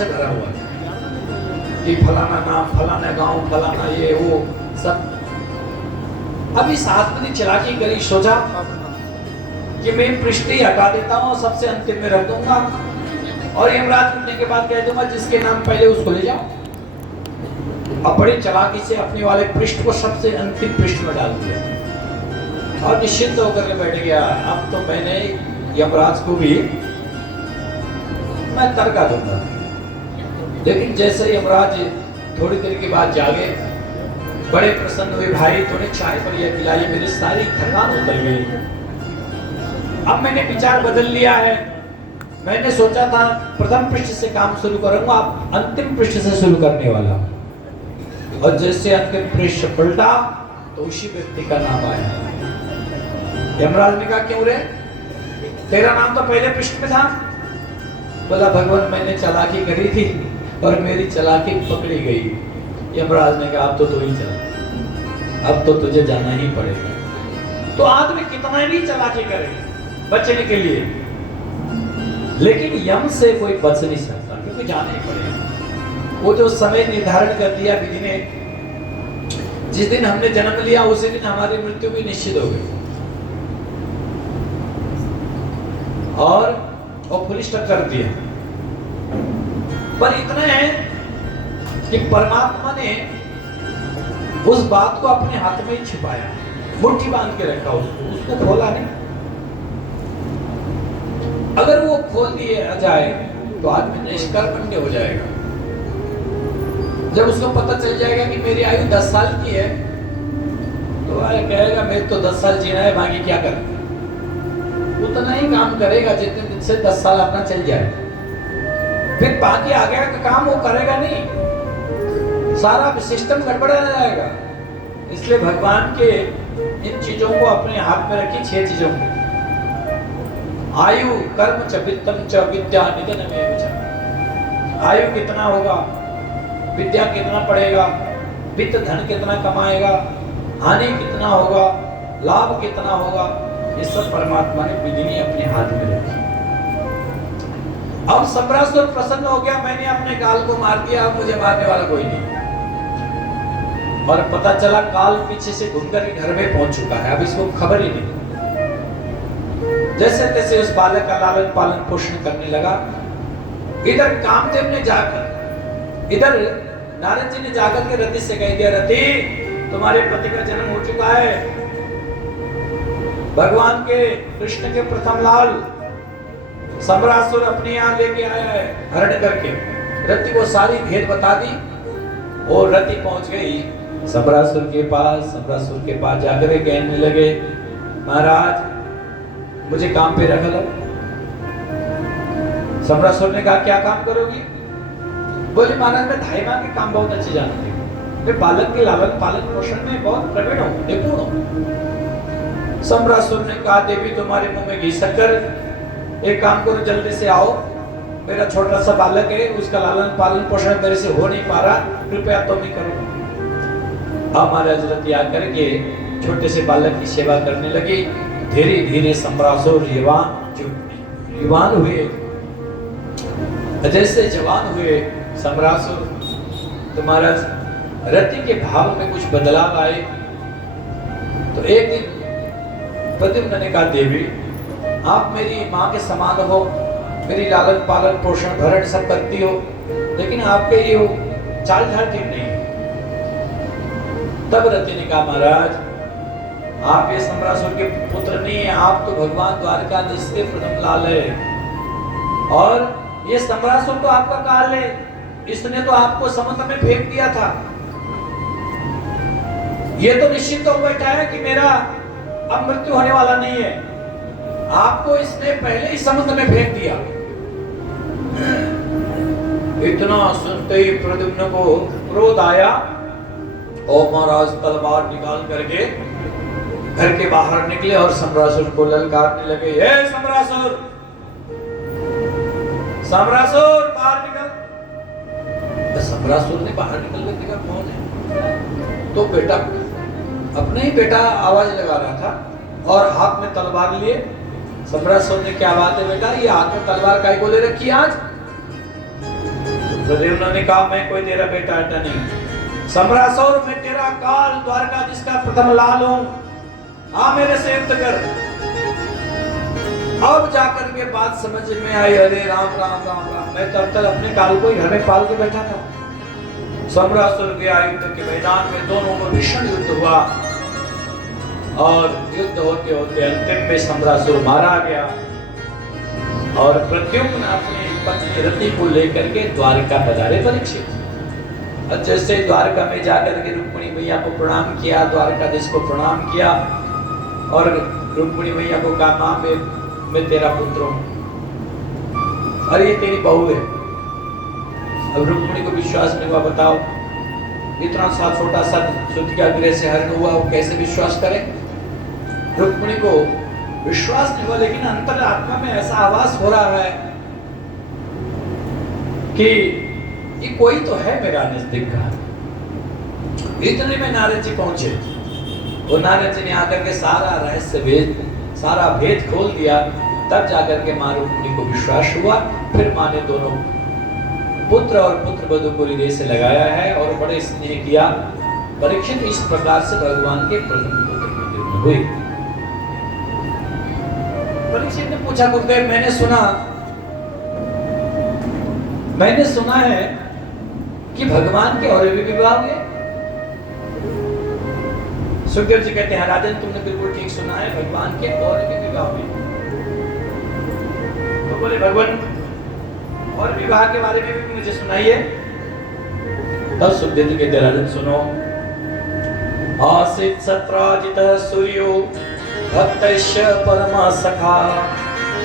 से भरा हुआ है कि फलाना नाम, फलाना गांव, फलाना ये वो सब। अब इस आदमी ने चालाकी करी, सोचा कि मैं पृष्ठ ही हटा देता हूँ, सबसे अंतिम में रख दूंगा और यमराज उठने के बाद कह दूंगा जिसके नाम पहले उसको ले जाओ। अब बड़ी चालाकी से अपने वाले पृष्ठ को सबसे अंतिम पृष्ठ में डाल दिया और निश्चिंत होकर के बैठ गया। अब तो मैंने यमराज को भी मैं तड़का दूंगा। लेकिन जैसे यमराज थोड़ी देर के बाद जागे, बड़े प्रसन्न हुए, भाई तूने चाय बढ़िया पिलाई, मेरी सारी थकान उतर गई। अब मैंने विचार बदल लिया है, मैंने सोचा था प्रथम पृष्ठ से काम शुरू करूंगा, अब अंतिम पृष्ठ से शुरू करने वाला। और जैसे अंतिम पृष्ठ पलटा तो उसी व्यक्ति का नाम आया। यमराज ने कहा क्यों रे, तेरा नाम तो पहले पृष्ठ में था। बोला भगवान मैंने चालाकी करी थी और मेरी चालाकी पकड़ी गई। यमराज ने कहा अब तो तू ही चला, अब तो तुझे जाना ही पड़ेगा। तो आदमी कितना भी चालाकी करे बचने के लिए, लेकिन यम से कोई बच नहीं सकता, क्योंकि जाना ही पड़ेगा। वो जो समय निर्धारण कर दिया विधि ने, जिस दिन हमने जन्म लिया उसी दिन हमारी मृत्यु भी निश्चित हो गई। और वो फुल स्टॉप कर दिया। पर इतना है कि परमात्मा ने उस बात को अपने हाथ में ही छिपाया, मुट्ठी बांध के रखा, उसको खोला नहीं। अगर वो खोल दिया जाए तो आदमी निष्कर्मण्य हो जाएगा। जब उसको पता चल जाएगा कि मेरी आयु 10 साल की है, तो वह कहेगा मैं तो 10 साल जीना है, बाकी क्या करें। उतना ही काम करेगा जितने दिन से 10 साल अपना चल जाए, फिर बाकी आगे का काम वो करेगा नहीं, सारा सिस्टम गड़बड़ा जाएगा। इसलिए भगवान के इन चीजों को अपने हाथ में रखी, 6 चीजों को, आयु कर्म च वित्तम च विद्या निधनमेव च। आयु कितना होगा, विद्या कितना पढ़ेगा, वित्त धन कितना कमाएगा, हानि कितना होगा, लाभ कितना होगा, ये सब परमात्मा ने विधि ने अपने हाथ में रखी। अब सम्रासुर प्रसन्न हो गया, मैंने अपने काल को मार दिया, अब मुझे मारने वाला कोई नहीं। और पता चला काल पीछे से घूमकर घर में पहुंच चुका है, अब इसको खबर ही नहीं। जैसे तैसे उस बालक का लालन पालन पोषण करने लगा। इधर कामदेव ने जाकर, इधर नारद जी ने जाकर के रति से कह दिया, रति तुम्हारे पति का जन्म हो चुका है, भगवान के कृष्ण के प्रथम लाल सम्रासुर अपने यहाँ लेके आया है हरण करके। रति को सारी भेद बता दी और रति पहुंच गई सम्रासुर के पास। सम्रासुर के पास जाकर कहने लगे, महाराज मुझे काम पे रख लो। सम्रासुर ने कहा क्या काम करोगी? बोले महाराज मैं धाई मां के काम बहुत अच्छे जानती हूँ, मैं बालक के लालन पालन पोषण में बहुत प्रवीण हूँ, निपुण हूँ। सम्रासुर ने कहा देवी तुम्हारे मुंह में घी शक्कर, एक काम करो जल्दी से आओ, मेरा छोटा सा बालक है, उसका लालन पालन पोषण मेरे से हो नहीं पा रहा, कृपया तुम ही करो। हमारे हजरत आकर के छोटे से बालक की सेवा करने लगी। धीरे धीरे सम्रासुर युवान हुए। जैसे जवान हुए सम्रासुर, तुम्हारा रति के भाव में कुछ बदलाव आए। तो एक दिन प्रद्युम्न ने कहा देवी आप मेरी माँ के समान हो, मेरी लालन पालन पोषण भरण सब करती हो, लेकिन आपके ये चाल ढाल ठीक नहीं। तब रति ने कहा महाराज आप ये सम्रासुर के पुत्र नहीं है, आप तो भगवान द्वारकाधीश के प्रथम लाल है, और ये सम्रासुर तो आपका काल है, इसने तो आपको समुद्र में फेंक दिया था। ये तो निश्चित हो बैठा है कि मेरा अब मृत्यु होने वाला नहीं है, आपको इसने पहले ही समुद्र में फेंक दिया। इतना सुनते ही प्रद्युम्न को क्रोध आया और महाराज तलवार निकाल करके घर के बाहर निकले और सम्रासुर को ललकारने लगे, हे सम्रासुर, सम्रासुर बाहर निकल। तो सम्रासुर ने बाहर निकल कर देखा कौन है, तो बेटा अपने ही बेटा आवाज लगा रहा था और हाथ में तलवार लिए। सम्रासुर ने क्या बात है बेटा, ये हाथ में तलवार काहे को ले रखी आज? प्रद्युम्न ने कहा मैं कोई तेरा बेटा हटा नहीं, सम्रासुर मैं तेरा काल द्वारकाधीश का प्रथम लाल हूं, आ मेरे से युद्ध कर। अब जाकर के बात समझ में आई, अरे राम राम राम राम, मैं तब तक अपने काल को घर में पाल के बैठा था। सम्रासुर गया युद्ध के मैदान में, दोनों में भीषण युद्ध हुआ और युद्ध होते होते अंतिम में सम्रासुर मारा गया और प्रद्युम्न अपनी पत्नी रति को लेकर के द्वारका पधारे परीक्षित। और जैसे द्वारका में जाकर के रुक्मिणी मैया को प्रणाम किया, द्वारकाधीश को प्रणाम किया और रुक्मिणी मैया को कहा मां मैं तेरा पुत्र हूं और ये तेरी बहू है। अब रुक्मिणी को विश्वास नहीं हुआ, बताओ इतना सा छोटा सा सुतिका गृह से हरण हुआ, वो कैसे विश्वास करे। रुक्मिणी को विश्वास नहीं हुआ, लेकिन अंतर आत्मा में ऐसा आवाज हो रहा है कि ये कोई तो है मेरा नजदीक का। इतने में नारद जी पहुंचे, वो नारद जी ने आकर के सारा रहस्य भेद, सारा भेद खोल दिया। तब जाकर के मां रुक्मिणी को विश्वास हुआ। फिर मां ने दोनों पुत्र और पुत्र वधू को हृदय से लगाया है और बड़े स्नेह किया। परीक्षित इस प्रकार से भगवान के प्रथम पुत्र की जन्म हुई। परीक्षित ने पूछा गुरुदेव मैंने सुना है कि भगवान के और भी विवाह हुए। सुखदेव जी कहते हैं राजन तुमने बिल्कुल ठीक सुना है, भगवान के और भी विवाह हुए। तो बोले भगवान और विवाह के बारे में भी मुझे सुनाइए। तब सुखदेव जी कहते राजन सुनो। आसित सत्राजितः सूर्यो भक्तैश्च परमः सखा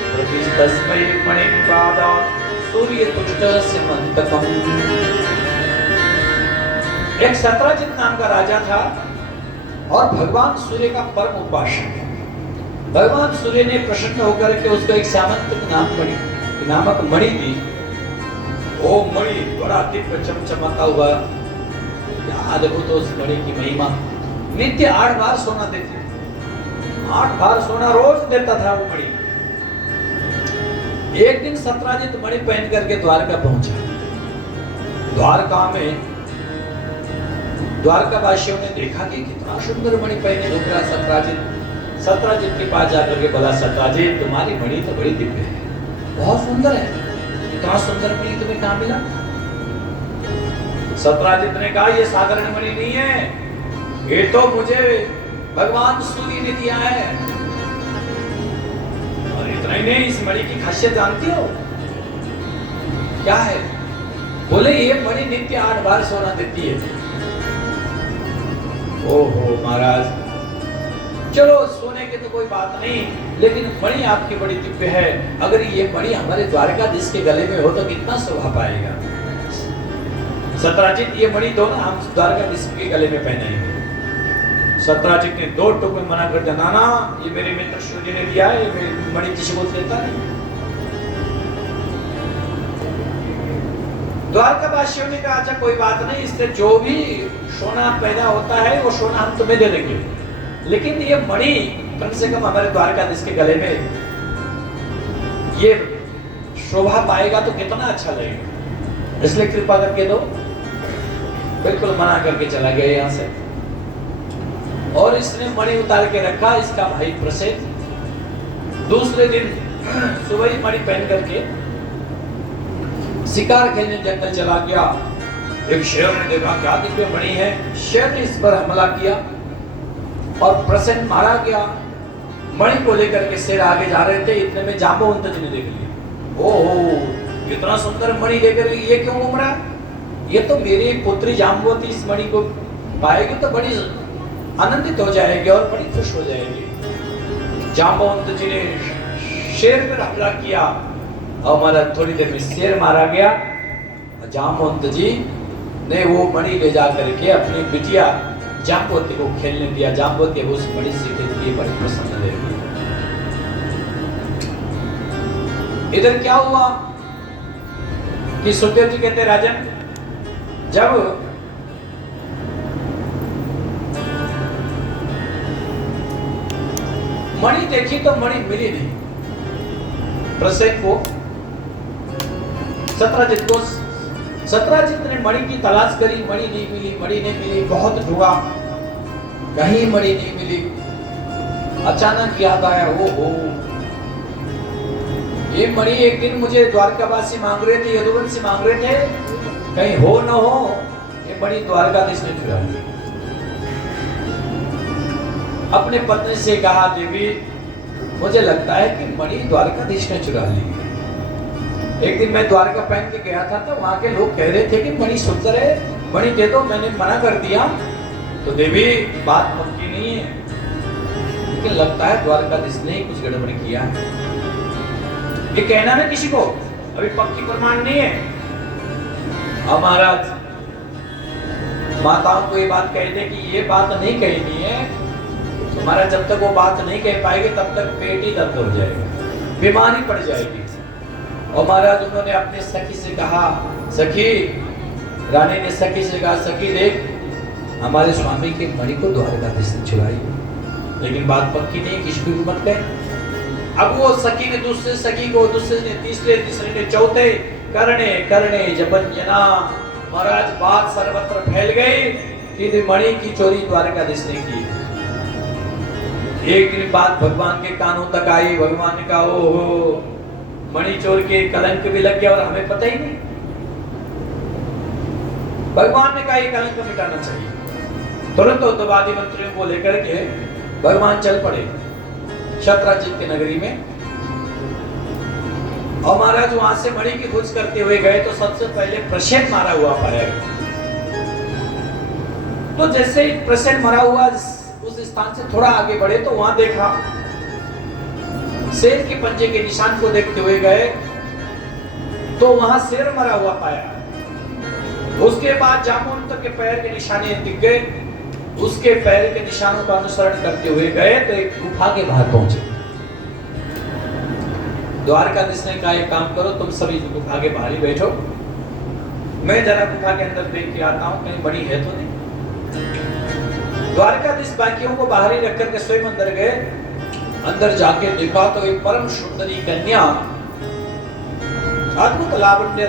प्रतिस्तस्मै मणिपादात् सूर्यतुष्टः सीमन्तकम्। एक सत्राजित नाम का राजा था और भगवान सूर्य का परम उपासक। भगवान सूर्य ने प्रसन्न होकर के उसको एक सामंतक नामक मणि दी। वो मणि बड़ा दिव्य चमचमाता हुआ, क्या अद्भुत उस मणि की महिमा। नित्य 8 बार सोना देती, 8 बार सोना रोज देता था वो मणि। एक दिन सत्राजित मणि पहन करके द्वारका पहुंचा। द्वारका में द्वारका वासियों ने देखा कि कितना सुंदर मणि पहने घूम रहा सत्राजित। सत्राजित के पास जाकर के बोला सत्राजित तुम्हारी मणि तो बड़ी दिव्य है, बहुत सुंदर है, इतना सुंदर मणि तुम्हें कहां मिला। सत्राजित ने कहा ये साधारण मणि नहीं है, ये तो मुझे भगवान सूर्य ने दिया है। और इतना ही नहीं, इस मणि की खासियत जानती हो क्या है? बोले ये मणि नित्य 8 बार सोना देती है। ओहो महाराज, चलो सोने की तो कोई बात नहीं, लेकिन मणि आपकी बड़ी दिव्य है। अगर ये मणि हमारे द्वारकाधीश के गले में हो तो कितना शोभा पाएगा। सत्राजित ये मणि दोनों हम द्वारकाधीश के गले में पहनाएंगे। सत्राजित ने 2 टूक में मना कर दिया, नाना ये मेरे मित्र सूर्य ने दिया है, ये मणि किसी को देता नहीं। द्वारकावासियों ने कहा अच्छा कोई बात नहीं, इससे जो भी सोना पैदा होता है वो सोना हम तुम्हें दे देंगे, लेकिन ये मणि कम से कम हमारे द्वारकाधीश के गले में ये शोभा पाएगा तो कितना अच्छा लगेगा, इसलिए कृपा करके दो। बिल्कुल मना करके चला गया यहाँ से। और इसने मणि उतार के रखा। इसका भाई प्रसेन दूसरे दिन सुबह ही मणि पहन करके शिकार खेलने जंगल चला गया। एक शेर ने देखा क्या दिव्य मणि है, शेर ने इस पर हमला किया और प्रसेन मारा गया। मणि को लेकर के शेर आगे जा रहे थे, इतने में जांबवंत जी ने देख लिया। ओहो इतना सुंदर मणि लेकर ये क्यों घूम रहा है? ये तो मेरी पुत्री जांबवती इस मणि को पाएगी तो बड़ी आनंदित हो जाएगी और बड़ी खुश हो जाएगी। जांबवंत जी ने शेर पर हमला किया और हमारा थोड़ी देर में शेर मारा गया। जांबवंत जी ने वो मणि ले जा करके अपनी बिटिया जांबवती को खेलने दिया। जांबवती उस मणि से खेलती बड़ी प्रसन्न रही। इधर क्या हुआ कि सुखदेव जी कहते राजन, जब मणि देखी तो मणि मिली नहीं। प्रसेन को सत्राजित को सत्राजित ने मणि की तलाश करी, मणि नहीं मिली, मणि नहीं मिली, बहुत ढूंढा, कहीं मणि नहीं मिली। अचानक याद आया, ओ हो, ये मणि एक दिन मुझे द्वारकावासी मांग रहे थे, यदुवंशी मांग रहे थे, कहीं हो न हो ये मणि द्वारकाधीश ने चुरा ली। अपने पत्नी से कहा, देवी मुझे लगता है कि मणि द्वारकाधीश ने चुरा ली। एक दिन मैं द्वारका पहन के गया था, तो वहां के लोग कह रहे थे कि मणि सुंदर है, मणि दे दो, मैंने मना कर दिया। तो देवी बात पक्की नहीं है, लेकिन लगता है द्वारकाधीश ने कुछ गड़बड़ किया है। ये कहना ना किसी को, अभी पक्की प्रमाण नहीं है। अब महाराज माताओं को ये बात कह दे कि ये बात नहीं कहनी है, तुम्हारा जब तक वो बात नहीं कह पाएगी तब तक पेट ही दर्द हो जाएगा, बीमारी पड़ जाएगी। और महाराज उन्होंने अपने सखी से कहा, सखी, रानी ने सखी से कहा, सखी देख, हमारे स्वामी के मणि को द्वारकाधीश ने चुराई, लेकिन बात पक्की नहीं, किसी को मत कह। अब वो सखी ने दूसरे सखी को, दूसरे ने तीसरे, तीसरे ने चौथे, करने करने जपंजना, महाराज बात सर्वत्र फैल गई कि मणि की चोरी द्वारकाधीश ने की। एक दिन बात भगवान के कानों तक आई, भगवान ने कहा, ओहो, मणि चोर के कलंक भी लग गया और हमें पता ही नहीं। भगवान ने कहा ये कलंक मिटाना चाहिए। तुरंत उत्तरवादी मंत्रियों को लेकर के भगवान चल पड़े शत्राजित की नगरी में। और महाराज वहां से मणि की खोज करते हुए गए तो सबसे पहले प्रसेन मारा हुआ पाया गया। तो जैसे ही प्रसेन मारा हुआ उस स्थान से थोड़ा आगे बढ़े तो वहां देखा, शेर के पंजे के निशान को देखते हुए गए तो वहां शेर मरा हुआ पाया। उसके बाद जामुन के पैर के निशाने दिख गए, उसके पैर के निशानों का अनुसरण करते हुए गए तो एक गुफा के बाहर पहुंचे। द्वारकाधीश ने कहा, एक काम करो, तुम सभी गुफा के बाहर ही बैठो, मैं जरा गुफा के अंदर देख के आता हूं कहीं बड़ी है तो नहीं। द्वारकाधीश बाकियों को बाहर ही रख करके स्वयं अंदर गए। अंदर जाके देखा तो एक परम सुंदरी कन्या, अद्भुत लावण्य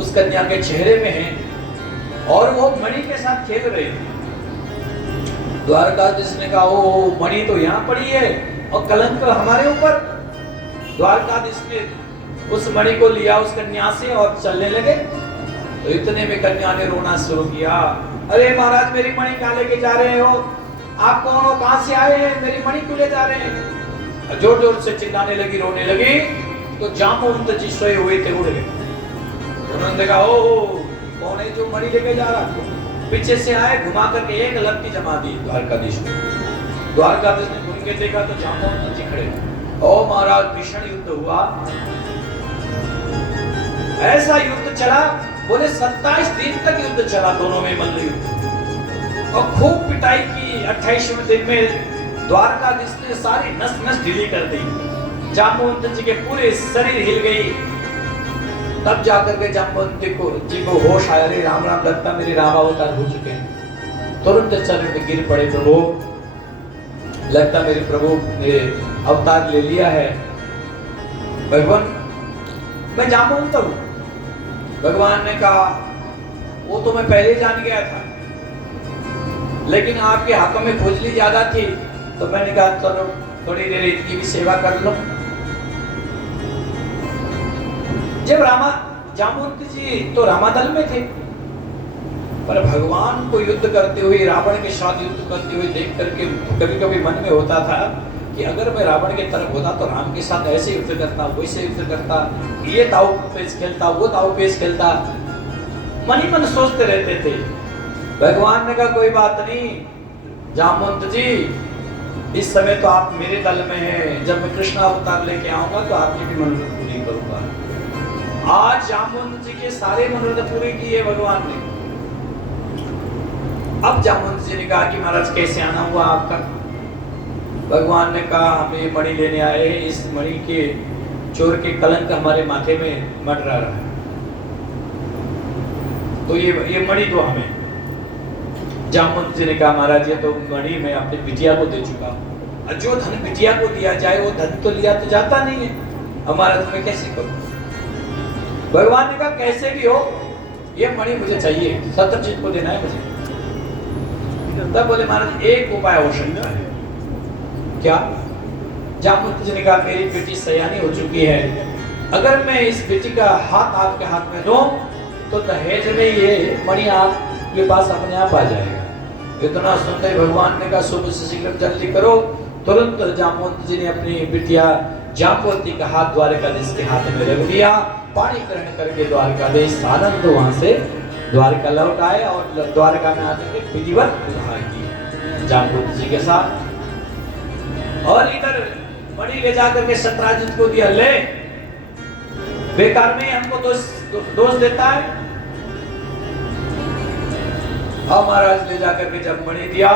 उस कन्या के चेहरे में है और वो मणि के साथ खेल रही थी। द्वारकाधीश ने कहा, ओ मणि तो यहाँ पड़ी है और कलंक हमारे ऊपर। द्वारकाधीश ने उस मणि को लिया उस कन्या से और चलने लगे तो इतने में कन्या ने रोना शुरू किया, अरे महाराज मेरी मणि कहाँ लेके जा रहे हो, आप कौन हो, कहां से आए हैं, मेरी मणि क्यों ले जा रहे हैं। जोर जोर से चिल्लाने लगी, रोने लगी। तो जामुन जी सोए हुए थे, उड़ गए। उन्होंने देखा, ओ कौन है जो मणि लेके जा रहा, पीछे से आए, घुमा करके एक लपटी जमा दी द्वारकाधीश ने। द्वारकाधीश ने घूम के देखा तो जामुन जी खड़े। ओ महाराज भीषण युद्ध हुआ, ऐसा युद्ध चला, बोले 27 दिन तक युद्ध चला, दोनों में मल्ल युद्ध, और खूब पिटाई की। 28वें दिन में द्वारकाधीश ने सारी नस नस ढीली कर दी, जाम्बुवंत जी के पूरे शरीर हिल गई। तब जाकर के जाम्बुवंत जी को होश आया, रे राम राम, लगता मेरे राम अवतार हो चुके हैं। तुरंत चरण में गिर पड़े, प्रभु लगता मेरे प्रभु ने अवतार ले लिया है। भगवान मैं जाम्बुवंत हूं। भगवान ने कहा, वो तो मैं पहले जान गया था, लेकिन आपके हाथों में खुजली ज्यादा थी तो मैंने कहा चलो थोड़ी देर इनकी भी सेवा कर लो। जब जाम्बुवंत जी तो रामादल में थे, पर भगवान को युद्ध करते हुए, रावण के साथ युद्ध करते हुए देख करके कभी कभी मन में होता था कि अगर मैं रावण के तरफ होता तो राम के साथ ऐसे युद्ध करता, वैसे युद्ध करता, ये दाव पेच खेलता, वो दाव पेच खेलता, मन ही मन सोचते रहते थे। भगवान ने कहा कोई बात नहीं जाम्बुवंत जी, इस समय तो आप मेरे दल में हैं, जब मैं कृष्ण अवतार लेके आऊंगा तो आपकी भी मनोरथ पूरी करूंगा। आज जाम्बुवंत जी के सारे मनोरथ पूरे किए भगवान ने। अब जाम्बुवंत जी ने कहा कि महाराज कैसे आना हुआ आपका। भगवान ने कहा हम ये मणि लेने आए हैं, इस मणि के चोर के कलंक हमारे माथे में मंडरा रहा है, तो ये मणि तो हमें। जाम्बुवंत जी ने कहा महाराज ये तो मणि मैं अपनी बिटिया को दे चुका हूं, जो धन बिटिया को दिया जाए वो धन तो लिया तो जाता नहीं है, हमारा तो मैं कैसे करूं। भगवान ने कहा कैसे भी हो ये मणि मुझे चाहिए, शत्रुजित को देना है मुझे। तब बोले महाराज एक उपाय हो सकता है। क्या? जामवंत जी ने कहा मेरी बेटी सयानी हो चुकी है, अगर मैं इस बेटी का हाथ आपके हाथ में दूं तो दहेज में ये मणि आपके पास अपने आप आ जाएगा। इतना सुनते ही भगवान ने कहा शुभ से शीघ्र जल्दी करो। तुरंत जामवंत जी ने अपनी बिटिया जामवंती का हाथ द्वारकाधीश के हाथ में रख दिया। पाणी ग्रहण करके द्वारकाधीश आनंद वहां से द्वारका लौट आए और द्वारका में आकर के विधिवत विवाह की जामवंत जी के साथ। और इधर मणि ले जाकर के सत्राजित को दिया, ले बेकार में हमको दोष देता है। अब महाराज ले जाकर के जब मणि दिया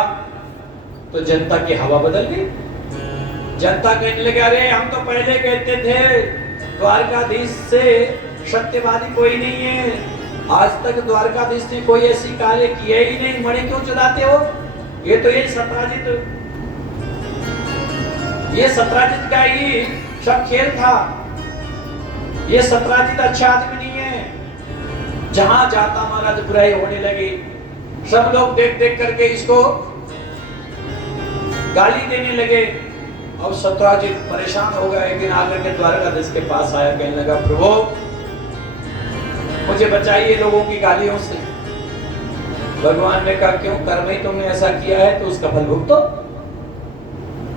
तो जनता की हवा बदल गई। जनता कहने लगे अरे हम तो पहले कहते थे द्वारकाधीश से सत्यवादी कोई नहीं है, आज तक द्वारकाधीश ने कोई ऐसी कार्य किया ही नहीं, मणि क्यों चुराते हो? ये तो ये सत्राजित का ही सब खेल था। ये सत्राजित अच्छा आदमी नहीं है। जहां जाता महाराज बुराई होने लगी, सब लोग देख देख करके इसको गाली देने लगे। अब सत्राजित परेशान हो गया। एक दिन आकर के द्वारकाधीश के पास आया, कहने लगा प्रभु मुझे बचाइए लोगों की गालियों से। भगवान ने कहा क्यों? कर्म ही तुमने ऐसा किया है तो उसका फल भुगतो।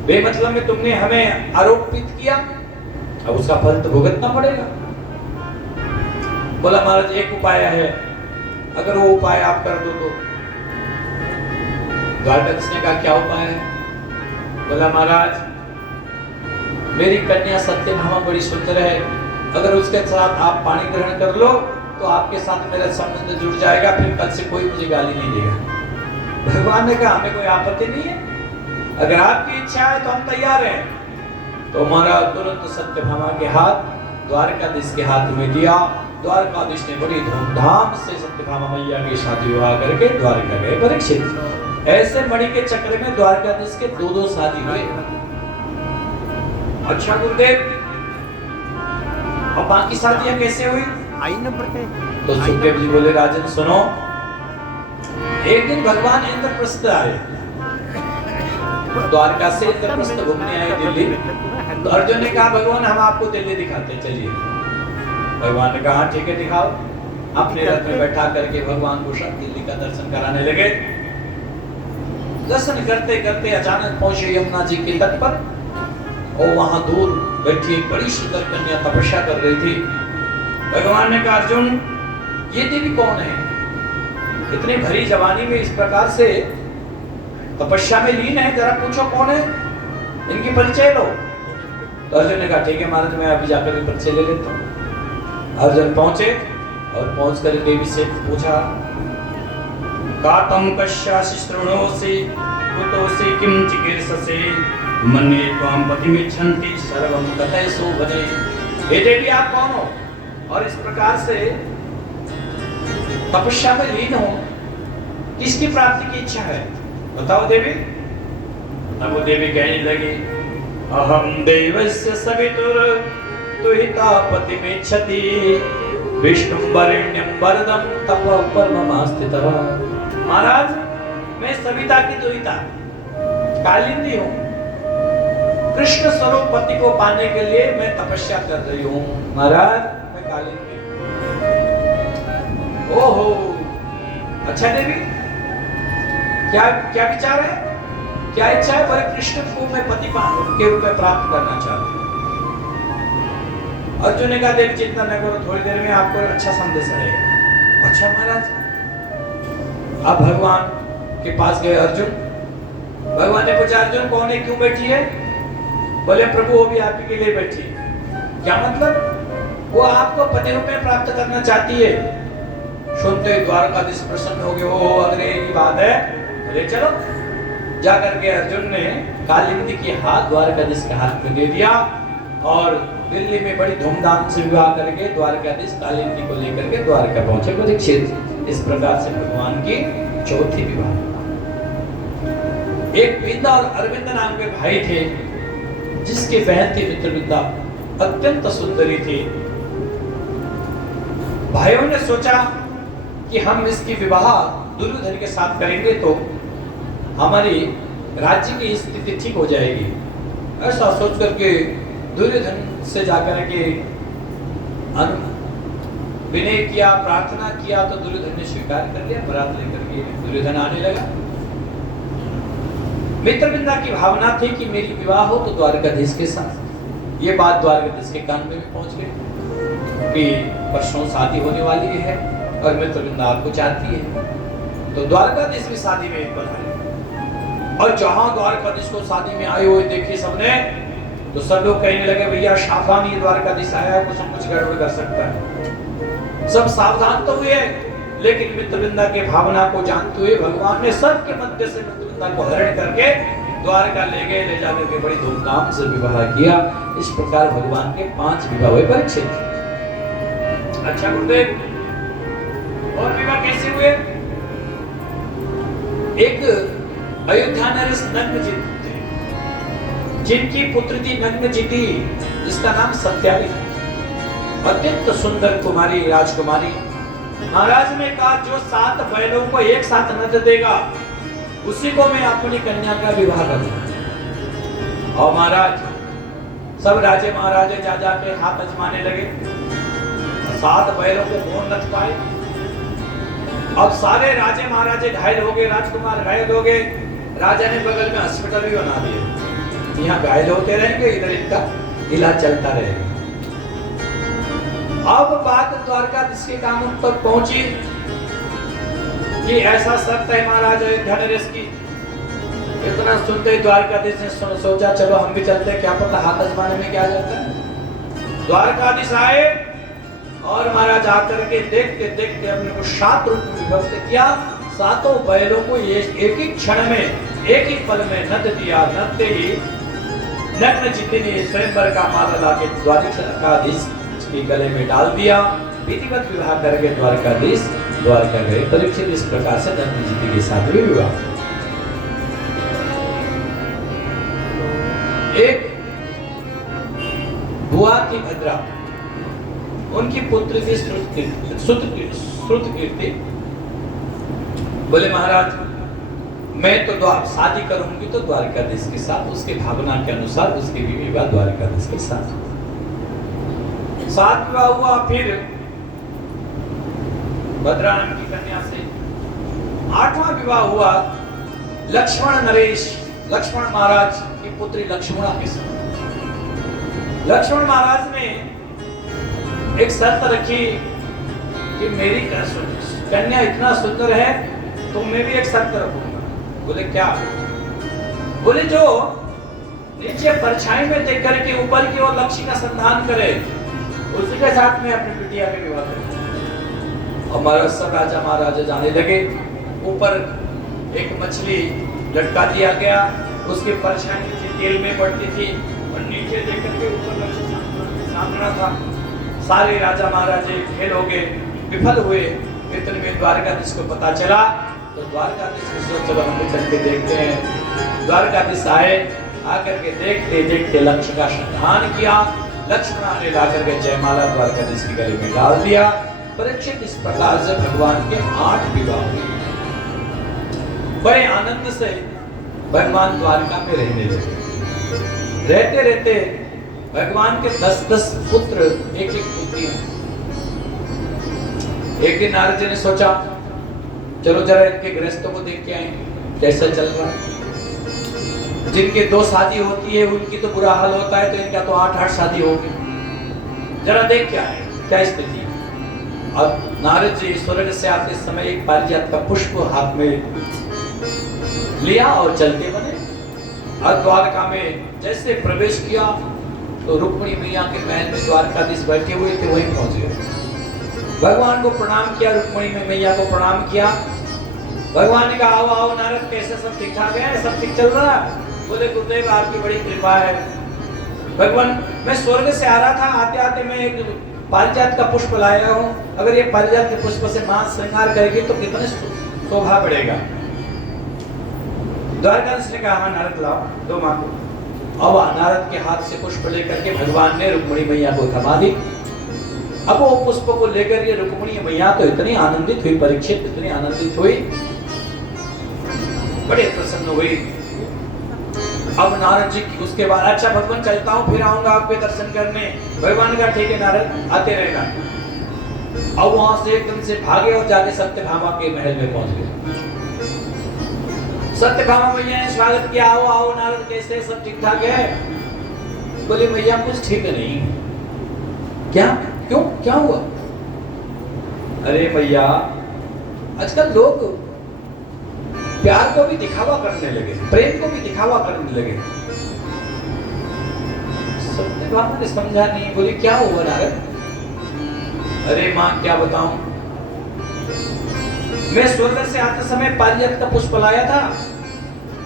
बेमतलब में तुमने हमें आरोपित किया, अब उसका फल तो भुगतना पड़ेगा। बोला महाराज एक उपाय है, अगर वो उपाय आप कर दो तो। द्वारकाधीश ने कहा क्या उपाय है? बोला महाराज मेरी कन्या सत्यभामा बड़ी सुंदर है, अगर उसके साथ आप पाणी ग्रहण कर लो तो आपके साथ मेरा संबंध जुड़ जाएगा, फिर कल से कोई मुझे गाली नहीं देगा। भगवान ने कहा हमें कोई आपत्ति नहीं है, अगर आपकी इच्छा है तो हम तैयार हैं। तो महाराज तुरंत सत्यभामा के हाथ द्वारकाधीश के हाथ में दिया। द्वारकाधीश ने बड़ी धूमधाम से सत्यभामा मैया की शादी विवाह करके द्वारका गए परीक्षित। ऐसे मणि के चक्र में द्वारकाधीश के दो शादी हुए। अच्छा गुरुदेव, और बाकी शादियां कैसे हुई? आई नंबर पे तो सुखदेव जी बोले राजन सुनो, एक दिन भगवान इंद्रप्रस्थ आए, द्वारका से इंद्रप्रस्थ घूमने आए दिल्ली। तो अर्जुन ने कहा भगवान हम आपको दिल्ली दिखाते हैं, चलिए। भगवान ने कहा ठीक है दिखाओ। अपने रथ में बैठा करके भगवान को सब दिल्ली का दर्शन कराने लगे। दर्शन करते करते अचानक पहुंचे यमुना जी के तट पर, और वहां दूर बैठी एक बड़ी सुंदर कन्या तपस्या कर रही थी। भगवान ने कहा अर्जुन ये देवी कौन है? इतनी भरी जवानी में इस प्रकार से तपस्या में लीन है, जरा पूछो कौन है, इनकी परिचय लो। तो अर्जुन ने कहा ठीक है महाराज मैं अभी जाकर परिचय ले लेता हूँ। अर्जुन पहुंचे और पहुंच कर देवी से पूछा कातम कश्यासि शृणोसि कुतोसि किम चिकीर्षसे मन्ये त्वां पतिमिच्छन्ति सर्वं ततः शोभने। हे देवी आप कौन हो और इस प्रकार से तपस्या में लीन हो, किसकी प्राप्ति की इच्छा है बताओ देवी। अब वो देवी कहने लगी अहम देवस्य सवितुर तुहिता पतिमिच्छति विष्णुं वरेण्यं वरदं तपः परममास्थितः। महाराज मैं सविता की दुहिता कालिंदी हूँ, कृष्ण स्वरूप पति को पाने के लिए मैं तपस्या कर रही हूँ। महाराज मैं कालिंदी। ओहो अच्छा देवी क्या क्या विचार है, क्या इच्छा है? पर कृष्ण को मैं पति के रूप में प्राप्त करना चाहती हूँ। अर्जुन ने कहा देवी चिंता न करो, थोड़ी देर में आपको अच्छा संदेश आएगा। अच्छा महाराज। अब भगवान के पास गए अर्जुन। भगवान ने पूछा अर्जुन कौन है, क्यों बैठी है? बोले प्रभु वो भी आप के लिए बैठी है। क्या मतलब? वो आपको पति रूप में प्राप्त करना चाहती है। सुनते द्वारकाधीश प्रसन्न हो गए, ओ अरे ये बात है, बोले चलो। जाकर के अर्जुन ने कालिंदी की हाथ द्वारकाधीश के हाथ में दे दिया और दिल्ली में बड़ी धूमधाम से विवाह करके द्वारकाधीश कालिंदी को लेकर के द्वारका पहुंचे परीक्षित। इस प्रकार से भगवान की चौथी विवाह। एक विंदा और अरविंद नाम के भाई थे, जिसकी बहन थी मित्रविंदा, अत्यंत सुंदरी थी। भाइयों ने सोचा कि हम इसकी विवाह दुर्योधन के साथ करेंगे तो हमारी राज्य की स्थिति ठीक हो जाएगी। ऐसा सोच करके दुर्योधन से जाकर के विनय किया, प्रार्थना किया, तो दुर्योधन ने स्वीकार कर लिया। बरात लेकर के दुर्योधन आने लगा। मित्रविंदा की भावना थी कि मेरी विवाह हो तो द्वारकाधीश के साथ। ये बात द्वारकाधीश के कान में भी पहुंच गई कि परसों शादी होने वाली है और मित्रविंदा आपको चाहती है। तो द्वारकाधीश भी शादी में बधाई। और जहां द्वारकाधीश को शादी में आए हुए देखे सबने, तो सब लोग कहने लगे भैया सावधान, ये द्वारकाधीश आया है, कुछ गड़बड़ कर सकता है। सब सावधान तो हुए, लेकिन मित्रविंदा के भावना को जानते हुए भगवान ने सबके मध्य से मित्रविंदा को हरण करके द्वारका ले गए। ले जाकर के बड़ी धूमधाम से विवाह किया। इस प्रकार भगवान के 5 विवाह हुए परीक्षित। अच्छा गुरुदेव, और विवाह कैसे हुए? एक अयोध्या नरेश नग्नजित थे, जिनकी पुत्री थी नग्नजिती, जिसका नाम सत्यावी था। अत्यंत सुंदर कुमारी, राजकुमारी। महाराज ने कहा जो 7 बैलों को एक साथ नद देगा उसी को मैं अपनी कन्या का विवाह करूंगा। और महाराज सब राजे महाराजे जा जाके हाथ अजमाने लगे। 7 बैलों को कौन नद पाए? अब सारे राजे महाराजे घायल हो गए, राजकुमार घायल हो गए। राजा ने बगल में हॉस्पिटल भी बना दिया, यहाँ घायल होते रहेंगे, इधर इनका इलाज चलता रहेगा। अब बात द्वारकाधीश के कानों तक पहुंची कि ऐसा शर्त है महाराज अयोध्या नरेश की। इतना सुनते ही द्वारकाधीश ने सोचा चलो हम भी चलते हैं, क्या पता हाथ आजमाने में क्या जाता है। द्वारकाधीश आए और महाराज आकर के देखते देखते अपने को 7 रूप में विभक्त किया। 7 बैलों को एक ही क्षण में, एक ही पल में नद दिया। नदते ही नग्नजिती ने स्वयंवर का माला लाके द्वारकाधीश के गले में डाल दिया। विधिवत विवाह करके द्वारकाधीश द्वारका गए। परीक्षित इस प्रकार से नग्नजिती के साथ भी विवाह। एक बुआ की भद्रा, उनकी पुत्री थी श्रुतकीर्ति। बोले महाराज मैं तो शादी करूंगी तो द्वारकाधीश के साथ, उसके भावना के अनुसार उसके भी विवाह द्वारकाधीश के साथ। 7 विवाह हुआ। फिर भद्रा नाम की कन्या से 8वां विवाह हुआ लक्ष्मण नरेश, लक्ष्मण महाराज की पुत्री लक्ष्मणा के साथ। लक्ष्मण महाराज ने एक शर्त रखी कि मेरी कन्या इतना सुंदर है तो मैं भी एक शर्त रखूंगा। बोले क्या? बोले जो नीचे परछाई में देख करके ऊपर की ओर लक्ष्य का संधान करे उसी के साथ में अपनी बिटिया के विवाह करूंगा। हमारा सब राजा महाराजा जाने लगे। ऊपर एक मछली लटका दिया गया, उसके परछाई नीचे तेल में पड़ती थी और नीचे देख करके ऊपर लक्ष्य सामना था। सारे राजा महाराजे फेल हो गए, विफल हुए। इतने में द्वारकाधीश को पता चला तो द्वारकाधीश ने सोचा चलो हम चल के देखते हैं। द्वारकाधीश आए, आकर के देखते देखते लक्ष्य का संधान किया। लक्ष्मण ने लाकर के जयमाला द्वारकाधीश के गले में डाल दिया। परीक्षित इस प्रकार से भगवान के 8 विवाह हुए। बड़े आनंद से भगवान द्वारका में रहने लगे। रहते रहते भगवान के 10-10 पुत्र, एक-एक पुत्रियां। एक दिन नारद जी ने सोचा चलो जरा इनके गृहस्थों को देख के आए कैसा चल रहा है। जिनके 2 शादी होती है उनकी तो बुरा हाल होता है, तो इनका तो 8-8 शादी हो गई। जरा देख के आए क्या स्थिति। अब नारद जी स्वर्ग से आते समय एक पारिजात का पुष्प हाथ में लिया और चलते बने। और द्वारका में जैसे प्रवेश किया तो रुक्मिणी मैया के महल में द्वारकाधीश बैठे हुए थे, वहीं पहुंच गए। भगवान को प्रणाम किया, रुक्मिणी मैया को प्रणाम किया। भगवान ने कहा आओ आओ नारद, कैसे सब ठीक ठाक है, सब ठीक चल रहा है? बोले गुरुदेव आपकी बड़ी कृपा है। भगवान मैं स्वर्ग से आ रहा था, आते आते मैं एक पारिजात का पुष्प लाया हूँ। अगर ये पारिजात के पुष्प से मां श्रृंगार करेगी तो कितने शोभा बढ़ेगा। द्वारकाधीश ने कहा हाँ नारद लाओ, दो मां को। अब नारद के हाथ से पुष्प लेकर के भगवान ने रुक्मिणी मैया को थमा दी। अब वो पुष्प को लेकर ये रुक्मिणी मैया तो इतनी आनंदित हुई, परीक्षित इतनी आनंदित हुई, बड़े प्रसन्न हुई। अब नारद जी की उसके बाद, अच्छा भगवान चलता हूँ, फिर आऊंगा आपके दर्शन करने। भगवान का ठीक है नारद, आते रहना। अब वहां से एकदम से भागे और जाके सत्यभामा के महल में पहुंच गए। सत्यभामा मैया ने स्वागत किया, आओ आओ नारद, कैसे, सब ठीक ठाक है? बोले मैया कुछ ठीक नहीं। क्या, क्यों, क्या हुआ? अरे भैया आजकल लोग प्यार को भी दिखावा करने लगे, प्रेम को भी दिखावा करने लगे। सत्यभामा ने समझा नहीं, बोली क्या हुआ नारद? अरे माँ क्या बताऊं, मैं स्वर्ग से आते समय पारिजात का पुष्प लाया था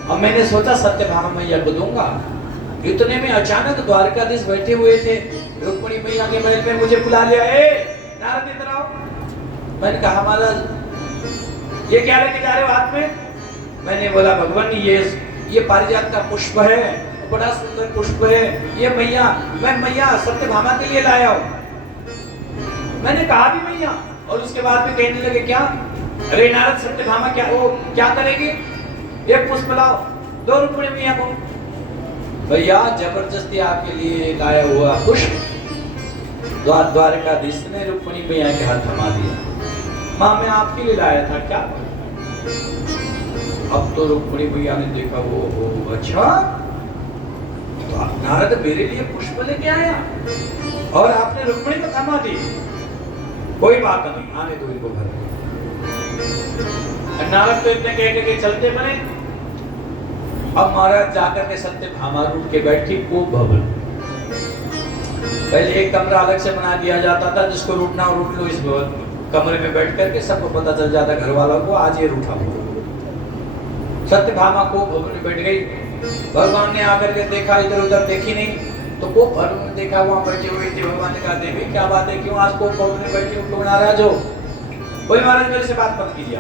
और मैंने सोचा सत्यभामा मैया को दूंगा। इतने में अचानक द्वारकाधीश बैठे हुए थे, रुक्मिणी मैया के महल में मुझे बुला लिया, ए नारद इधर आओ। मैंने कहा महाराज ये क्या लेके जा रहे हो हाथ में? मैंने बोला भगवान ये पारिजात का पुष्प है, बड़ा सुंदर पुष्प है, ये मैया, मैं मैया सत्यभामा के लिए लाया हूं। मैंने कहा भी मैया, और उसके बाद भी कहने लगे क्या? अरे नारद सत्यभामा क्या वो क्या करेगी? एक पुष्प लाओ, दो रुक्मिणी मैया को। भैया जबरदस्ती आपके लिए लाया हुआ पुष्प द्वारकाधीश ने रुक्मिणी मैया के हाथ थमा दिया। माँ मैं आपके लिए लाया था क्या? अब तो रुक्मिणी मैया ने देखा, वो अच्छा तो नारद मेरे लिए पुष्प लेके आया और आपने रुक्मिणी को थमा दी। कोई बात नहीं, आने दो इनको घर। नारद तो इतने कह के चलते बने। अब महाराज जाकर के सत्यभामा रूट के बैठी खूब भवन। पहले एक कमरा अलग से बना दिया जाता था, जिसको रूटना हो रूट लो, इस कमरे में बैठ करके सबको पता चल जाता घर वालों को आज ये रूठा हुआ। सत्यभामा को भवन में बैठ गई। भगवान ने आकर के देखा, इधर उधर देखी नहीं, तो वो भवन में देखा, वहां बैठे हुए थे। भगवान ने कहा देवी क्या बात है, क्यों आज को भवन में बैठे हो, क्यों नाराज हो? कोई महाराज मेरे से बात मत कीजिए,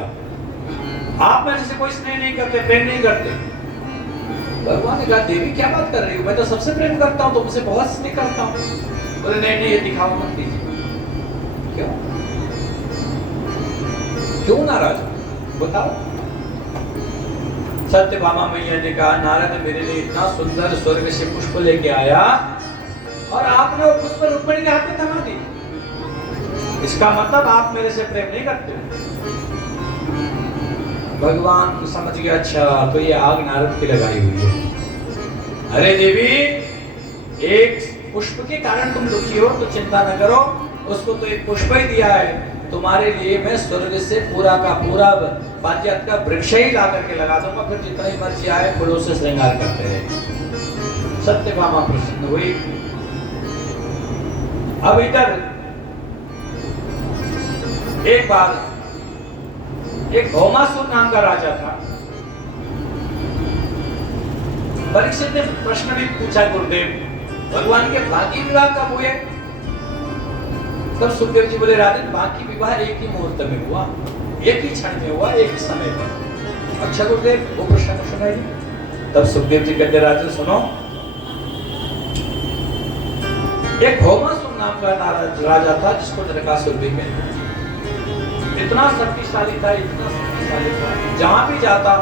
आप मेरे से कोई स्नेह नहीं करते, प्रेम नहीं करते। भगवान ने कहा देवी क्या बात कर रही हो, मैं तो सबसे प्रेम करता हूँ, तुमसे बहुत स्नेह करता हूँ। बोले नहीं ये दिखावा मत कीजिए। क्यों क्यों नाराज हो, बताओ। सत्यभामा मैया ने कहा नारद मेरे लिए इतना सुंदर स्वर्ग से पुष्प लेके आया और आपने वो पुष्प रुक्मिणी के हाथ में थमा दी, इसका मतलब आप मेरे से प्रेम नहीं करते। भगवान समझ गया, अच्छा तो ये आग नारद की लगाई हुई है। अरे देवी एक पुष्प के कारण तुम दुखी हो तो चिंता न करो, उसको तो एक पुष्प ही दिया है, तुम्हारे लिए मैं स्वर्ग से पूरा का पूरा पारिजात का वृक्ष ही ला करके लगा दूंगा, फिर जितना ही मर्जी आए फूलों से श्रृंगार करते रहे। सत्यभामा प्रसन्न हुई। अब इधर एक बार एक भौमासुर नाम का राजा था। परीक्षित ने प्रश्न भी पूछा गुरुदेव भगवान के बाकी विवाह कब हुए? तब सुखदेव जी बोले राजन बाकी विवाह एक ही मुहूर्त में हुआ, एक ही क्षण में हुआ, एक ही समय पर। अच्छा गुरुदेव वो प्रश्न सुनाइए। तब सुखदेव जी कहते राजन सुनो, एक भौमासुर नाम का राजा था जिसको नरकासुर भी कहते। इतना शक्तिशाली था, इतना शक्तिशाली था, जहां भी जाता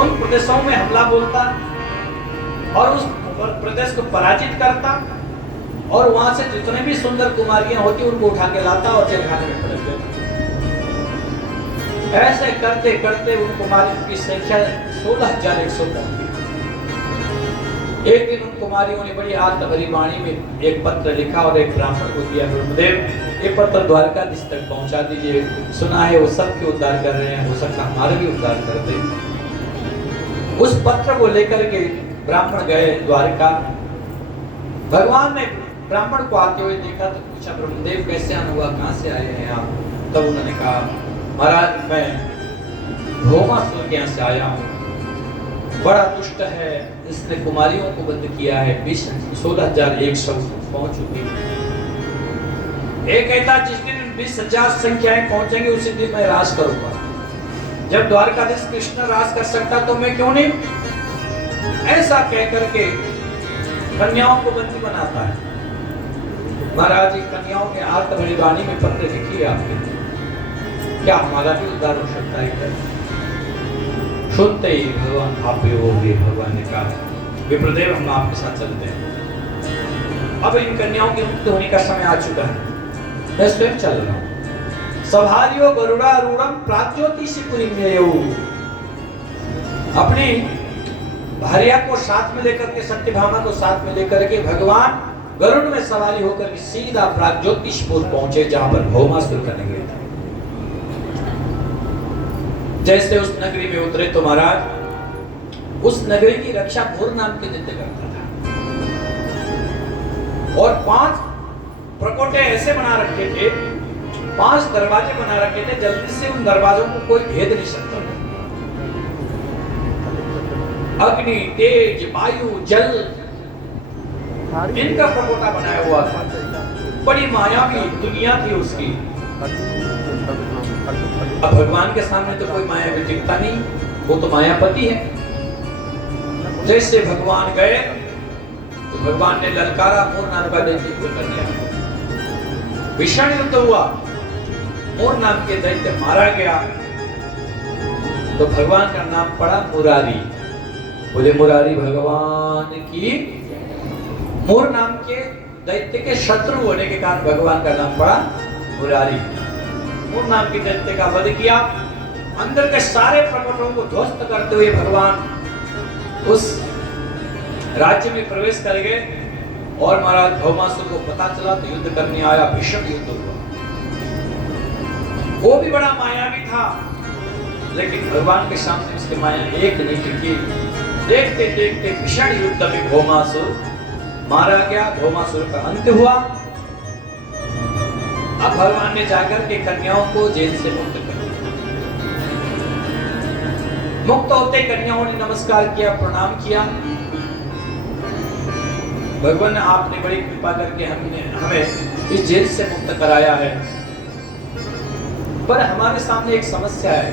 उन प्रदेशों में हमला बोलता और उस प्रदेश को पराजित करता और वहां से जितने भी सुंदर कुमारियां होती उनको उठा के लाता और जेलखाने में पटक देता। ऐसे करते करते उन कुमारियों की संख्या 16,100 पहुंच गई। एक दिन उन कुमारियों ने बड़ी आत्म भरी वाणी में एक पत्र लिखा और एक ब्राह्मण को दिया, गुरुदेव ये पत्र द्वारकाधीश तक पहुंचा दीजिए, सुना है वो सबके उद्धार कर रहे हैं, हो सकता हमारे भी उद्धार कर दे। उस पत्र को लेकर के ब्राह्मण गए द्वारका। भगवान ने ब्राह्मण को आते हुए देखा तो पूछा ब्रह्मदेव कैसे आना हुआ, कहां से आए हैं आप? तब उन्होंने कहा महाराज मैं भौमासुर के यहाँ से आया हूँ, बड़ा दुष्ट है, इसने कुमारियों को बंद किया है, 16,100 पहुंच चुकी है। एक कहता जिस दिन 20,000 संख्याएं पहुंचेंगे उसी दिन मैं राज करूंगा। जब द्वारकाधीश कृष्ण राज कर सकता तो मैं क्यों नहीं? ऐसा कह करके कन्याओं को बंदी बनाता है। महाराज जी कन्याओं के आर्त भरी वाणी में पत्र लिखी है आपके, क्या हमारा भी उद्धार हो सकता है क्या? सुनते ही भगवान आप भी हो गए। भगवान ने कहा विप्रदेव हम आपके साथ चलते हैं। अब इन कन्याओं के मुक्त होने का समय आ चुका है, मैं स्वयं चल रहा हूं। सभार्यो गरुड़ारूढ़म प्राज्योतिषपुरी में अपनी भार्या को साथ में लेकर के, सत्यभामा को साथ में लेकर के भगवान गरुड़ में सवारी होकर के सीधा प्राग्ज्योतिषपुर पहुंचे, जहां पर भौमासुर का नगरी था। जैसे उस नगरी में उतरे तो महाराज उस नगरी की रक्षा भोर नाम के दैत्य करता था, और 5 प्रकोटे ऐसे बना रखे थे, 5 दरवाजे बना रखे थे, जल्दी से उन दरवाजों को कोई भेद नहीं सकता था। अग्नि, तेज, वायु, जल, इनका प्रकोटा बनाया हुआ था। बड़ी मायावी दुनिया थी उसकी। अब भगवान के सामने तो कोई माया भी टिकता नहीं, वो तो मायापति है। जैसे भगवान गए तो भगवान ने ललकारा, मोर नाम का दैत्य को कर दिया। भीषण युद्ध हुआ, मोर नाम के दैत्य मारा गया। तो भगवान का नाम पड़ा मुरारी। बोले मुरारी भगवान की। मोर नाम के दैत्य के शत्रु होने के कारण भगवान का नाम पड़ा मुरारी। मोर नाम के दैत्य का वध किया, अंदर के सारे प्रकोटों को ध्वस्त करते हुए भगवान उस राज्य में प्रवेश कर गए। और महाराज भौमासुर को पता चला तो युद्ध करने आया, भीषण युद्ध हुआ। वो भी बड़ा मायावी था, लेकिन भगवान के सामने उसकी माया एक नहीं टिकी। देखते देखते भीषण युद्ध में भौमासुर मारा गया, भौमासुर का अंत हुआ। अब भगवान ने जाकर के कन्याओं को जेल से मुक्त कर दिया। मुक्त होते कन्याओं ने नमस्कार किया, प्रणाम किया। भगवान आपने बड़ी कृपा करके हमें इस जेल से मुक्त कराया है, पर हमारे सामने एक समस्या है।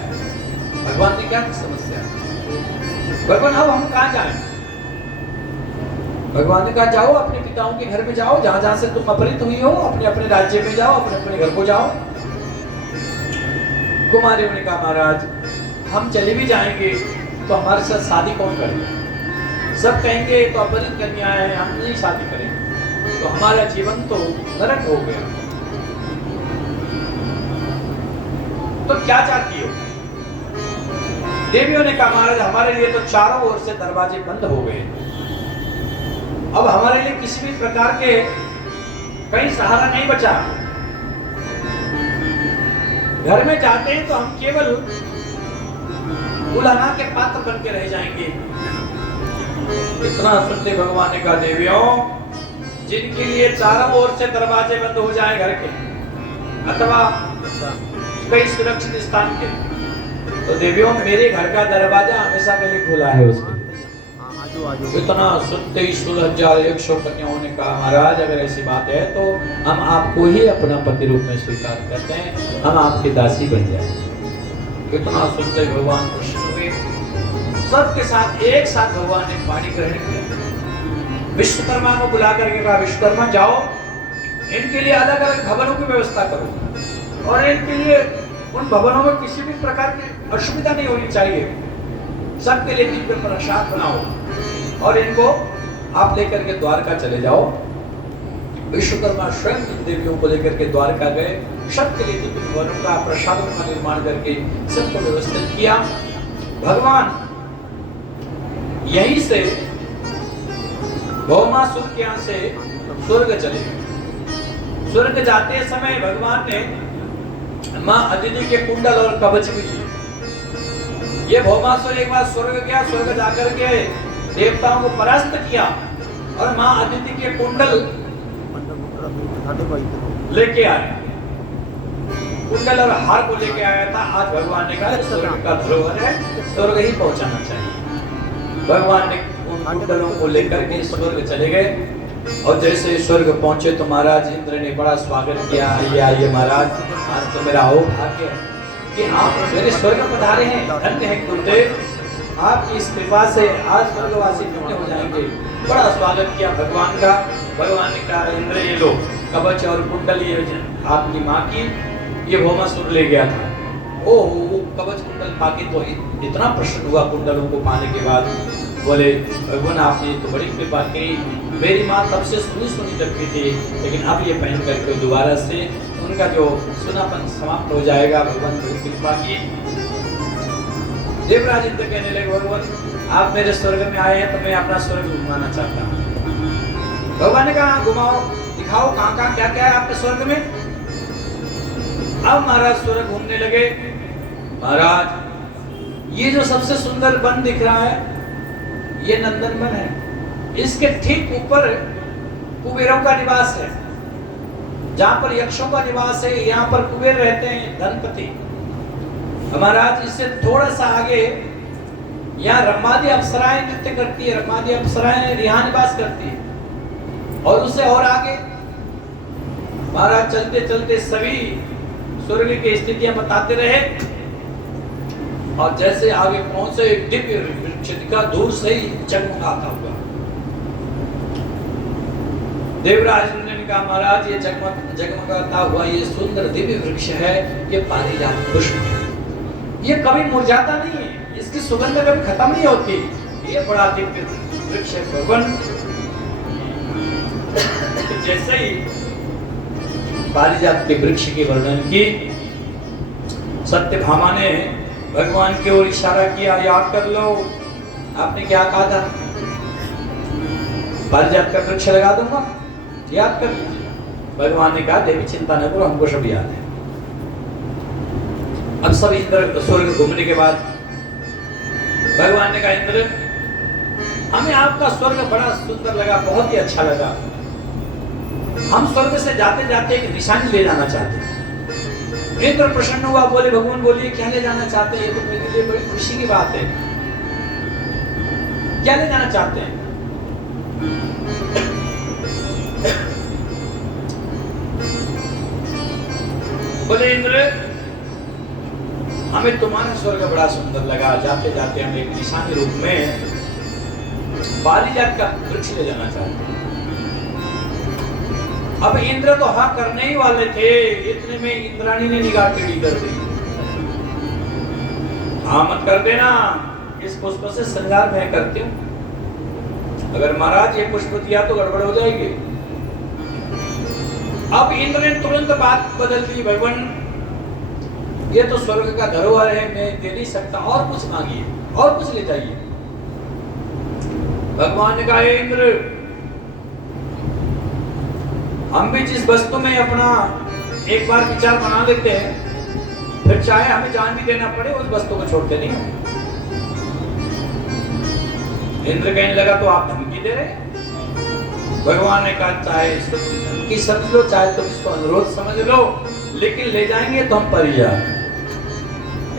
भगवान ने क्या समस्या? भगवान अब हम कहां जाएं? भगवान ने कहा जाओ अपने पिताओं के घर में जाओ, जहां जहां से तुम अपहृत हुई हो, अपने अपने राज्य में जाओ, अपने अपने घर को जाओ। कुमारियों ने कहा महाराज हम चले भी जाएंगे तो हमारे साथ शादी कौन करेगा? सब कहेंगे तो अपहृत कन्या है, हम नहीं शादी करेंगे, तो हमारा जीवन तो नरक हो गया। तो क्या चाहती हो? देवियों ने कहा महाराज हमारे लिए तो चारों ओर से दरवाजे बंद हो गए, अब हमारे लिए किसी भी प्रकार के कहीं सहारा नहीं बचा। घर में जाते हैं तो हम केवल उलाहना के पात्र बन के रह जाएंगे। इतना सुनते भगवान ने कहा देवियों जिनके लिए चारों ओर से दरवाजे बंद हो जाए घर के अथवा कई सुरक्षित स्थान के, तो देवियों मेरे घर का दरवाजा हमेशा के लिए खुला है उसके। इतना सुनते ही 16,100 कन्याओं ने कहा महाराज अगर ऐसी बात है तो हम आपको ही अपना पति रूप में स्वीकार करते हैं, हम आपकी दासी बन जाएंगे। इतना सुनते भगवान प्रसन्न हुए, सबके साथ एक साथ भगवान ने पानी ग्रहण किया। विश्वकर्मा को बुला करके कहा विश्वकर्मा जाओ इनके लिए अलग अलग भवनों की व्यवस्था करो और इनके लिए उन भवनों में किसी भी प्रकार की असुविधा नहीं होनी चाहिए, सबके लिए दिव्य प्रसाद बनाओ और इनको आप लेकर के द्वारका चले जाओ। विश्वकर्मा स्वयं देवियों को लेकर के द्वारका गए, सबके लिए दिव्य भवनों का प्रसादों का निर्माण करके सबको व्यवस्थित किया। भगवान यहीं से भौमासुर के यहाँ से स्वर्ग चले गए। स्वर्ग जाते समय भगवान ने माँ अदिति के कुंडल और कवच भी दिए। ये भौमासुर एक बार स्वर्ग गया, स्वर्ग जाकर के देवताओं को परास्त किया और माँ अदिति के कुंडल लेके आए, कुंडल और हार को लेके आया था। आज भगवान ने कहा स्वर्ग का धरोहर है, स्वर्ग ही पहुंचाना चाहिए। भगवान ने उन कुंडलों को लेकर के स्वर्ग चले गए और जैसे स्वर्ग पहुंचे तो महाराज इंद्र ने बड़ा स्वागत किया। आइए महाराज, आज तो मेरा भाग्य है कि आप मेरे स्वर्ग पधारे हैं, धन्य है गुरुदेव। आपकी इस कृपा से आज स्वर्गवासी धन्य हो जाएंगे। बड़ा स्वागत किया भगवान का। भगवान ने कहा इंद्र ये लो कवच और कुंडल, ये आपकी माँ की, ये भौमासुर ले गया था। ओह वो कवच कुंडल पाके तो इतना प्रसन्न हुआ कुंडलों को पाने के बाद, बोले भगवान आपने तो बड़ी कृपा की, मेरी माँ तब से सुनी सुनी लगती थी, लेकिन अब ये पहन करके दोबारा से उनका जो सुनापन समाप्त हो जाएगा। भगवान की कृपा की। देवराज इंद्र कहने लगे भगवान आप मेरे स्वर्ग में आए हैं तो मैं अपना स्वर्ग घुमाना चाहता हूँ। भगवान ने कहा घुमाओ, दिखाओ कहाँ कहाँ क्या क्या है आपके स्वर्ग में। अब महाराज स्वर्ग घूमने लगे। महाराज ये जो सबसे सुंदर वन दिख रहा है ये नंदन वन है, इसके ठीक ऊपर कुबेरों का निवास है, जहां पर यक्षों का निवास है, यहाँ पर कुबेर रहते हैं धनपति। महाराज इससे थोड़ा सा आगे यहाँ रमादी अप्सराएं नृत्य करती है, रमादी अप्सराएं यहाँ निवास करती है, और उससे और आगे महाराज चलते चलते सभी स्वर्ग की स्थितियां बताते रहे, और जैसे आगे पहुंचे एक दिव्य वृक्ष दिखा दूर से ही जगमगाता हुआ। देवराज ने कहा महाराज ये जगमगाता हुआ ये सुंदर दिव्य वृक्ष है, ये पारिजात पुष्प है, ये कभी मुरझाता नहीं है, इसकी सुगंध कभी खत्म नहीं होती, ये बड़ा दिव्य वृक्ष है भगवान। जैसे ही पारिजात के वृक्ष के वर्णन की, सत्यभामा ने भगवान की ओर इशारा किया, याद कर लो आपने क्या कहा था, पारिजात का वृक्ष लगा दूंगा, याद कर लीजिए। भगवान ने कहा देवी चिंता न करो, हमको सब याद है। अब सब इंद्र स्वर्ग घूमने के बाद भगवान ने कहा इंद्र हमें आपका स्वर्ग बड़ा सुंदर लगा, बहुत ही अच्छा लगा, हम स्वर्ग से जाते जाते एक निशानी ले जाना चाहते हैं। इंद्र प्रसन्न हुआ, बोले भगवान बोलिए क्या ले जाना चाहते हैं, ये तो मेरे लिए बड़ी खुशी की बात है, क्या ले जाना चाहते हैं। बोले इंद्र हमें तुम्हारा स्वर्ग बड़ा सुंदर लगा, जाते जाते हम एक निशानी रूप में पारिजात का वृक्ष ले जाना चाहते हैं। अब इंद्र तो हाँ करने ही वाले थे, इतने में इंद्राणी ने निगाह टेढ़ी कर दी। हाँ मत कर देना, इस पुष्प से श्रृंगार मैं करती हूं, अगर महाराज ये पुष्प दिया तो गड़बड़ हो जाएगी। अब इंद्र ने तुरंत बात बदल दी, भगवान ये तो स्वर्ग का धरोहर है, मैं दे नहीं सकता, और कुछ मांगिए, और कुछ ले जाइए। भगवान ने कहा इंद्र हम भी जिस वस्तु में अपना एक बार विचार बना लेते हैं, फिर चाहे हमें जान भी देना पड़े उस वस्तु को छोड़ते नहीं हम। इंद्र कहने लगा तो आप धमकी दे रहे। भगवान ने कहा चाहे इसको धमकी समझ लो, चाहे तुम इसको अनुरोध समझ लो, लेकिन ले जाएंगे तो हम परिजात।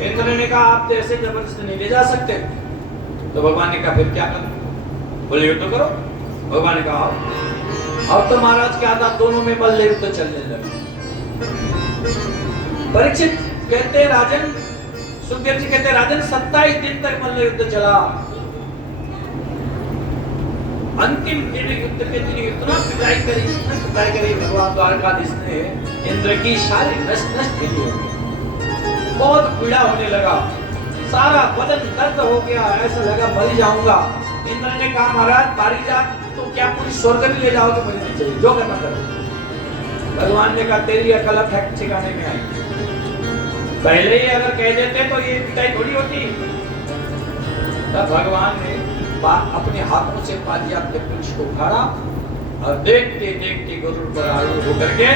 इंद्र ने कहा आप तो ऐसे जबरदस्ती नहीं ले जा सकते। तो भगवान ने कहा फिर क्या करो, बोले युद्ध करो। भगवान ने कहा अब तो महाराज क्या था, दोनों में बल ले तो चलने लगे। परीक्षित कहते राजन, सुखदेव जी कहते राजन 27 दिन तक मल्ल युद्ध चला। अंतिम दिन युद्ध के दिन इतना पिटाई करी भगवान द्वारकाधीश ने, इंद्र की सारी नस ढीली हो गई, बहुत पीड़ा होने लगा, सारा बदन दर्द हो गया, ऐसा लगा मर जाऊंगा। इंद्र ने कहा महाराज पारिजात तो क्या पूरी स्वर्ग भी ले जाओगे, मुझे नहीं चाहिए, जो करना करो। भगवान ने कहा तेरी अकल अब ठिकाने में आई, पहले ही अगर कह देते तो ये पिटाई थोड़ी होती। तब भगवान ने अपने हाथों से पारिजात के वृक्ष को उखाड़ा और देखते देखते गरुड़ पर आरूढ़ होकर के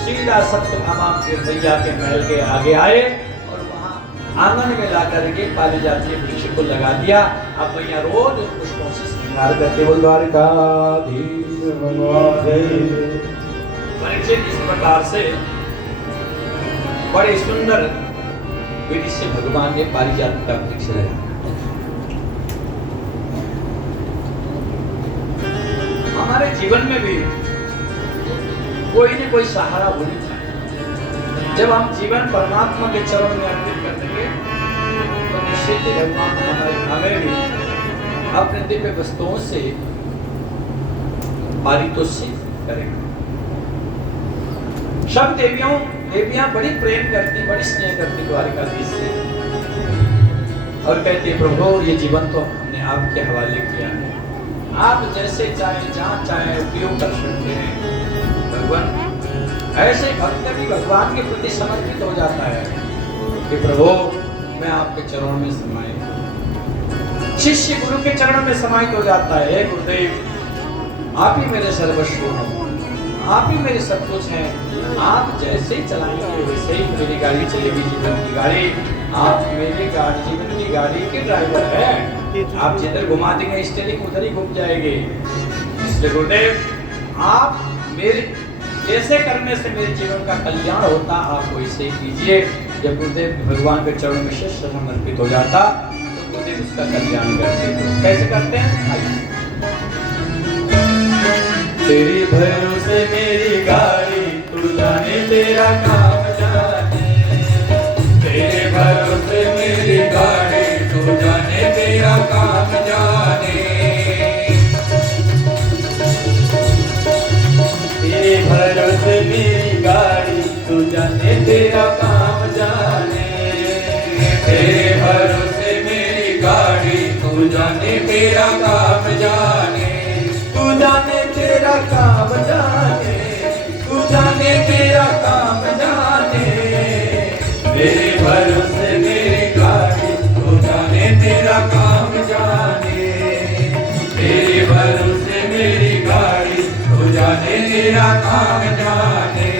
सीधा सत्यभामा के मैया के महल के आगे आए और वहां आंगन में ला करके पारिजात के वृक्ष को लगा दिया। अब मैया रोज उन पुष्पों से श्रृंगार करते बोल द्वारकाधीश भगवान। परीक्षित इस प्रकार से बड़े सुंदर विधि से भगवान ने पारिजात का वृक्ष लगाया। हमारे जीवन में भी कोई न कोई सहारा होना चाहिए। जब हम जीवन परमात्मा के चरण में अर्पित कर देंगे तो तो निश्चित ही भगवान हमें भी अपने दिव्य वस्तुओं से पारितोषिक करेंगे। सब देवियां बड़ी प्रेम करती, बड़ी स्नेह करती द्वारिकाधीश से, और कहती है प्रभु ये जीवन तो हमने आपके हवाले किया है, आप जैसे चाहे जहाँ चाहे उपयोग कर सकते हैं। भगवान ऐसे भक्त भी भगवान के प्रति समर्पित हो जाता है कि प्रभु मैं आपके चरणों में समाहित, शिष्य गुरु के चरणों में समाहित हो जाता है। गुरुदेव आप ही मेरे सर्वस्व हो, आप ही मेरे सब कुछ हैं, आप जैसे ही चलाएंगे वैसे ही मेरी गाड़ी चलेगी, जीवन की गाड़ी। आप मेरी गाड़ी, जीवन की गाड़ी के ड्राइवर हैं, आप जिधर घुमा देंगे स्टीयरिंग उधर ही घूम जाएंगे। इसलिए गुरुदेव आप मेरे जैसे करने से मेरे जीवन का कल्याण होता, आप वैसे ही कीजिए। जब गुरुदेव भगवान के चरणों में शिष्य समर्पित हो जाता तो गुरुदेव उसका कल्याण करते। तो कैसे करते हैं? आइए। तेरे भरोसे मेरी गाड़ी, तू जाने तेरा काम जाने, तेरे भरोसे मेरी गाड़ी, तू जाने तेरा काम जाने, तेरे भरोसे मेरी गाड़ी, तू जाने तेरा काम जाने, तेरे भरोसे मेरी गाड़ी, तू जाने तेरा काम जाने, तू जाने तेरा काम जाने, तू जाने तेरा काम जाने, तेरे भरोसे मेरी गाड़ी, तू जाने तेरा काम जाने, तेरे भरोसे मेरी गाड़ी, तू जाने तेरा काम जाने।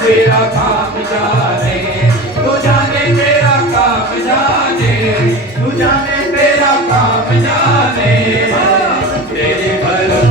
तेरा काम जाने, तू जाने तेरा काम जाने, तू जाने तेरा काम जाने, तेरे भरोसे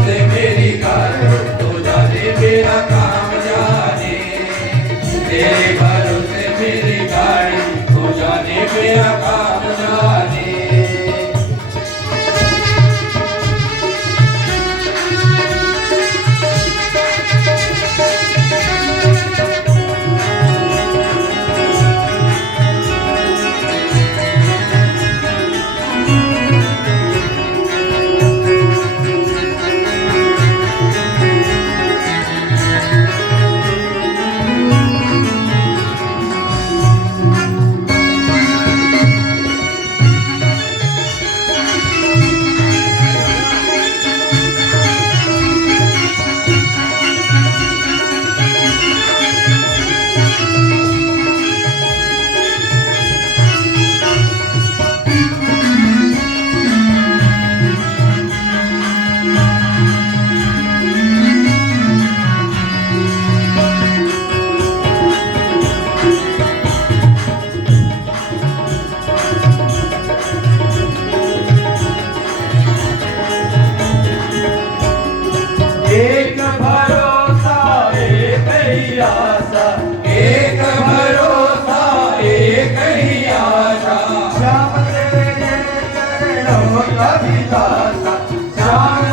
अभिलाषा, श्याम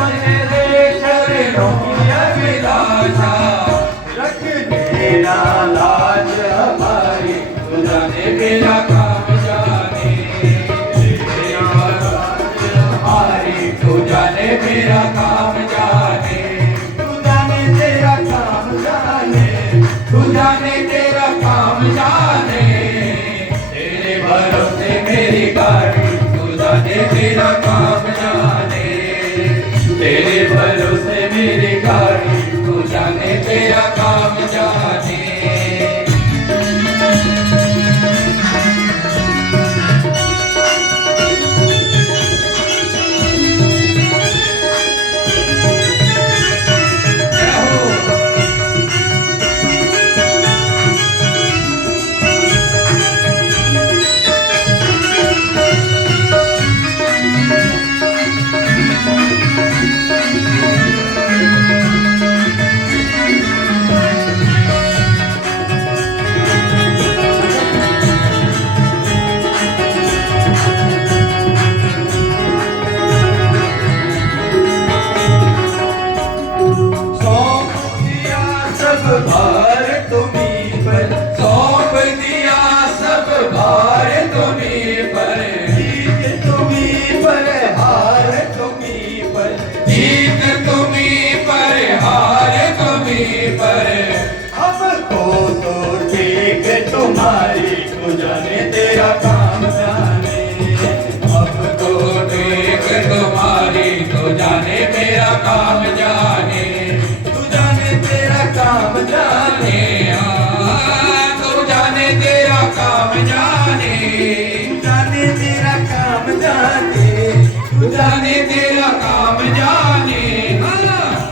तेरे चरणों की अभिलाषा, रखने ना लाज हमारी, तू जाने मेरा काम जाने, हमारी तू जाने मेरा काम जाने, तू जाने तेरा काम जाने, तू जाने तेरा काम जाने, तेरे भरोसे मेरी गाड़ी, तू जाने तेरा काम जाने, तेरे भरोसे मेरी गाड़ी, तू जाने तेरा काम जाने। भार तुम्हीं पर, सौंप दिया सब भार तुम्हीं पर, जीत तुम्हीं पर, हार तुम्हीं पर, जीत तुम्हीं पर, हार तुम्हीं पर, हमको तो ठीक तुम्हारी, तू जाने तेरा काम जाने, हमको ठीक तुम्हारी, तू जाने मेरा काम जाने, काम जाने, तू जाने तेरा काम जाने, जाने तेरा काम जाने, तू जाने तेरा काम जाने,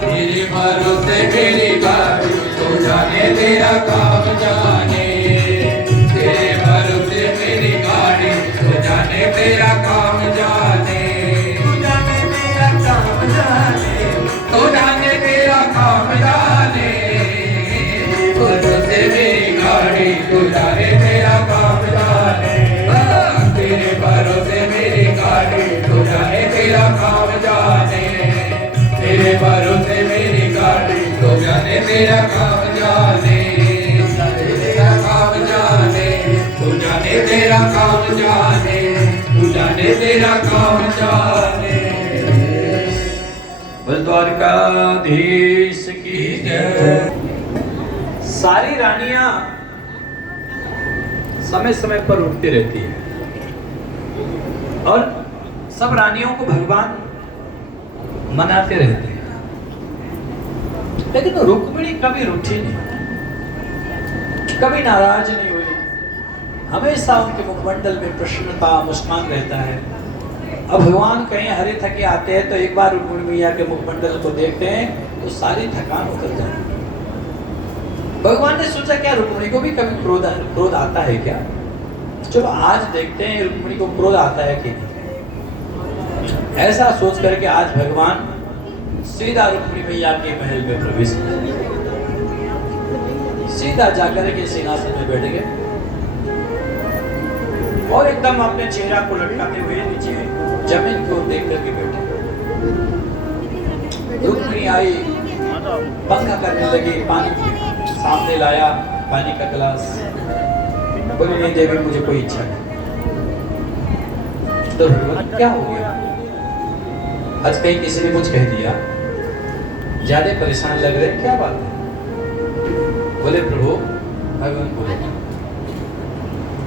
तेरे भरोसे मेरी गाड़ी, तू जाने तेरा काम जाने, तेरे भरोसे मेरी गाड़ी, तू जाने तेरा काम जाने, तू जाने तेरा काम जाने, तू जाने तेरा काम जाने, भरोसे मेरी गाड़ी, तू जाने तेरा काम जाने, तेरे भरोसे मेरी गाड़ी, तू जाने तेरा काम जाने, तेरे भरोसे मेरी गाड़ी, तू जाने तेरा काम जाने, तेरा काम जाने, तू जाने तेरा काम जाने, तू जाने तेरा काम जाने। द्वारकाधीश की जय। सारी रानियां समय समय पर उठती रहती है और सब रानियों को भगवान मनाते रहते हैं, लेकिन रुक्मिणी कभी रूठी नहीं, कभी नाराज नहीं हुई, हमेशा उनके मुखमंडल में प्रसन्नता मुस्कान रहता है। अब भगवान कहीं हरे थके आते हैं तो एक बार रुक्मिणी मैया के मुखमंडल को देखते हैं तो सारी थकान उतर जाती है। भगवान ने सोचा क्या रुक्मिणी को भी कभी क्रोध आता है क्या? चलो आज देखते हैं रुक्मिणी को क्रोध आता है कि नहीं। ऐसा सोच करके आज भगवान सीधा रुक्मिणी मैया के महल में प्रवेश किया, सीधा जाकर के सिंहासन में बैठ गए और एकदम अपने चेहरा को लटकाते हुए नीचे जमीन को देख करके बैठे। रुक्मिणी आई, पंखा करने लगी, पानी सामने लाया, पानी का गिलास, बोली नहीं देवी मुझे कोई इच्छा नहीं। तो भगवान क्या हो गया? आज कहीं किसी ने कुछ कह दिया, ज्यादा परेशान लग रहे, क्या बात है? बोले प्रभु, भगवान बोले।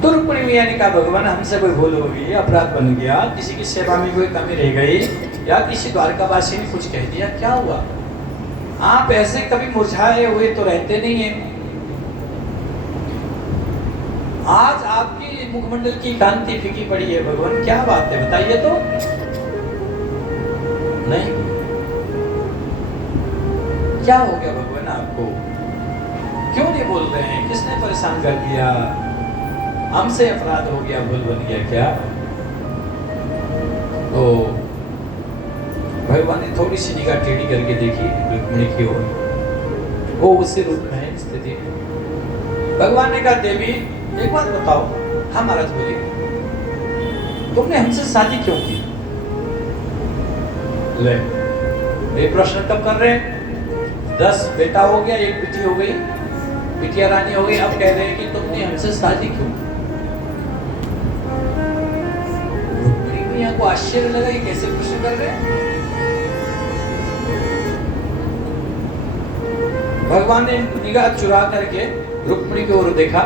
तो रुक्मिणी मैया ने कहा भगवान हमसे कोई भूल हो गई, अपराध बन गया, किसी की सेवा में कोई कमी रह गई या किसी द्वारकावासी ने कुछ कह दिया, क्या हुआ? आप ऐसे कभी मुरझाए हुए तो रहते नहीं हैं। आज आपकी मुखमंडल की कांति फीकी पड़ी है भगवान, क्या बात है बताइए तो। नहीं, क्या हो गया भगवान आपको? क्यों नहीं बोल रहे हैं? किसने परेशान कर दिया? हमसे अपराध हो गया, भूल बन गया क्या? तो भगवान ने थोड़ी सी निगाह टेढ़ी करके देखी रुक्मिणी की ओर, वो उससे रुक रहे स्थिति। भगवान ने कहा देवी एक बात बताओ। हाँ महाराज बोलिए। तुमने हमसे शादी क्यों की? ले ये प्रश्न तब कर रहे हैं, 10 बेटा हो गया, 1 बेटी हो गई, बिटिया रानी हो गई, अब कह रहे हैं कि तुमने हमसे शादी क्यों? रुक्मिणी मैया को आश्चर्य लगा, ये कैसे प्रश्न कर रहे हैं। भगवान ने निगाह चुरा करके रुक्मिणी की ओर देखा,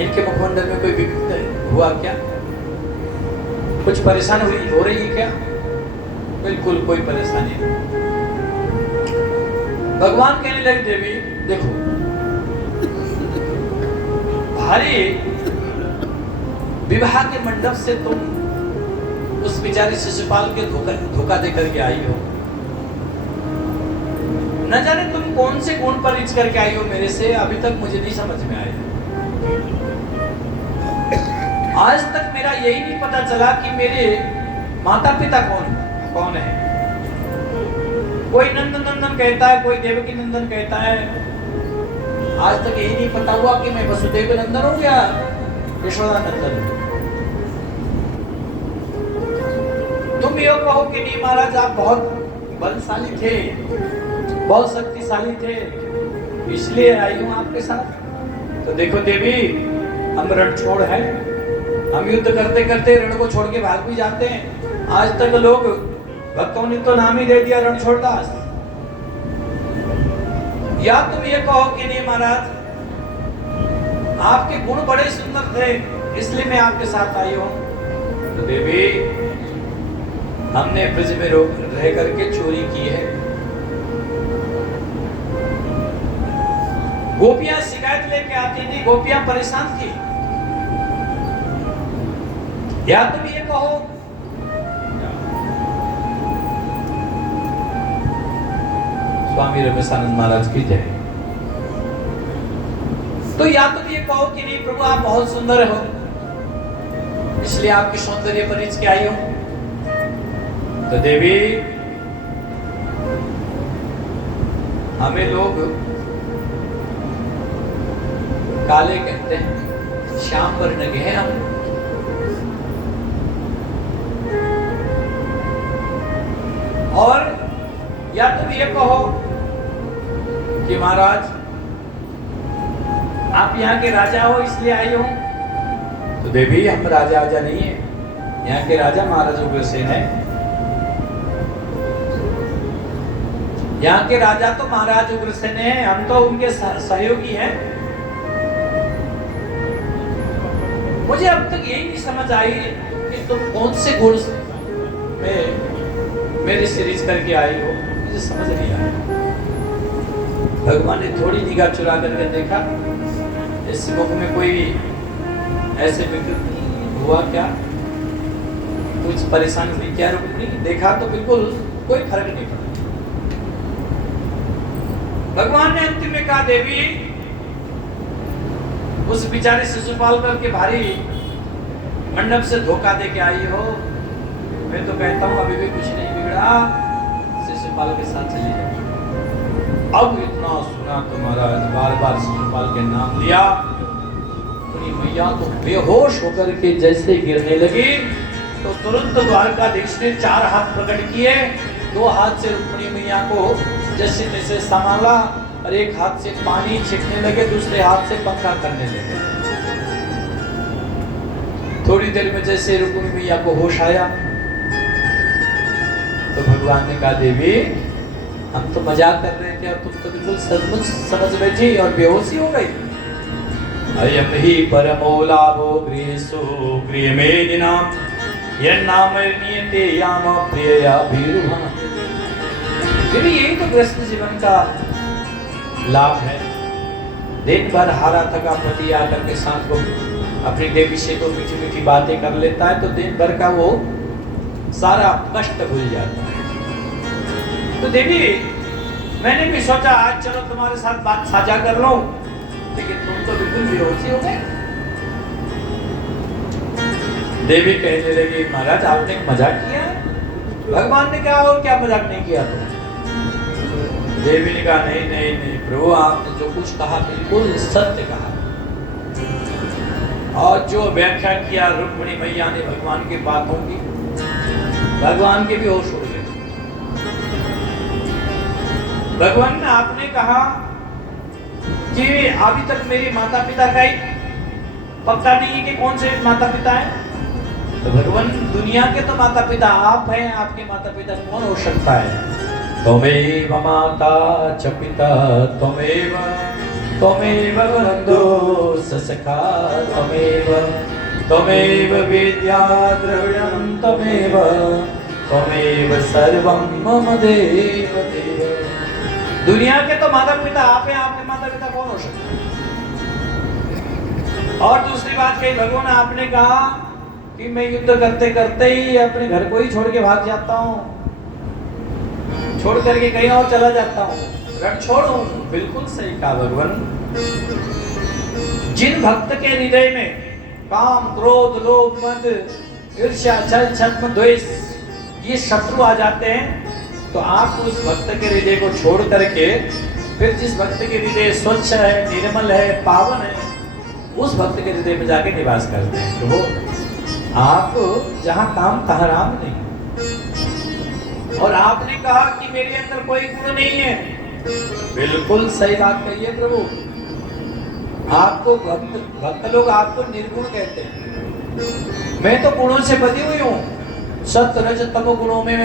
इनके मुखमंडल में कोई विघ्न हुआ क्या, कुछ परेशान हो रही है क्या? बिल्कुल कोई परेशानी नहीं। भगवान कहने लगे, देवी देखो, भारी विवाह के मंडप से तुम उस बेचारे शिशुपाल के धोखा देकर के आई हो, न जाने तुम कौन से गुण पर रिच करके आई हो मेरे से, अभी तक मुझे नहीं समझ में आया। आज तक मेरा यही नहीं पता चला कि मेरे माता पिता कौन है। कोई नंदन नंदन कहता है, कोई देवकी नंदन कहता है, आज तक यही नहीं पता हुआ कि मैं वसुदेव नंदन हूं या यशोदा नंदन हूं। तुम ये कहो कि नहीं महाराज, आप बहुत बलशाली थे, बहुत शक्तिशाली थे, इसलिए आई हूं आपके साथ। तो देखो देवी, हम रणछोड़ हैं, हम युद्ध करते करते रण को छोड़ के भाग भी जाते हैं। आज तक लोग भक्तों ने तो नाम ही दे दिया रणछोड़दास। या तुम ये कहो कि नहीं महाराज, आपके गुण बड़े सुंदर थे, इसलिए मैं आपके साथ आई हूं। तो देवी, हमने ब्रज में रह करके चोरी की है, गोपियां शिकायत लेके आती थी, गोपियां परेशान थी। या तुम ये कहो, स्वामी रमेशानंद महाराज की जय। तो या तुम ये कहो कि नहीं प्रभु, आप बहुत सुंदर हो, इसलिए आपके सौंदर्य पर रिझ के आई हूं। तो देवी, हमें लोग काले कहते हैं, श्याम वर्ण के हैं हम। और या तुम ये कहो कि महाराज आप यहाँ के राजा हो, इसलिए आई हो। तो देवी, हम राजा आजा नहीं है, यहाँ के राजा महाराज उग्रसेन है। यहाँ के राजा तो महाराज उग्रसेन है, हम तो उनके सहयोगी हैं। मुझे अब तक यही नहीं समझ आई कि तुम कौन से गुण में मेरे से रिझ करके आई हो, मुझे समझ नहीं आया। भगवान ने थोड़ी निगाह चुरा करके देखा, इस मुख में कोई ऐसे विकृत हुआ क्या, कुछ परेशानी हुई क्या रुक्मिणी? देखा तो बिल्कुल कोई फर्क नहीं पड़ा। भगवान ने अंतिम में कहा, देवी, उस बेचारे शिशुपाल करके भारी मंडप से धोखा दे के आई हो। मैं तो कहता हूं अभी भी कुछ नहीं बिगड़ा, शिशुपाल के साथ चली जाओ। अब इतना सुना तो महाराज बार बार शिशुपाल के नाम लिया, अपनी मैया तो बेहोश होकर के जैसे गिरने लगी, तो तुरंत द्वारकाधीश ने 4 हाथ प्रकट किए, 2 हाथ से रुक्मिणी मैया को जैसे तैसे संभाला, और 1 हाथ से पानी छिड़कने लगे, दूसरे हाथ से पंखा करने लगे। थोड़ी देर में जैसे रुक्मिणी मैया को होश आया, तो भगवान ने कहा, देवी, हम तो मजाक कर रहे थे और तुम तो बिल्कुल सचमुच समझ बैठी और बेहोशी हो गई। अयम ही परमो लाभो गृहेषु गृहमेदिनां यन्नाम नियते याम प्रियया भीरुहा। फिर यही तो गृहस्थ जीवन का लाभ है। दिन भर हारा थका पति आकर के शाम को अपनी देवी से तो मीठी मीठी बातें कर लेता है, तो दिन भर का वो सारा कष्ट भूल जाता है। तो देवी, मैंने भी सोचा आज चलो तुम्हारे साथ बात साझा कर लूं, लेकिन तुम तो बिल्कुल बेहोशी हो गए। देवी कहने लगी, महाराज आपने मजाक किया? भगवान ने कहा, और क्या मजाक नहीं किया तुम? देवी ने कहा, नहीं नहीं नहीं प्रभु, आपने जो कुछ कहा बिल्कुल सत्य कहा, और जो व्याख्या किया रुक्मिणी मैया ने भगवान की बातों की, भगवान के भी होश उड़ गए। भगवान ने आपने कहा कि अभी तक मेरे माता पिता का ही पता नहीं है कि कौन से माता पिता हैं। तो भगवान दुनिया के तो माता पिता आप हैं, आपके माता पिता कौन हो सकता है? त्वमेव माता च पिता त्वमेव त्वमेव बन्धो सखा त्वमेव विद्या द्रविणं त्वमेव त्वमेव सर्वं मम देव देव। दुनिया के तो माता पिता आप हैं, आपके माता पिता कौन हो सकता है? और दूसरी बात कही भगवान, आपने कहा कि मैं युद्ध करते करते ही अपने घर को ही छोड़ के भाग जाता हूँ, छोड़ करके कहीं और चला जाता हूँ, रण छोड़ू। बिल्कुल सही कहा भगवान। जिन भक्त के हृदय में काम, क्रोध, लोभ, मद, ईर्ष्या, छल, छद्म, द्वेष ये शत्रु आ जाते हैं, तो आप उस भक्त के हृदय को छोड़ करके फिर जिस भक्त के हृदय स्वच्छ है, निर्मल है, पावन है, उस भक्त के हृदय में जाके निवास करते हैं। तो वो आप जहां काम तहां राम नहीं। और आपने कहा कि मेरे अंदर कोई गुण नहीं है। बिल्कुल सही बात कही है प्रभु। आपको भक्त लोग आपको निर्गुण कहते हैं। मैं तो गुणों से बधी हुई हूँ, सत्य रज तम गुणों में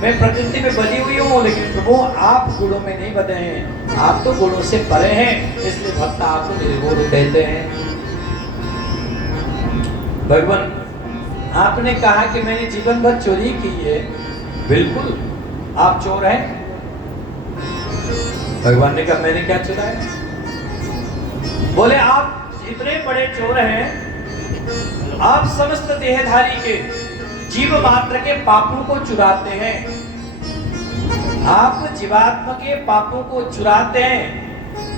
मैं प्रकृति में बधी हुई हूँ, लेकिन प्रभु आप गुणों में नहीं बधे हैं, आप तो गुणों से परे हैं, इसलिए भक्त आपको निर्गुण कहते हैं। भगवान आपने कहा कि मैंने जीवन भर चोरी की है। बिल्कुल आप चोर हैं। भगवान ने कहा मैंने क्या चुराया? बोले आप इतने बड़े चोर हैं, आप समस्त देहधारी के जीव मात्र के पापों को चुराते हैं, आप जीवात्मा के पापों को चुराते हैं,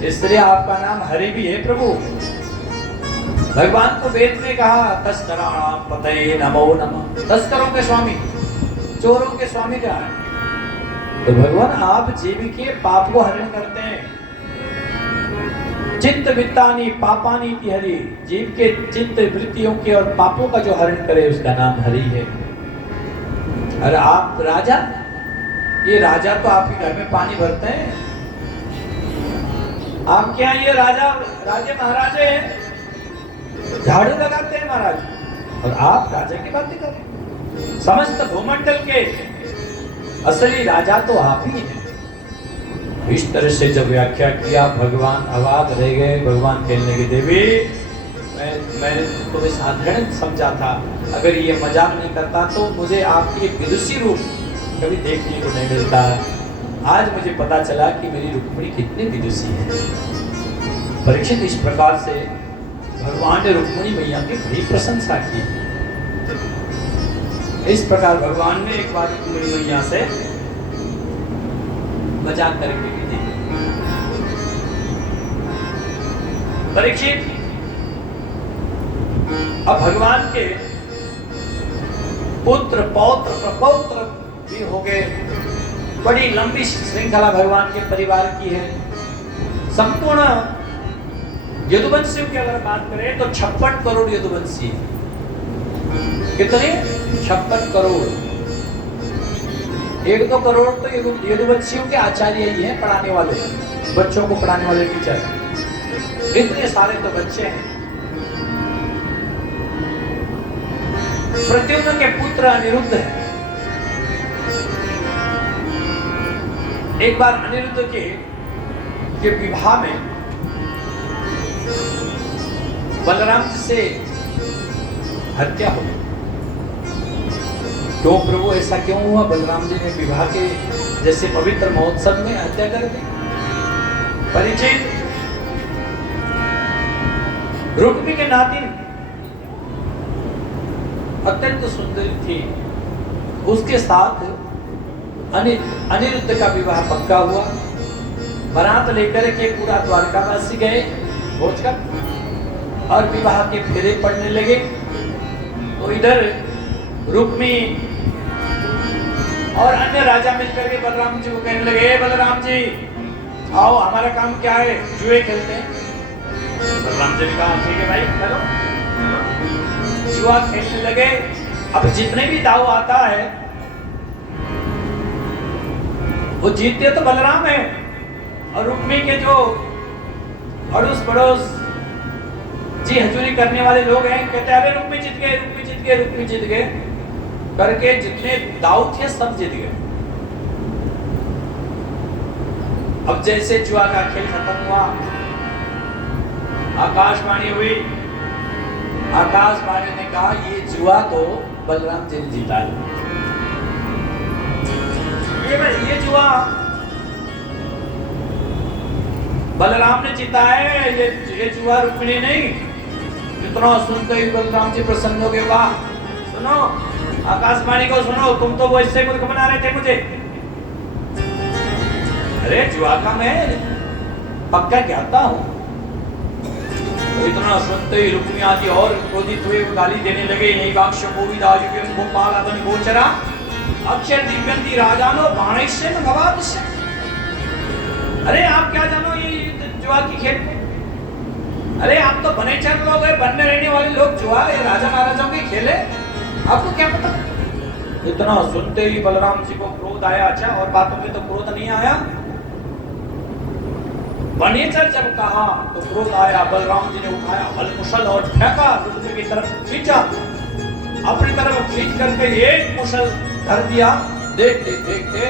इसलिए आपका नाम हरि भी है प्रभु। भगवान को वेद ने कहा तस्कराणाम पतये नमो नमः। तस्करों के स्वामी, चोरों के स्वामी क्या है? तो भगवान आप जीव के पाप को हरण करते हैं। चित्त वित्तानि पापानि इति हरि, जीव के चित्त वृत्तियों के और पापों का जो हरण करे उसका नाम हरि है। अरे आप राजा, ये राजा तो आपके घर में पानी भरते हैं, आप क्या ये राजे महाराजे हैं, झाड़ू लगाते हैं महाराज, और आप राजा की बातें करें। समस्त भूमंडल के असली राजा तो आप ही हैं। इस तरह से जब व्याख्या किया भगवान अवाक रह गए। भगवान कहने की देवी मैंने तुम्हें साधारण समझा था, अगर ये मजाक नहीं करता तो मुझे आपकी एक विदुषी रूप कभी देखने को नहीं मिलता। आज मुझे पता चला कि मेरी रुक्मिणी कितनी विदुषी है। परीक्षित इस प्रकार से भगवान ने रुक्मिणी मैया की बड़ी प्रशंसा की। इस प्रकार भगवान ने एक बार रुक्मिणी मैया से मजाक करके भी दी। परीक्षित अब भगवान के पुत्र पौत्र प्रपौत्र भी हो गए। बड़ी लंबी श्रृंखला भगवान के परिवार की है। संपूर्ण यदुवंशियों की अगर बात करें तो 56 करोड़ यदुवंशी। कितने? 56 करोड़। 1-2 करोड़ तो यदुवंशियों के आचार्य ही हैं, पढ़ाने वाले, बच्चों को पढ़ाने वाले टीचर। इतने सारे तो बच्चे हैं। प्रद्युम्न के पुत्र अनिरुद्ध है। एक बार अनिरुद्ध के विवाह में बलराम से हत्या हो गई। क्यों प्रभु ऐसा क्यों हुआ? बलराम जी ने विवाह के जैसे पवित्र महोत्सव में हत्या कर दी। परीक्षित रुक्मी के नातिन अत्यंत सुंदर थी, उसके साथ अनिरुद्ध का विवाह पक्का हुआ। बारात लेकर के पूरा द्वारकावासी गए पहुंचकर और विवाह के फेरे पड़ने लगे। तो इधर रुक्मी और अन्य राजा मिलकर के बलराम जी को कहने लगे, बलराम जी आओ, हमारा काम क्या है, जुए खेलते हैं। बलराम जी ने कहा ठीक है भाई करो। जुआ खेलने लगे। अब जितने भी दाव आता है वो जीतते तो बलराम है, और रुक्मी के जो अड़ोस पड़ोस जी हजूरी करने वाले लोग हैं, कहते अरे रुक्मी जीत गए, रुक्मी जीत गए, रुक्मी जीत गए करके जितने दाव थे सब जीत गए। अब जैसे जुआ का खेल खत्म हुआ, आकाशवाणी हुई, आकाशवाणी ने कहा ये जुआ तो बलराम जी ने जीता है, ये जुआ बलराम ने जीता है, ये जुआ रुक्मिणी नहीं। इतना सुनते ही बलराम जी प्रसन्न हो गए, वाह सुनो आकाशवाणी को सुनो, तुम तो वो इससे मूर्ख बना रहे थे मुझे, अरे जुआ का मैं पक्का कहता हूं। तो इतना सुनते ही रुक्मी आदि और क्रोधित हुए, गाली देने लगे, नहीं वाक्ष गोविदायुगम गोपाल अवन गोचरा अक्षर दिव्यंती राजानो बाणेश्य न भवादश्य। अरे आप क्या जानो ये जुआ की खेल में, अरे आप तो बनेचर लोग हैं, वन में रहने वाले लोग, जुआ ये राजा महाराजाओं की खेल है, आपको क्या पता। इतना सुनते ही बलराम जी को क्रोध आया। अच्छा, और बातों में तो क्रोध नहीं आया, बनेचर जब कहा तो क्रोध आया। बलराम जी ने उठाया हल मुशल और फेंका, रुक्मी की तरफ खींचा, अपनी तरफ खींच करके एक मुशल धर दिया। देखते देखते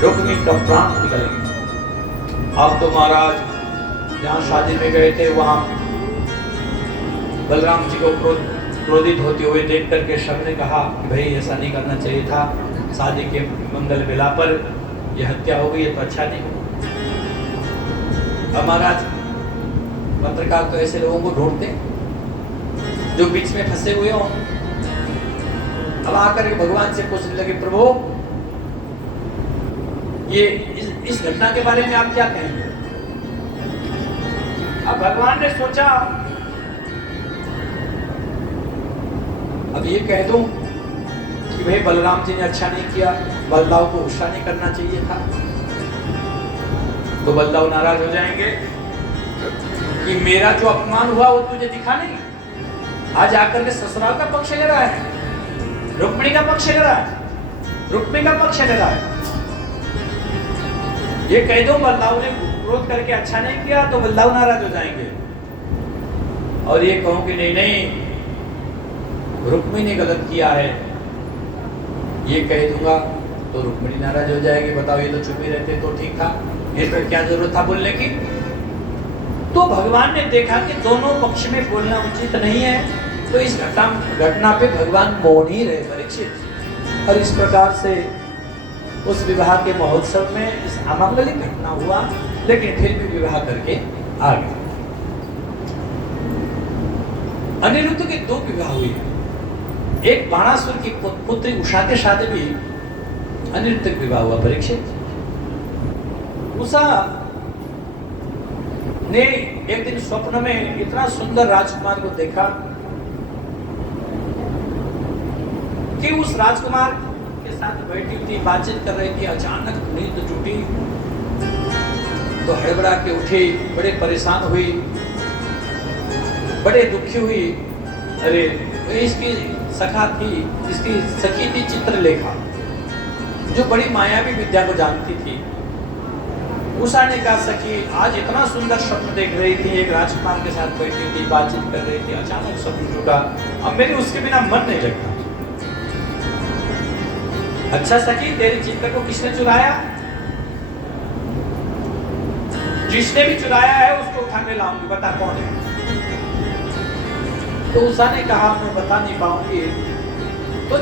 रुक्मी का प्राण निकल गया। अब तो महाराज जहाँ शादी में गए थे वहां बलराम जी को क्रोधित होते हुए देख करके सब ने कहा कि भाई ऐसा नहीं करना चाहिए था, शादी के मंगल बेला पर यह हत्या हो गई है तो अच्छा नहीं। अब महाराज पत्रकार तो ऐसे लोगों को ढूंढते जो बीच में फंसे हुए हों। अब आकर के भगवान से पूछने लगे, प्रभु ये इस घटना के बारे में आप क्या कहेंगे। अब भगवान ने सोचा अब ये कह दूं कि भाई बलराम जी ने अच्छा नहीं किया, बलदाव को गुस्सा नहीं करना चाहिए था, तो बलदाव नाराज हो जाएंगे कि मेरा जो अपमान हुआ वो तुझे दिखा नहीं, आज आकर के ससुराल का पक्ष ले रहा है, रुक्मिणी का पक्ष ले रहा है, रुक्मिणी का पक्ष ले रहा है। ये कह दो बलदाव ने क्रोध करके अच्छा नहीं किया तो बलदाव नाराज हो जाएंगे, और ये कहूं कि नहीं नहीं रुक्मिणी ने गलत किया है, ये कह दूंगा तो रुक्मिणी नाराज हो जाएगी। बताओ, ये तो चुप ही रहते तो ठीक था, इस पर क्या जरूरत था बोलने की। तो भगवान ने देखा कि दोनों पक्ष में बोलना उचित नहीं है, तो इस घटना पे भगवान मौन ही रहे परीक्षित। और इस प्रकार से उस विवाह के महोत्सव में इस अमंगलिक घटना हुआ, लेकिन फिर भी विवाह करके आ गए। अनिरुद्ध के दो विवाह हुए, एक बाणासुर की पुत्री उषा के साथ भी अनिरुद्ध का विवाह हुआ परीक्षित। उषा ने एक दिन स्वप्न में इतना सुंदर राजकुमार को देखा कि उस राजकुमार के साथ बैठी थी, बातचीत कर रही थी, अचानक नींद टूटी तो हड़बड़ा के उठी, बड़े परेशान हुई, बड़े दुखी हुई। अरे इसकी सखा थी, इसकी सखी थी चित्रलेखा, जो बड़ी मायावी विद्या को जानती थी। उषा ने कहा, सखी आज इतना सुंदर स्वप्न देख रही थी, एक राजकुमार के साथ बैठी थी, बातचीत कर रही थी, अचानक स्वप्न टूटा, अब मेरे उसके बिना मन नहीं लगता। अच्छा सखी, तेरी चित्र को किसने चुराया? जिसने भी चुराया है उसको उठा के लाऊंगी, बता कौन है। तो उषा ने कहा, मैं बता नहीं पाऊंगी, तो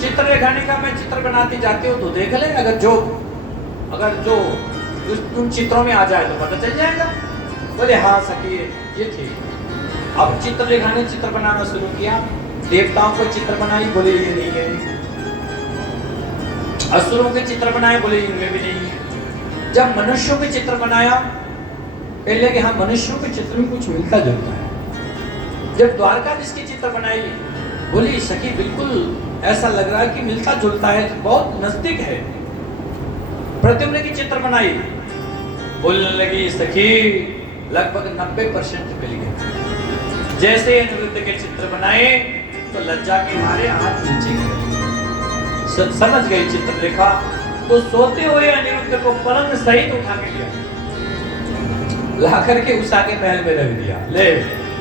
चित्रलेखा ने कहा, मैं चित्र बनाती जाती हूँ तो देख ले, अगर जो उन चित्रों में आ जाए तो पता चल जाएगा। बोले हाँ सखी ये ठीक। अब चित्रलेखा ने चित्र बनाना शुरू किया, देवताओं को चित्र बनाई, बोले ये नहीं है। असुरों के चित्र बनाए, बोले इनमें भी नहीं है। जब मनुष्यों के चित्र बनाया, पहले कि हाँ मनुष्यों के चित्र में कुछ मिलता जुलता है। जब द्वारकाधीश की चित्र बनाई, बोली सखी बिल्कुल ऐसा लग रहा है कि मिलता जुलता है, बहुत नजदीक है। प्रद्युम्न की चित्र बनाई, बोलने लगी सखी लगभग 90% मिल गए। जैसे अनिरुद्ध के चित्र बनाए तो लज्जा के मारे हाथ नीचे गए। समझ गई चित्रलेखा तो सोते हुए अनिरुद्ध को पलंग सहित उठा के लिया, ला करके उषा के महल में रख दिया। ले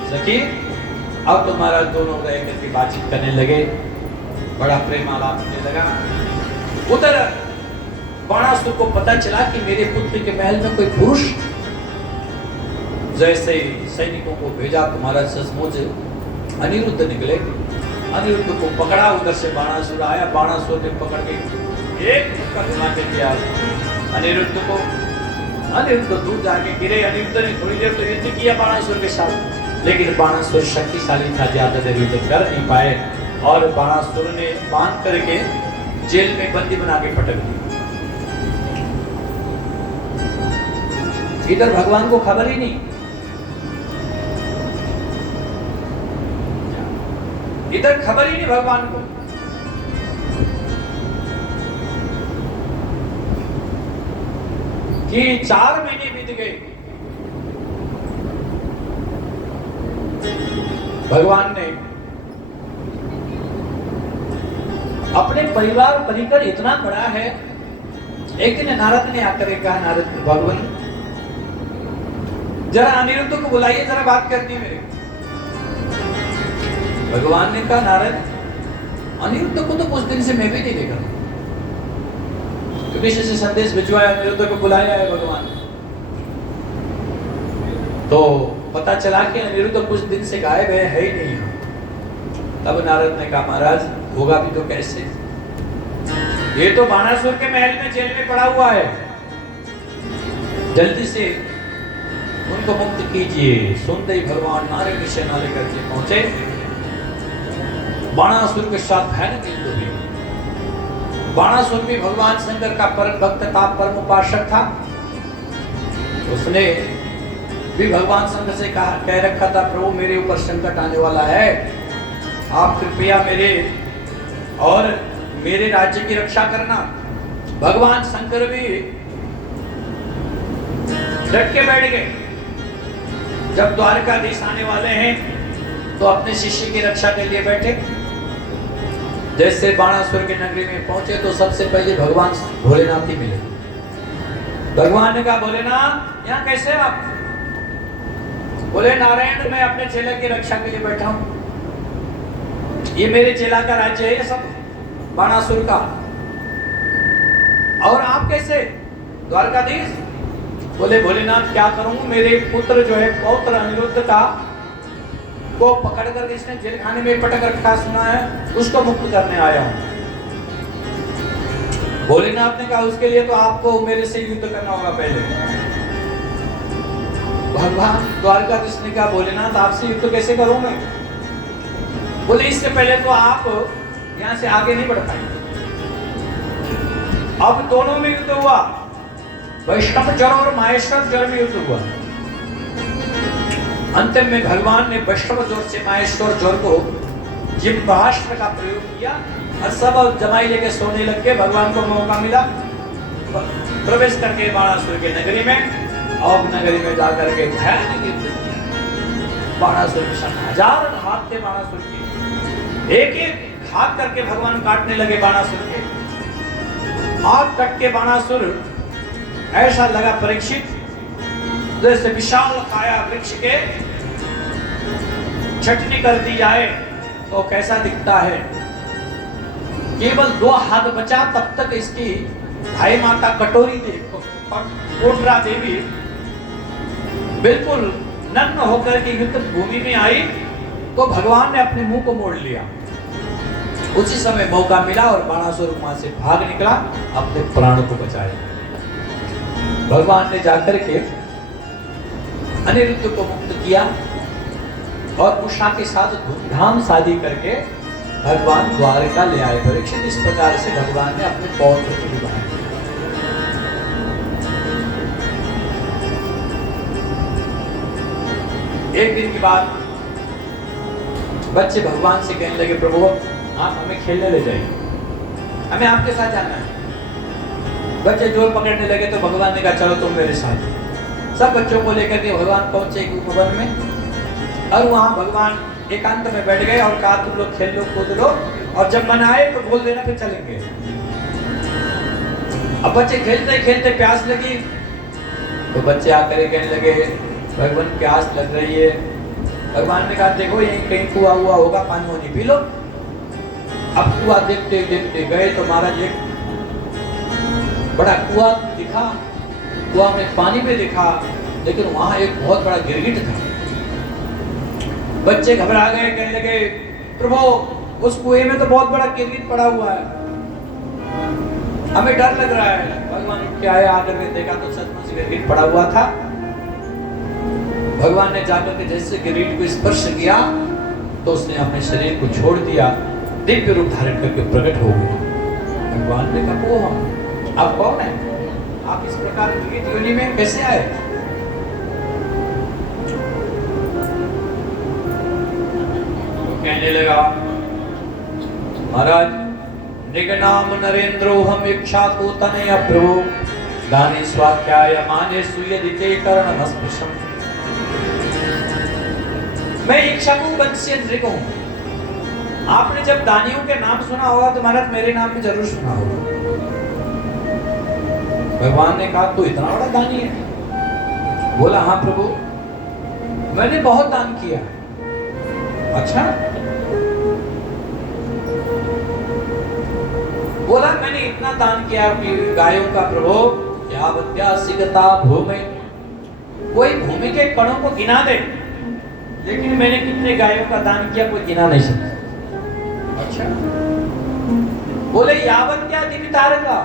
सखी, अब तुम्हारा दोनों रह करके बातचीत करने लगे, बड़ा प्रेम आलाप होने लगा। उधर बाणासुर को पता चला कि मेरे पुत्र के महल में कोई पुरुष, जैसे सैनिकों को भेजा, तुम्हारा सचमुच अनिरुद्ध निकले। अनिरुद्ध को पकड़ा, उधर से बाणासुर आया, बाणासुर ने पकड़ के एक धक्का घुमा के दिया अनिरुद्ध को। अनिरुद्ध दूर जाके गिरे। अनिरुद्ध ने थोड़ी देर तो युद्ध किया बाणासुर के साथ, लेकिन बाणासुर शक्तिशाली था, ज्यादा देर युद्ध कर नहीं पाए और बाणासुर ने बांध करके जेल में बंदी बना के पटक दिया। इधर भगवान को खबर ही नहीं, इधर खबर ही नहीं भगवान को। कि 4 महीने बीत गए, भगवान ने अपने परिवार परिकर इतना बड़ा है। एक दिन नारद ने आकर कहा, नारद भगवान जरा अनिरुद्ध को बुलाइए, जरा बात करनी मेरे। भगवान ने कहा, नारद अनिरुद्ध को तो कुछ दिन से मैं भी नहीं देखा, किसी से संदेश भिजवाया, अनिरुद्ध को बुलाया है भगवान। तो पता चला कि अनिरुद्ध कुछ दिन से गायब है ही नहीं। तब नारद ने कहा, महाराज होगा भी तो कैसे, ये तो बाणासुर के महल में जेल में पड़ा हुआ है, जल्दी से उनको मुक्त कीजिए। सुनते ही भगवान नारे की सेना लेकर के पहुंचे, बाणासुर के साथ भयानक युद्ध हुई। बाणासुर भी भगवान शंकर का परम भक्त था, परम उपासक था। उसने भी भगवान शंकर से कह रखा था, प्रभु मेरे ऊपर संकट आने वाला है, आप कृपया मेरे और मेरे राज्य की रक्षा करना। भगवान शंकर भी डट के बैठ गए। जब द्वारकाधीश आने वाले हैं तो अपने शिष्य की रक्षा के लिए बैठे। जैसे बाणासुर के नगरी में पहुंचे तो सबसे पहले भगवान भोलेनाथ ही मिले। भगवान ने कहा, भोलेनाथ यहाँ कैसे आप? बोले, नारायण मैं अपने चेला की रक्षा के लिए बैठा हूं, ये मेरे चेला का राज्य है, ये सब बाणासुर का। और आप कैसे द्वारकाधीश? बोले, भोलेनाथ क्या करूं, मेरे पुत्र जो है पौत्र अनिरुद्ध का को पकड़ कर इसने जेल खाने में पटक रखा सुना है, उसको मुक्त करने आया हूं। भोलेनाथ ने कहा, उसके लिए तो आपको मेरे से युद्ध करना होगा पहले। भगवान द्वारकाधीश ने कहा, भोलेनाथ आपसे युद्ध कैसे करूं मैं? बोले, इससे पहले तो आप यहां से आगे नहीं बढ़ पाएंगे। अब दोनों में युद्ध हुआ, वैष्णव जड़ और माहेश्वर जड़ में युद्ध हुआ। अंतिम में भगवान ने वैष्णव जोर से माहेश्वर जोर को जिह्वास्त्र का प्रयोग किया और सब जमाई लेके सोने लग गए। भगवान को मौका मिला प्रवेश करके बाणासुर के नगरी में, और नगरी में जाकर के भयानक युद्ध किया। बाणासुर के साथ 1000 हाथ थे बाणासुर के, एक एक हाथ करके भगवान काटने लगे बाणासुर के। हाथ कट के बाणासुर ऐसा लगा परीक्षित जैसे विशाल काया वृक्ष के छटनी कर दी जाए तो कैसा दिखता है। केवल 2 हाथ बचा, तब तक इसकी भाई माता कटोरी देवी, कोटरा देवी बिल्कुल नग्न होकर के युद्ध भूमि में आई तो भगवान ने अपने मुंह को मोड़ लिया। उसी समय मौका मिला और बाणासुर वहां से भाग निकला, अपने प्राण को बचाया। भगवान ने जाकर के अनिरुद्ध को मुक्त किया और उषा के साथ धूमधाम शादी करके भगवान द्वारका ले आए। परीक्षित इस प्रकार से भगवान ने अपने पौत्र को विवाह किया। एक दिन के बाद बच्चे भगवान से कहने लगे, प्रभु आप हमें खेलने ले जाइए, हमें आपके साथ जाना है। बच्चे जोर पकड़ने लगे तो भगवान ने कहा, चलो तुम मेरे साथ। सब बच्चों को लेकर के भगवान पहुंचे एक वन में और वहां भगवान एकांत में बैठ गए और कहा, तुम लोग खेल लो, कूद लो, और जब मन आए तो बोल देना, फिर चलेंगे। अब बच्चे खेलते खेलते प्यास लगी, तो बच्चे आकर के कहने लगे भगवान प्यास लग रही है। भगवान ने कहा देखो यहीं कहीं कुआं हुआ होगा, पानी वानी पी लो। अब कुआं देखते देखते गए तो महाराज एक बड़ा कुआं दिखा, कुआं में पानी भी दिखा, लेकिन वहां एक बहुत बड़ा गिरगिट था। बच्चे घबरा गए, कहने लगे प्रभु उस कुएं में तो बहुत बड़ा गिरगिट पड़ा हुआ है, हमें डर लग रहा है। भगवान क्या है, आकर के देखा तो सचमुच गिरगिट पड़ा हुआ था। भगवान ने जाकर के जैसे गिरगिट को स्पर्श किया तो उसने अपने शरीर को छोड़ दिया, दिव्य रूप धारण करके प्रकट हो गया। भगवान ने कहा वो आप कौन है, आप इस प्रकार गिरगिट योनि में कैसे आए? तो कहने लगा महाराज निगनाम नरेंद्रो हम इच्छा को तनय प्रभु दाने स्वाध्याय माने सुयदिते कर्णमस्पृशम। मैं इच्छाकू वंशीय नृग हूं। आपने जब दानियों के नाम सुना होगा तो महाराज मेरे नाम भी जरूर सुना होगा। भगवान ने कहा तू इतना बड़ा दानी है? बोला हाँ प्रभु मैंने बहुत दान किया। अच्छा, बोला मैंने इतना दान किया कि गायों का प्रभु यावत्यासिकता भूमि, कोई भूमि के कणों को गिना दे, लेकिन मैंने कितने गायों का दान किया कोई गिना नहीं सकता। अच्छा, बोले यावत्या दिव्य तारका,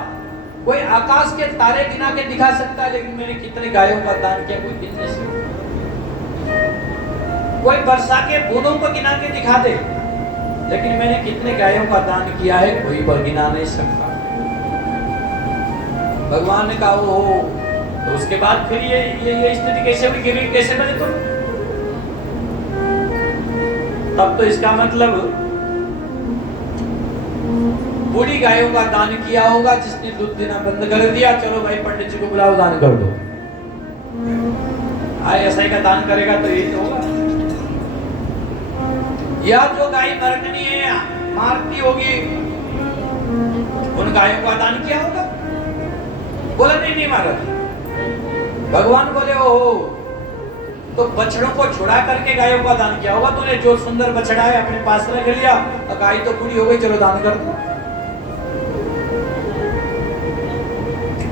कोई आकाश के तारे गिना के दिखा सकता है, लेकिन मैंने कितने गायों का दान किया कोई गिन नहीं सकता। कोई वर्षा के बूंदों को गिना के दिखा दे, लेकिन मैंने कितने गायों का दान किया है कोई पर गिना नहीं सकता। भगवान ने कहा हो तो उसके बाद फिर ये स्थिति कैसे हुई, गिरगिट कैसे बने तुम? तब तो इसका मतलब बूढ़ी गायों का दान किया होगा जिसने दूध देना बंद कर दिया। चलो भाई पंडित जी को बुलाओ दान कर दो। ऐसा का दान करेगा तो यही तो होगा। या जो गाय मरकनी है मारती होगी उन गायों का दान किया होगा। बोला नहीं महाराज। भगवान बोले ओ तो बछड़ों को छुड़ा करके गायों का दान किया होगा तूने। जो सुंदर बछड़ा है अपने पास रख लिया और गाय तो बूढ़ी हो गई, चलो दान कर दो।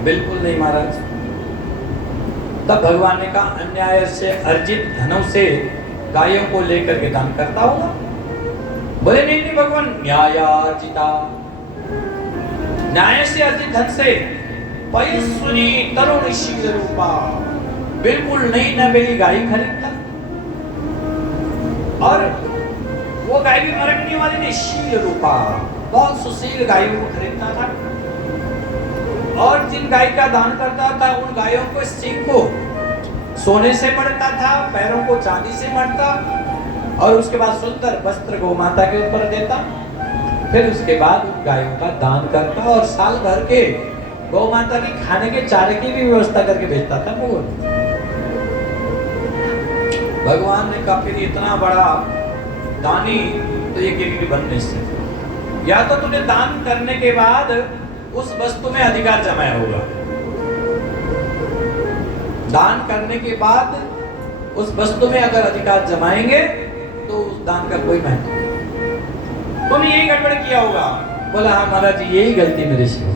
बिल्कुल नहीं महाराज। तब भगवान ने कहा अन्याय से अर्जित धनों से गायों को लेकर के दान करता होगा। बोले नहीं भगवान, न्यायार्जिता, न्याय से अर्जित धन से पयस्विनी तरुण शील रूपा, बिल्कुल नई नवेली गाय खरीदता। और वो गाय भी मरकने वाली नहीं, शील रूपा, बहुत सुशील गायों को खरीदता था। और जिन गाय का दान करता था उन गायों को सिंह को सोने से मढ़ता था, पैरों को चांदी से मढ़ता, और उसके बाद सुंदर वस्त्र गौ माता के ऊपर देता। फिर उसके बाद उन गायों का दान करता और साल भर के गौ माता की खाने के चारे की भी व्यवस्था करके भेजता था वो। भगवान ने कहा फिर इतना बड़ा दानी तो ये गिरगिट बन नहीं सकता। या तो तूने दान करने के बाद उस वस्तु में अधिकार जमाया होगा। दान करने के बाद उस वस्तु में अगर अधिकार जमाएंगे तो उस दान का कोई महत्व नहीं। तुमने यही गड़बड़ किया होगा। बोला हाँ महाराज यही गलती मेरे से हो।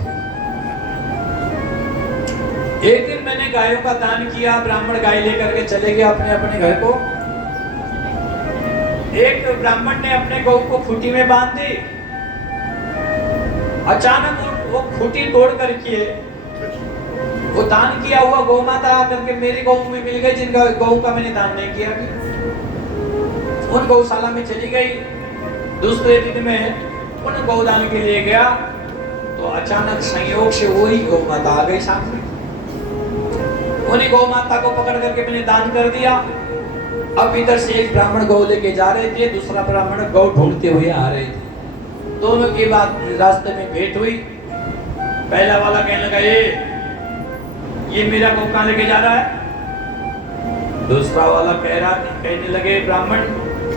एक दिन मैंने गायों का दान किया, ब्राह्मण गाय लेकर के चले गए अपने अपने घर को। एक ब्राह्मण ने अपने गौ को खूंटी में बांध दी। अचानक वो खूंटी तोड़ करके वो दान किया हुआ गौ माता आकर के मेरी गौ में मिल गई, जिन गौ का मैंने दान नहीं किया। उन गौशाला में चली गई। दूसरे दिन में उन गौदान के लिए गया तो अचानक संयोग से वही गौ माता आ गई सामने। उन्हीं गौ माता को पकड़ करके मैंने दान कर दिया। अब इधर से एक ब्राह्मण गौ लेके जा रहे थे, दूसरा ब्राह्मण गौ ढूंढते हुए आ रहे थे। दोनों की बात रास्ते में भेंट हुई। पहला वाला कहने लगा ये मेरा गौ कहाँ लेके जा रहा है? दूसरा वाला कहने लगे ब्राह्मण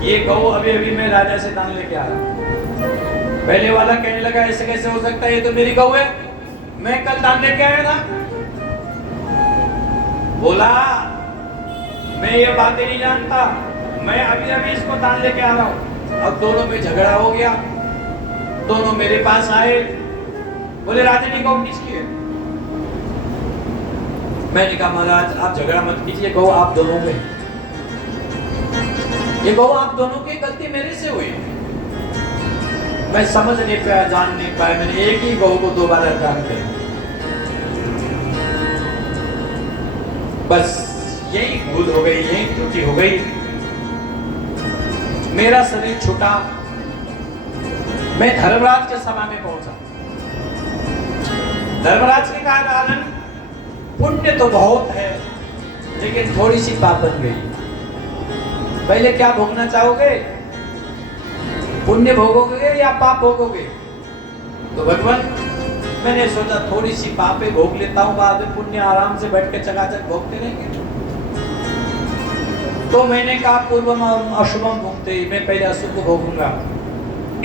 ये गौ अभी अभी मैं राजा से दान लेके आ रहा हूं। पहले वाला कहने लगा ऐसे कैसे हो सकता है, ये तो मेरी गौ है। मैं कल दान लेके आया था। बोला मैं ये बातें नहीं जानता, मैं अभी अभी इसको दान लेके आ रहा हूं। अब दोनों में झगड़ा हो गया, दोनों मेरे पास आए, बोले राजनी गौ किसकी है? मैंने कहा महाराज आप झगड़ा मत कीजिए, गौ आप दोनों में, ये गौ आप दोनों की गलती मेरे से हुई। मैं समझ नहीं पाया, जान नहीं पाया, मैंने एक ही गौ को दोबारा दान कर, बस यही भूल हो गई, यही त्रुटि हो गई। मेरा शरीर छूटा, मैं धर्मराज के सभा में पहुंचा। धर्मराज के कारण पुण्य तो बहुत है, लेकिन थोड़ी सी पाप बन गई। पहले क्या भोगना चाहोगे, पुण्य भोगोगे या पाप भोगोगे? तो भगवान मैंने सोचा थोड़ी सी पापे भोग लेता हूं, बाद में पुण्य आराम से बैठ के चकाचक भोगते रहेंगे। तो मैंने कहा पूर्वम अशुभम भोगते, मैं पहले अशुभ भोगूंगा।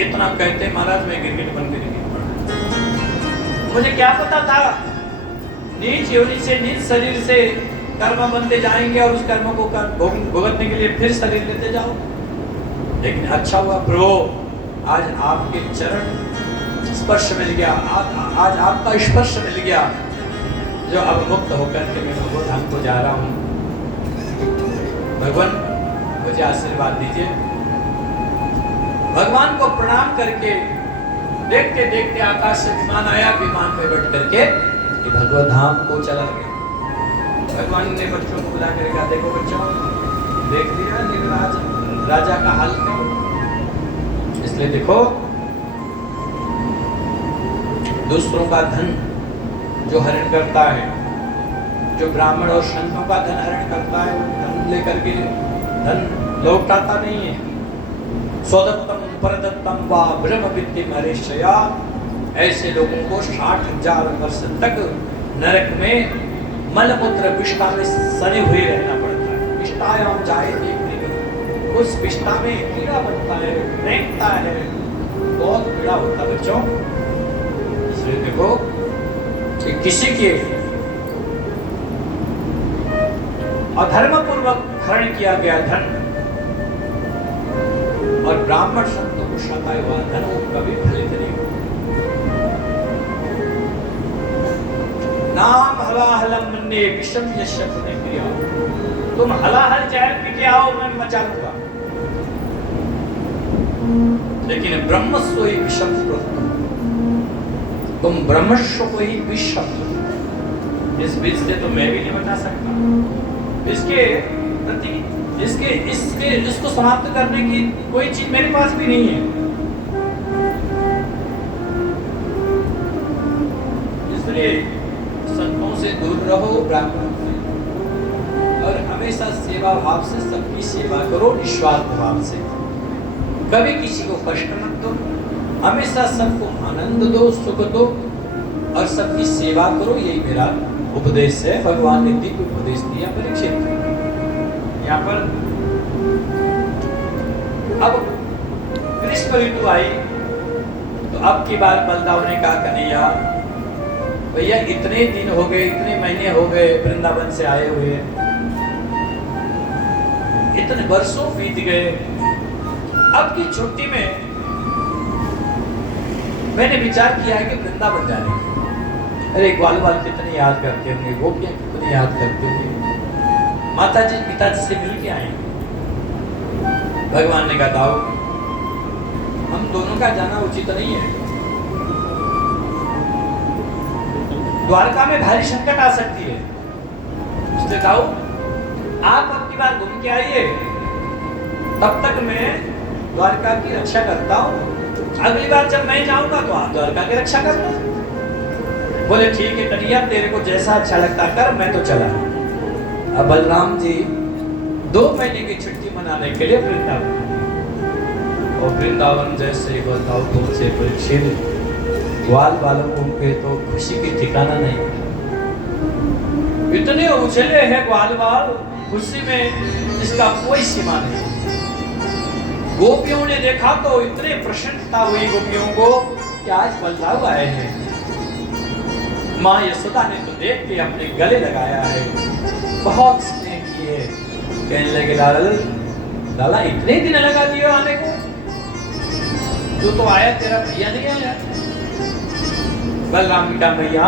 इतना कहते महाराज मैं गिरगिट बन के मुझे क्या पता था नीच योनि से, नीच शरीर से कर्म बनते जाएंगे और उस कर्म को भुगतने के लिए फिर शरीर लेते जाओ। लेकिन अच्छा हुआ प्रभु, आज आपके चरण स्पर्श मिल गया, आज आपका स्पर्श मिल गया, जो अब मुक्त होकर के मैं भगवत धाम को जा रहा हूँ। भगवान मुझे आशीर्वाद दीजिए। भगवान को प्रणाम करके देखते देखते आकाश से विमान आया, विमान में बैठ करके भगवत धाम को चला गया। भगवान ने बच्चों को बुला कर कहा देखो बच्चों, देख लिया राजा का हाल क्या हो, इसलिए देखो दूसरों का धन जो हरण करता है, जो ब्राह्मण और संतों का धन हरण करता है, वो धन लेकर के धन लौटाता नहीं है। स्वदत्तम परदत्तम वा ब्रह्म विद्यम हरेशया, ऐसे लोगों को 60,000 वर्ष तक नरक में मलमूत्र विष्ठा में सने हुए रहना पड़ता है। विष्ठायाम जाए देखने, उस विष्ठा में कीड़ा बनता है, रेंगता है, बहुत कीड़ा होता है बच्चों। इसलिए देखो कि किसी के अधर्म पूर्वक हरण किया गया धन और ब्राह्मण संतों को सताया हुआ धन कभी फलित नहीं होता। नाम हलाहलम मन्ने विषम यस्य प्रिया, तुम हलाहल जहर पी के आओ, मैं मचा लूंगा, लेकिन ब्रह्मस्व ही विषम, तुम ब्रह्मस्व को ही विषम, इस बीच से तो मैं भी नहीं बचा सकता। इसके प्रति इसको समाप्त करने की कोई चीज मेरे पास भी नहीं है। इसलिए संतों से दूर रहो, ब्राह्मणों से, और हमेशा सेवा भाव से सबकी सेवा करो, निस्वार्थ भाव से। कभी किसी को कष्ट मत दो, हमेशा सबको आनंद दो, सुख दो और सबकी सेवा करो। यही मेरा उपदेश है। भगवान ने दिव्य उपदेश दिया परीक्षित। यहाँ पर अब ग्रीष्म ऋतु आई तो अब की बार बलदाव ने कहा कन्हैया भैया इतने दिन हो गए, इतने महीने हो गए वृंदावन से आए हुए, इतने वर्षों बीत गए, अब की छुट्टी में मैंने विचार किया है कि वृंदावन जाने का। अरे ग्वाल बाल कितने याद करते होंगे, गोपियां कितनी याद करते होंगे, माता जी पिताजी से मिल के आए। भगवान ने कहा दाऊ हम दोनों का जाना उचित नहीं है, द्वारका में भारी संकट आ सकती है, इसलिए दाऊ आप अपनी बार घूम के आइए, तब तक मैं द्वारका की रक्षा करता हूँ, अगली बार जब मैं जाऊंगा तो आप द्वारका की रक्षा करना। बोले ठीक है कन्हैया, तेरे को जैसा अच्छा लगता कर, मैं तो चला। अब बलराम जी 2 महीने की छुट्टी मनाने के लिए वृंदावन, और वृंदावन जैसे बताओ तुमसे परीक्षित, ग्वाल बालकों के तो खुशी की ठिकाना नहीं, इतने उछले हैं ग्वाल बाल खुशी में इसका कोई सीमा नहीं। गोपियों ने देखा तो इतने प्रसन्नता हुई गोपियों को कि आज बलदाऊ आए हैं। माँ यशोदा ने तो देख के अपने गले लगाया है, बहुत स्नेह किए। कहने लगे लाला इतने दिन लगा दिए आने को, तू तो आया, तेरा भैया नहीं आया। बलराम का भैया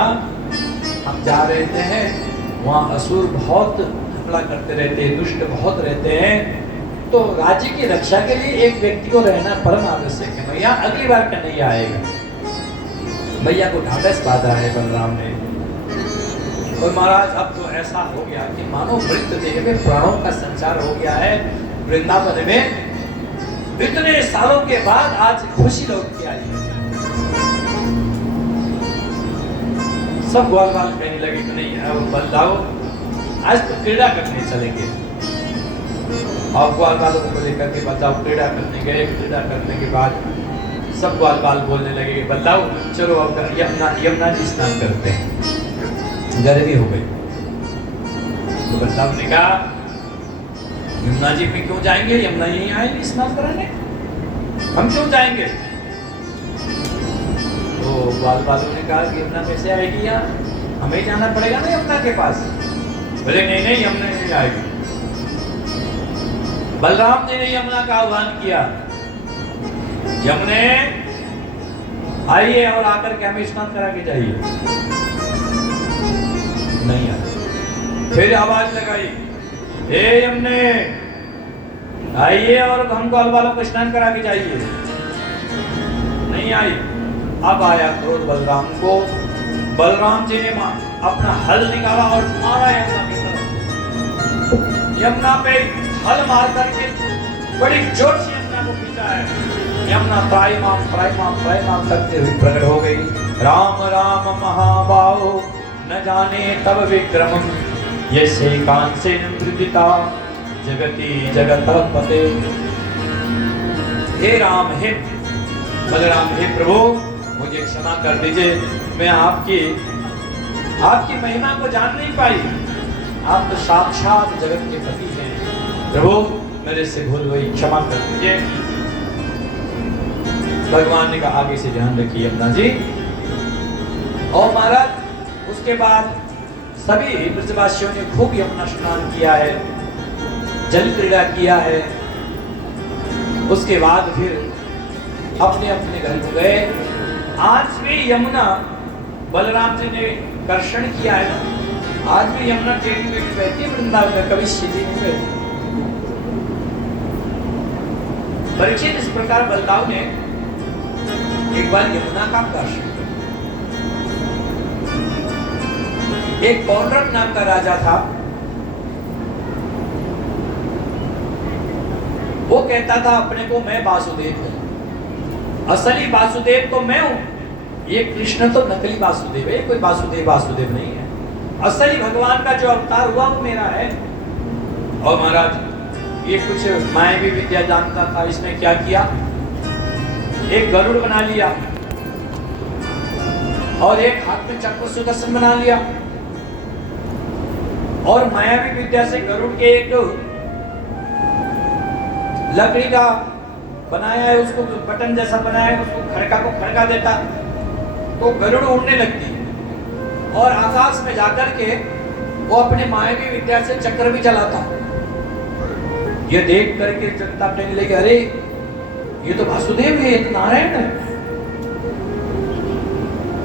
हम जा रहे थे, वहाँ असुर बहुत हमला करते रहते हैं, दुष्ट बहुत रहते हैं, तो राज्य की रक्षा के लिए एक व्यक्ति को रहना परम आवश्यक है। भैया अगली बार कन्हैया आएगा। भैया को ढांढस बांधा है बलराम ने। और महाराज अब तो ऐसा हो गया कि मानो मृत देह में प्राणों का संचार हो गया है। वृंदावन में इतने सालों के बाद आज खुशी लौट के आई है। सब ग्वाल बाल कहने लगे कि नहीं बदलाओ, आज तो क्रीड़ा करने चलेंगे। और ग्वाल बालों को लेकर के बदलाव क्रीड़ा करने गए। क्रीड़ा करने के बाद सब ग्वाल बाल बोलने लगे कि बदलाव चलो अब यमुना जी स्नान करते हैं, गर्मी हो गई। तो बदलाव ने कहा यमुना जी में क्यों जाएंगे, यमुना यहीं आएंगे स्नान कराने, हम क्यों जाएंगे। तो ग्वाल बालों ने कहा कि यमुना कैसे आएगी यार, हमें जाना पड़ेगा ना यमुना के पास। बोले नहीं नहीं यमुना नहीं आएगी। बलराम जी ने यमुना का आह्वान किया, यमुने आइए और आकर के हमें स्नान करा के जाइए। नहीं आया। फिर आवाज लगाई, हे यमुने आइए और हमको अलवालों को स्नान करा के जाइए। नहीं आई। अब आया क्रोध बलराम को। बलराम जी ने अपना हल निकाला और मारा यमुना की तरफ। यमुना पे हल मार करके बड़ी जोर से यमुना को पीटा है। यमुना त्रायमाम करते हुए प्रकट हो गई। राम राम महाबाहो न जाने तब विक्रमम, ये से कान से निवृत्ता जगती जगत पते। हे राम, हे बलराम, हे प्रभु मुझे क्षमा कर दीजिए, मैं आपकी महिमा को जान नहीं पाई। आप तो साक्षात जगत के पति हैं। प्रभु मेरे से भूल हुई, क्षमा कर दीजिए। भगवान ने कहा आगे से ध्यान रखिए यमुना जी। और महाराज उसके बाद सभी ब्रजवासियों ने खूब यमुना स्नान किया है, जल क्रीड़ा किया है। उसके बाद फिर अपने अपने घर को गए। आज भी यमुना बलराम जी ने कर्षण किया है ना, आज भी यमुना ट्रेन में बैठी वृंदावन में, कभी सीधी नहीं बैठी। परीक्षित इस प्रकार बलदाव ने एक बार यमुना का कर्षण। एक पौंड्रक नाम का राजा था, वो कहता था अपने को मैं वासुदेव हूं, असली वासुदेव तो मैं हूं, ये कृष्ण तो नकली वासुदेव है, कोई वासुदेव नहीं है। असली भगवान का जो अवतार हुआ वो मेरा है। और महाराज ये कुछ मायावी विद्या जानता था। इसने क्या किया, एक गरुड़ बना लिया और एक हाथ में चक्र सुदर्शन बना लिया, और मायावी विद्या से गरुड़ के एक लकड़ी का बनाया है, उसको बटन जैसा बनाया है, उसको खड़का को खड़का देता तो गरुड़ उड़ने लगती है। और आकाश में जाकर के वो अपने मायावी विद्या से चक्र भी चलाता। ये देख करके जनता कहने लगी अरे ये तो वासुदेव है, ये तो नारायण है।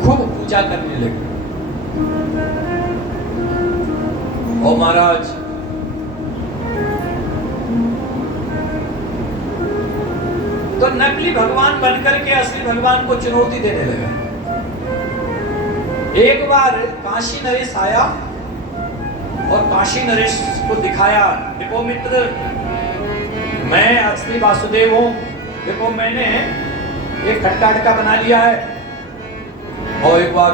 खूब पूजा करने लगे। ओ महाराज तो नकली भगवान बनकर के असली भगवान को चुनौती देने लगा। एक बार काशी नरेश आया और काशी नरेश को दिखाया, देखो मित्र मैं असली वासुदेव हूं, देखो मैंने एक खटका खटका बना लिया है। और एक बार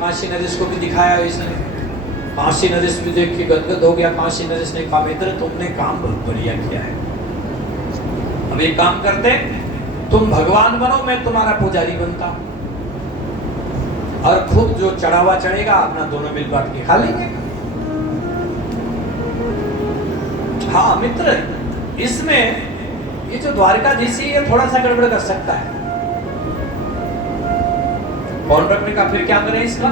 काशी नरेश को भी दिखाया इसने। काशी नरेश भी देख के गदगद हो गया। काशी नरेश ने कहा मित्र तुमने काम बहुत बढ़िया किया है, अब एक काम करते तुम भगवान बनो, मैं तुम्हारा पुजारी बनता हूं, और खुद जो चढ़ावा चढ़ेगा अपना दोनों मिल बांट के खा लेंगे। हाँ मित्र, इसमें ये जो द्वारकाधीश है ये थोड़ा सा गड़बड़ कर सकता है। पौंड्रक ने कहा फिर क्या करें इसका।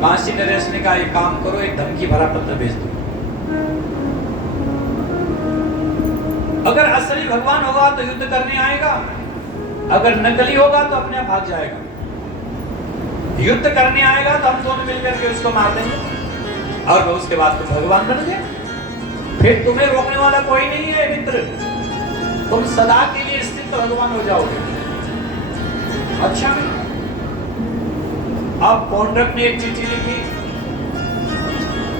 महर्षि नरेश ने कहा एक काम करो, एक धमकी भरा पत्र भेज दो। अगर असली भगवान होगा तो युद्ध करने आएगा, अगर नकली होगा तो अपने आप भाग जाएगा। युद्ध करने आएगा तो हम दोनों मिलकर के उसको मार देंगे और उसके बाद तुम भगवान बन गए, फिर तुम्हें रोकने वाला कोई नहीं है मित्र, तुम सदा के लिए स्थित भगवान हो जाओगे। अच्छा, अब पौंड्रक ने एक चिट्ठी लिखी,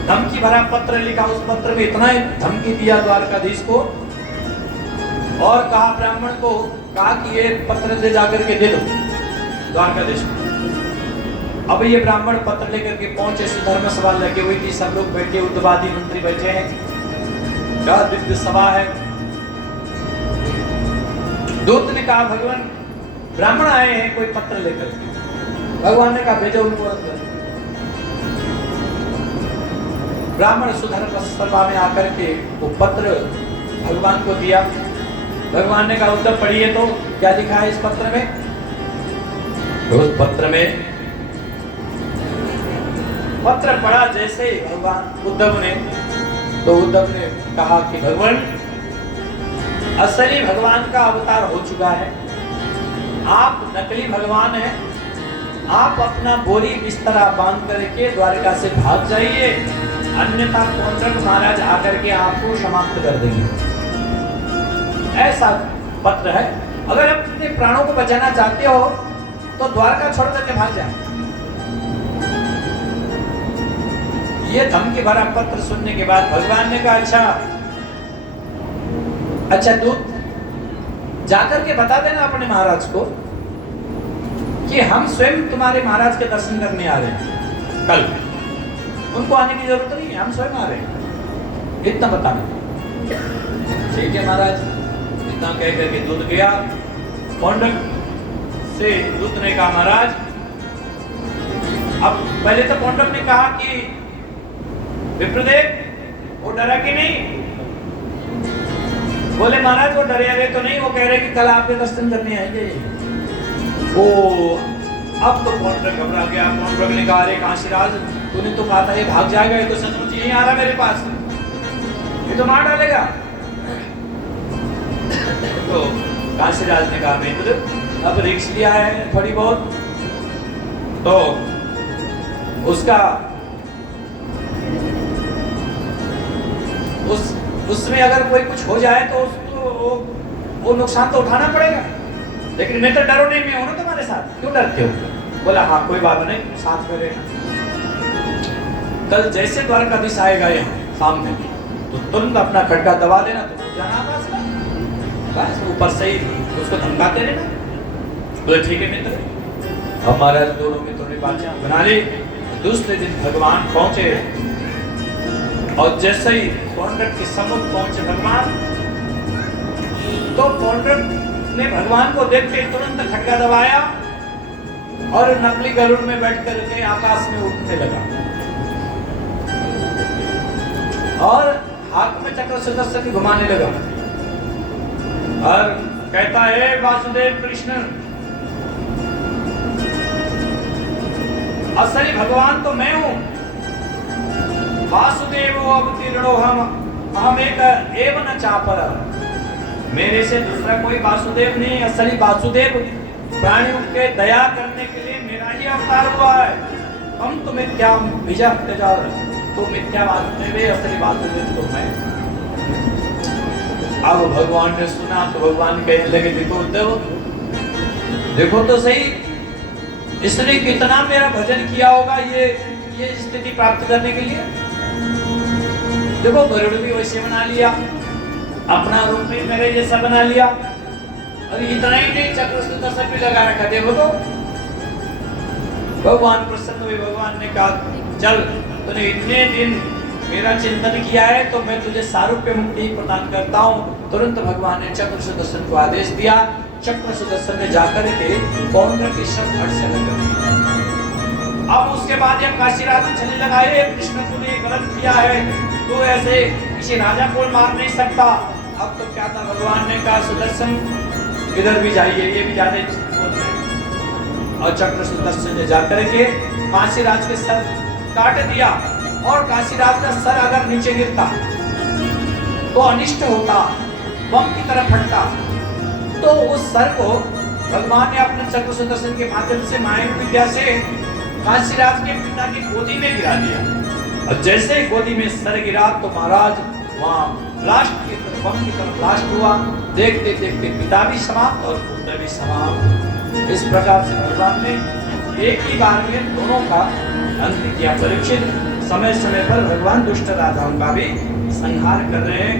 धमकी भरा पत्र लिखा। उस पत्र में इतना धमकी दिया द्वारकाधीश को और कहा ब्राह्मण को, कहा कि ये पत्र ले जाकर के दे दो द्वारकाधीश को। अब ये ब्राह्मण पत्र लेकर के पहुंचे, सुधर्म सभा लगी हुई थी, सब लोग बैठे, उद्वादी मंत्री बैठे हैं, क्या दिव्य सभा है। दूत ने कहा भगवान ब्राह्मण आए हैं कोई पत्र लेकर के। भगवान ने कहा भेजो उनको अंदर। ब्राह्मण सुधर्म सभा में आकर के वो पत्र भगवान को दिया। भगवान ने कहा उद्धव पढ़िए तो क्या लिखा है इस पत्र में। तो उस पत्र में पत्र पढ़ा जैसे ही भगवान उद्धव ने, तो उद्धव ने कहा कि भगवान असली भगवान का अवतार हो चुका है, आप नकली भगवान हैं, आप अपना बोरी बिस्तरा बांध करके द्वारका से भाग जाइए, अन्यथा पौंड्रक महाराज आकर के आपको समाप्त कर देंगे। ऐसा पत्र है। अगर आप अपने प्राणों को बचाना चाहते हो तो द्वारका छोड़ करके भाग जाए। ये धमकी भरा पत्र सुनने के बाद भगवान ने कहा अच्छा दूत जाकर के बता देना अपने महाराज को कि हम स्वयं तुम्हारे महाराज के दर्शन करने आ रहे हैं कल, उनको आने की जरूरत नहीं है, हम स्वयं आ रहे हैं, इतना बताना। ठीक है महाराज, इतना कह करके दूत गया। पौंड्रक से दूत ने कहा महाराज, अब पहले तो पौंड्रक ने कहा कि विप्रदेव वो डरा कि नहीं। बोले महाराज वो डरे हुए तो नहीं, वो कह रहे कि कल आपके दर्शन करने आएंगे। वो अब तो पौंड्रक घबरा गया। पौंड्रक ने कहा अरे काशीराज तूने तो कहा था ये भाग जाएगा, ये तो सचमुच यहीं आ रहा मेरे पास, ये तो मार डालेगा। तो काशीराज ने कहा मित्र अब रिक्स लिया है थोड़ी बहुत, तो उसका उसमें अगर कोई कुछ हो जाए तो उसको वो नुकसान तो उठाना पड़ेगा, लेकिन मैं तो डरो नहीं, मैं हूं ना तुम्हारे साथ, क्यों डरते हो। बोला हाँ कोई बात नहीं, साथ में रहना। कल जैसे द्वारकाधीश आएगा यहाँ सामने तो तुरंत अपना खड़का दबा देना, तो जाना बस ऊपर से ही उसको धमकाते रहना। बोले ठीक है मित्र। हमारे दोनों मित्रों ने बातचीत बना ली। दूसरे दिन भगवान पहुंचे और जैसे ही पौंड्रक के समुद्र पहुंचे भगवान, तो पौंड्रक ने भगवान को देख के तुरंत खड़का दबाया और नकली गरुड़ में बैठ करके आकाश में उड़ने लगा और हाथ में चक्र सुदर्शन घुमाने लगा और कहता है वासुदेव कृष्ण, असली भगवान तो मैं हूं, वासुदेवो अवतीर्णो हम एक एव न चापर, मेरे से दूसरा कोई वासुदेव नहीं, असली वासुदेव प्राणियों के दया करने के लिए मेरा ही अवतार हुआ है। हम तो मिथ्या विजय तो मिथ्या वासुदेव है, असली वासुदेव तो मैं। अब भगवान ने सुना तो भगवान कहने लगे देखो उद्धव, देखो तो सही, इसने कितना मेरा भजन किया होगा ये स्थिति प्राप्त करने के लिए। देखो गरुड़ भी वैसे बना लिया, अपना रूप भी मेरे जैसा बना लिया, और इतना ही नहीं चक्र सुदर्शन भी लगा रखा। देखो तो भगवान प्रसन्न हुए। भगवान ने कहा चल तूने इतने दिन मेरा चिंतन किया है तो मैं तुझे सारूप्य मुक्ति प्रदान करता हूँ। तुरंत भगवान ने चक्र सुदर्शन को आदेश दिया। चक्र सुदर्शन ने जाकर के पौंड्रक के शव धड़ से लगा दिया। अब उसके बाद जब काशीराज चलने लगा, ये कृष्ण तूने गलत किया है, तू ऐसे किसी राजा को मार नहीं सकता। अब तो क्या था, भगवान ने कहा सुदर्शन इधर भी जाइए, ये भी जाने और चक्र सुदर्शन ने जाकर के काशीराज के सर काट दिया और काशीराज का सर अगर नीचे गिरता तो अनिष्ट होता, बम की तरह फटता। तो उस सर को भगवान ने अपने चक्र सुदर्शन के माध्यम से माया विद्या से काशीराज के पिता की गोदी में गिरा दिया। और जैसे ही गोदी में सर गिरा तो महाराज वहां ब्लास्ट की तरफ, बम की तरफ ब्लास्ट हुआ। देखते देखते पिता भी समाप्त और पुत्र भी समाप्त। इस प्रकार से भगवान ने एक ही बार में दोनों का अंत किया। परीक्षित समय समय पर भगवान दुष्ट राजाओं का भी संहार कर रहे हैं।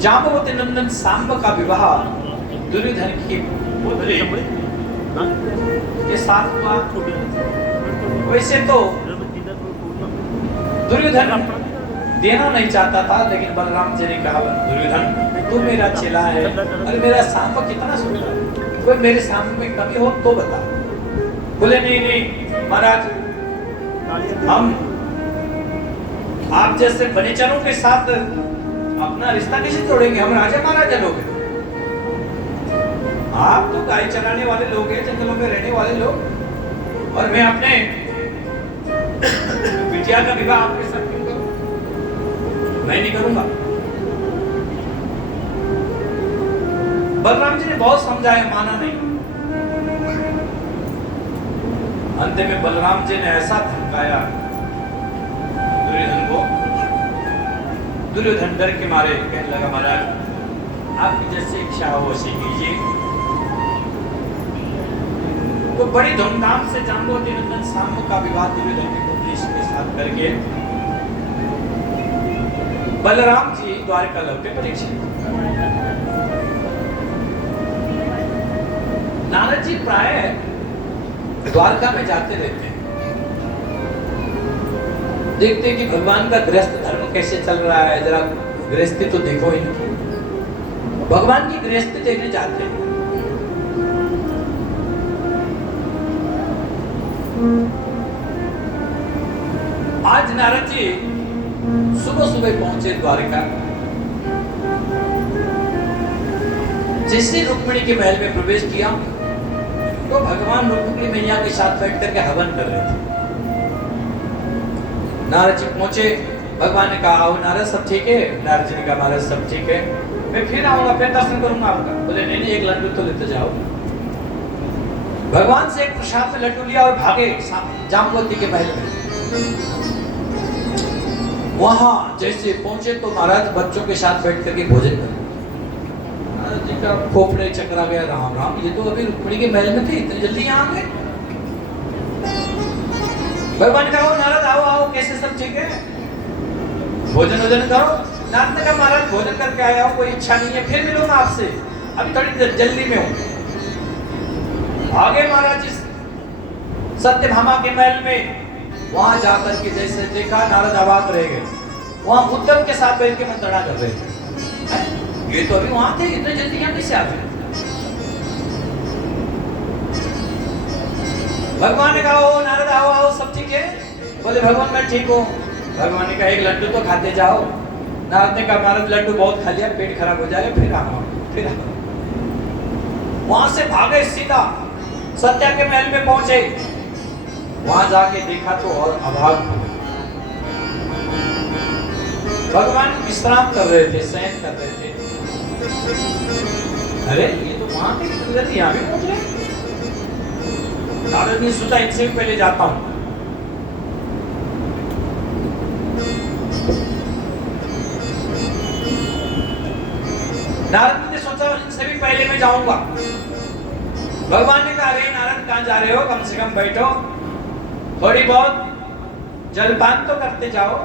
जांबवती नंदन सांब का विवाह दुर्योधन की पुत्री के साथ हुआ। वैसे तो दुर्योधन देना नहीं चाहता था, लेकिन बलराम जी ने कहा दुर्योधन तू मेरा चेला है, अरे मेरा सांब कितना सुंदर, कोई मेरे सांब में कमी हो तो बता। बोले नहीं नहीं महाराज, हम आप जैसे वनेचरों के साथ अपना रिश्ता कैसे तोड़ेंगे, हम राजा महाराजा लोग हैं। आप तो गाय चराने वाले लोग हैं, जंगलों में रहने वाले लोग, और मैं अपने बिटिया का विवाह आपके साथ क्यों करूं? मैं नहीं करूंगा। बलराम जी ने बहुत समझाया, माना नहीं। अंत में बलराम जी ने ऐसा धमकाया दुर्योधन को, दुर्योधन डर के मारे कहने लगा महाराज आपकी जैसी इच्छा हो वैसे कीजिए। तो बड़ी धूमधाम से जांबवती नंदन सांब का विवाह दुर्योधन की पुत्री के साथ करके बलराम जी द्वारका लौटे। परीक्षित नारद जी प्राय द्वारका में जाते रहते हैं, देखते हैं कि भगवान का गृहस्थ धर्म कैसे चल रहा है, जरा गृहस्थी तो देखो इनकी। भगवान की गृहस्थी देखने जाते हैं। आज नारद जी सुबह सुबह पहुंचे द्वारका। जैसे रुक्मिणी के महल में प्रवेश किया तो भगवान रुक्मिणी मैया के साथ बैठ करके हवन कर रहे थे। नारद जी पहुंचे, भगवान ने कहा आओ नारद सब ठीक है? नारद जी ने कहा महाराज सब ठीक है, मैं फिर आऊंगा, फिर दर्शन करूंगा आपका। बोले नहीं नहीं एक लड्डू तो लेते जाओ। भगवान से एक प्रसाद में लड्डू लिया और भागे जांबवती के महल में। वहां जैसे पहुंचे तो महाराज बच्चों के साथ बैठ करके भोजन कर, नारद जी का खोपड़े चकरा गया। राम राम, ये तो अभी रुक्मिणी के महल में थे, इतनी जल्दी यहाँ आ गए। भगवान कहा नारद आओ आओ, कैसे सब ठीक है, भोजन वोजन करो। नारद ने कहा महाराज भोजन करके आया हूँ, कोई इच्छा नहीं है, फिर मिलूंगा आपसे, अभी थोड़ी जल्दी में हूँ। आगे महाराज सत्यभामा के महल में, वहां जाकर के जैसे देखा नारद अवाक रह गए। वहां उद्धव के साथ बैठ के मंत्रणा कर रहे थे। ये तो अभी वहां थे, इतने जल्दी यहाँ कैसे आ गए? भगवान ने कहा ओ नारद आओ आओ सब ठीक है? बोले भगवान मैं ठीक हूँ। भगवान ने कहा एक लड्डू तो खाते जाओ। नारद ने कहा महाराज लड्डू बहुत खा लिया, पेट खराब हो जाएगा, फिर आओ फिर आओ। वहां से भागे सीधा सत्या के महल में पहुंचे। वहां जाके देखा तो और अभाग हो गए। भगवान विश्राम कर रहे थे, शयन कर रहे थे। अरे ये तो वहां थे, जल्दी यहाँ भी पहुंच गए। नारद ने सोचा इनसे भी पहले जाता हूं। नारद ने सोचा इनसे भी पहले मैं जाऊंगा। भगवान ने कहा अरे नारद कहां जा रहे हो, कम से कम बैठो, थोड़ी बहुत जलपान तो करते जाओ।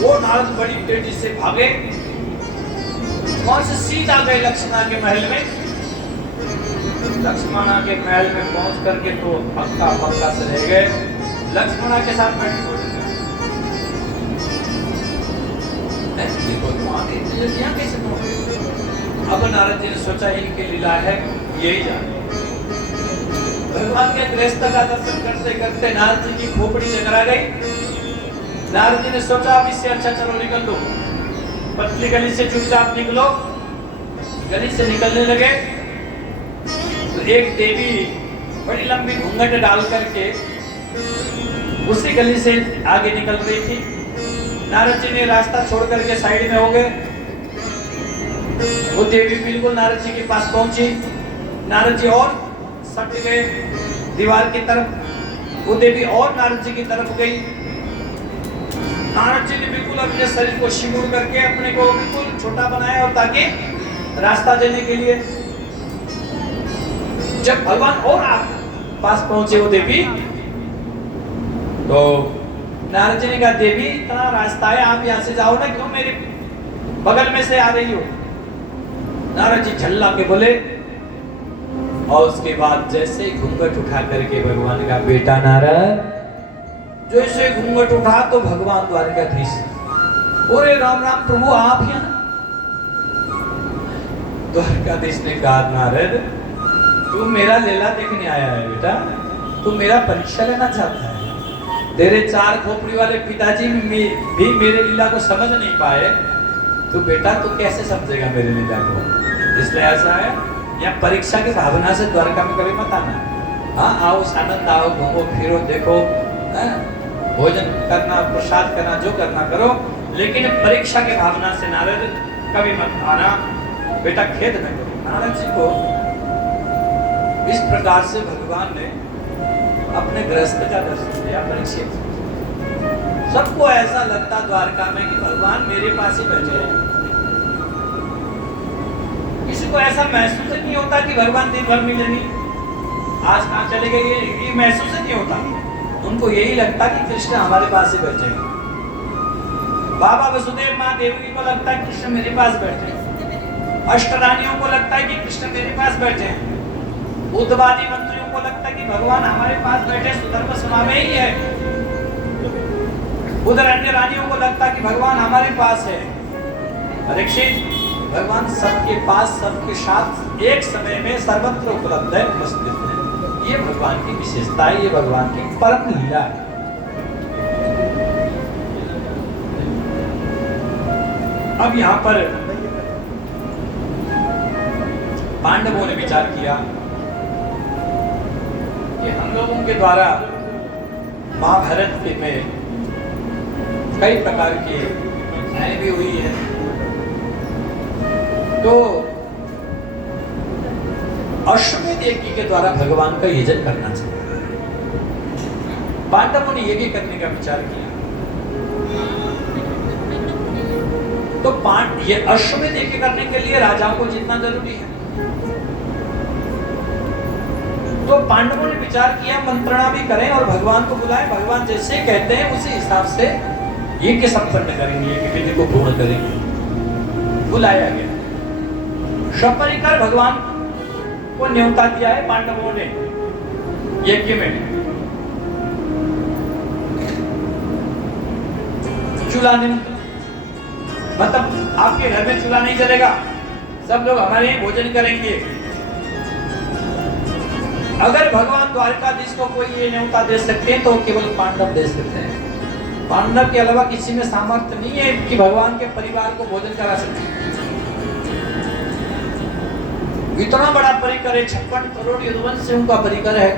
वो नारद बड़ी तेजी से भागे, वहां से सीधा गए लक्ष्मणा के महल में। लक्ष्मणा के महल में पहुंच करके तो पक्का पक्का से रह गए, लक्ष्मणा के साथ बैठ गए। कैसे पहुंचे? अब नारद जी ने सोचा इनकी लीला है, यही जाने। भगवान के गृहस्थ का दर्शन करते करते नारद जी की खोपड़ी चकरा गई। नारद जी ने सोचा अब इससे अच्छा चलो निकल दो, पतली गली से चुपचाप निकलो। गली से निकलने लगे तो एक देवी बड़ी लंबी घूंघट डाल करके उसी गली से आगे निकल रही थी। नारद जी ने रास्ता छोड़ करके साइड में हो गए। वो देवी बिल्कुल नारद जी के पास पहुंची। नारद जी और सट गए दीवार की तरफ। वो देवी और नारद जी की तरफ गई। नारद जी ने बिल्कुल अपने शरीर को शिमुड़ करके अपने को बिल्कुल छोटा बनाया और ताकि रास्ता देने के लिए। जब भगवान और पास पहुंचे वो देवी, तो नारद जी ने कहा, देवी इतना रास्ता है, आप यहाँ से जाओ ना, क्यों मेरे बगल में से आ रही हो? नारद जी झल्ला के बोले। और उसके बाद जैसे ही घूंघट उठा करके भगवान का बेटा नारद, जैसे घूंघट उठा तो भगवान द्वारकाधीश, अरे राम राम प्रभु आप यहाँ? द्वारकाधीश ने कहा, नारद तू मेरा लीला देखने आया है बेटा, तू मेरा परीक्षा लेना चाहता है। तेरे 4 खोपड़ी वाले पिताजी भी मेरे लीला को समझ नहीं पाए, तो बेटा तू कैसे समझेगा मेरे लीला को? इसलिए ऐसा है, यहाँ परीक्षा की भावना से द्वारका में कभी मत आना। हाँ आओ, आनंद आओ, घूमो फिरो, देखो, भोजन करना, प्रसाद करना, जो करना करो, लेकिन परीक्षा की भावना से नारद कभी मत आना, बेटा खेद न करो। नारद जी को इस प्रकार से भगवान ने अपने गृहस्थ का दर्शन दिया परीक्षित। सबको ऐसा लगता द्वारका में कि भगवान मेरे पास ही बैठे हैं। किसी को ऐसा महसूस नहीं होता कि भगवान दिन भर मिले नहीं, आज कहाँ चले गए, ये महसूस नहीं होता। उनको यही लगता कि कृष्ण हमारे पास ही बैठे हैं। बाबा वसुदेव माँ देवकी को लगता है कृष्ण मेरे पास बैठे हैं। अष्टरानियों को लगता है कि कृष्ण मेरे पास बैठे हैं। उद्धवादी मंत्रियों को लगता है कि भगवान हमारे पास बैठे सुधर्म सभा में ही है। उधर अन्य रानियों को लगता है कि भगवान हमारे पास है। परीक्षित, भगवान सबके पास, सबके साथ एक समय में सर्वत्र उपलब्ध है, उपस्थित है। ये भगवान की विशेषता है, ये भगवान की परम लीला है। अब यहाँ पर पांडवों ने विचार किया कि हम लोगों के द्वारा महाभारत में कई प्रकार की घटनाएं भी हुई है, तो अश्वमेध यज्ञ के द्वारा भगवान का यजन करना चाहिए। पांडवों ने यज्ञ करने का विचार किया। तो ये अश्वमेध यज्ञ करने के लिए राजाओं को जीतना जरूरी है। तो पांडवों ने विचार किया मंत्रणा भी करें और भगवान को बुलाएं। भगवान जैसे कहते हैं उसी हिसाब से यज्ञ संपन्न करेंगे, यज्ञ विधि को पूर्ण करेंगे। बुलाया गया, सपरिकर भगवान को न्योता दिया है पांडवों ने यज्ञ में। चूल्हा नहीं, मतलब आपके घर में चूल्हा नहीं जलेगा, सब लोग हमारे यहाँ भोजन करेंगे। अगर भगवान द्वारकाधीश को कोई ये न्योता दे सकते हैं तो केवल पांडव दे सकते हैं। पांडव के अलावा किसी में सामर्थ्य नहीं है कि भगवान के परिवार को भोजन करा सके। इतना बड़ा परिकर है, 56 करोड़ यदुवंशियों का परिकर है।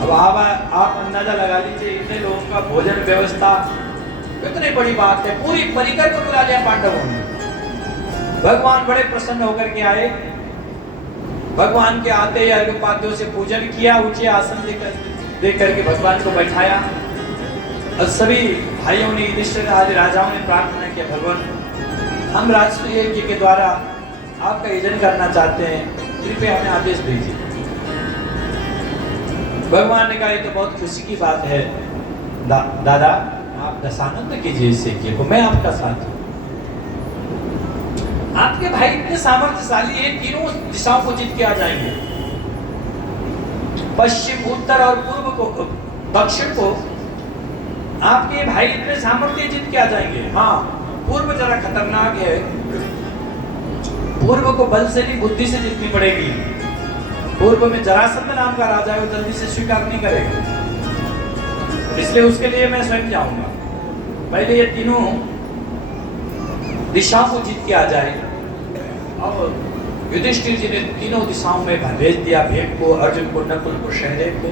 अब आप अंदाजा लगा लीजिए, इतने लोगों का भोजन व्यवस्था कितनी बड़ी बात है। पूरी परिकर को बुला लिया पांडवों ने। भगवान बड़े प्रसन्न होकर के आए। भगवान के आते ही अर्घ्यपाद्यों से पूजन किया, ऊंचे आसन देकर के भगवान को बैठाया। और सभी भाइयों ने, युधिष्ठिर आदि राजाओं ने प्रार्थना किया, भगवान हम राजसूय यज्ञ के द्वारा आपका यजन करना चाहते हैं, कृपया हमें आदेश दीजिए। भगवान ने कहा ये तो बहुत खुशी की बात है दादा, आप दशानंद कीजिए इस यज्ञ को, मैं आपका साथ हूं। आपके भाई इतने सामर्थ्यशाली है, तीनों दिशाओं को जीत के आ जाएंगे। पश्चिम, उत्तर और पूर्व को, दक्षिण को आपके भाई इतने सामर्थ्य जीत के आ जाएंगे। हाँ, पूर्व जरा खतरनाक है, पूर्व को बल से नहीं बुद्धि से जीतनी पड़ेगी। पूर्व में जरासंध नाम का राजा है, वो जल्दी से स्वीकार नहीं करेगा, इसलिए उसके लिए मैं स्वयं जाऊंगा। पहले ये तीनों दिशाओं को जीत के आ जाए। और युधिष्ठिर जी ने तीनों दिशाओं में भेज दिया, भीम को, अर्जुन को, नकुल को, सहदेव को।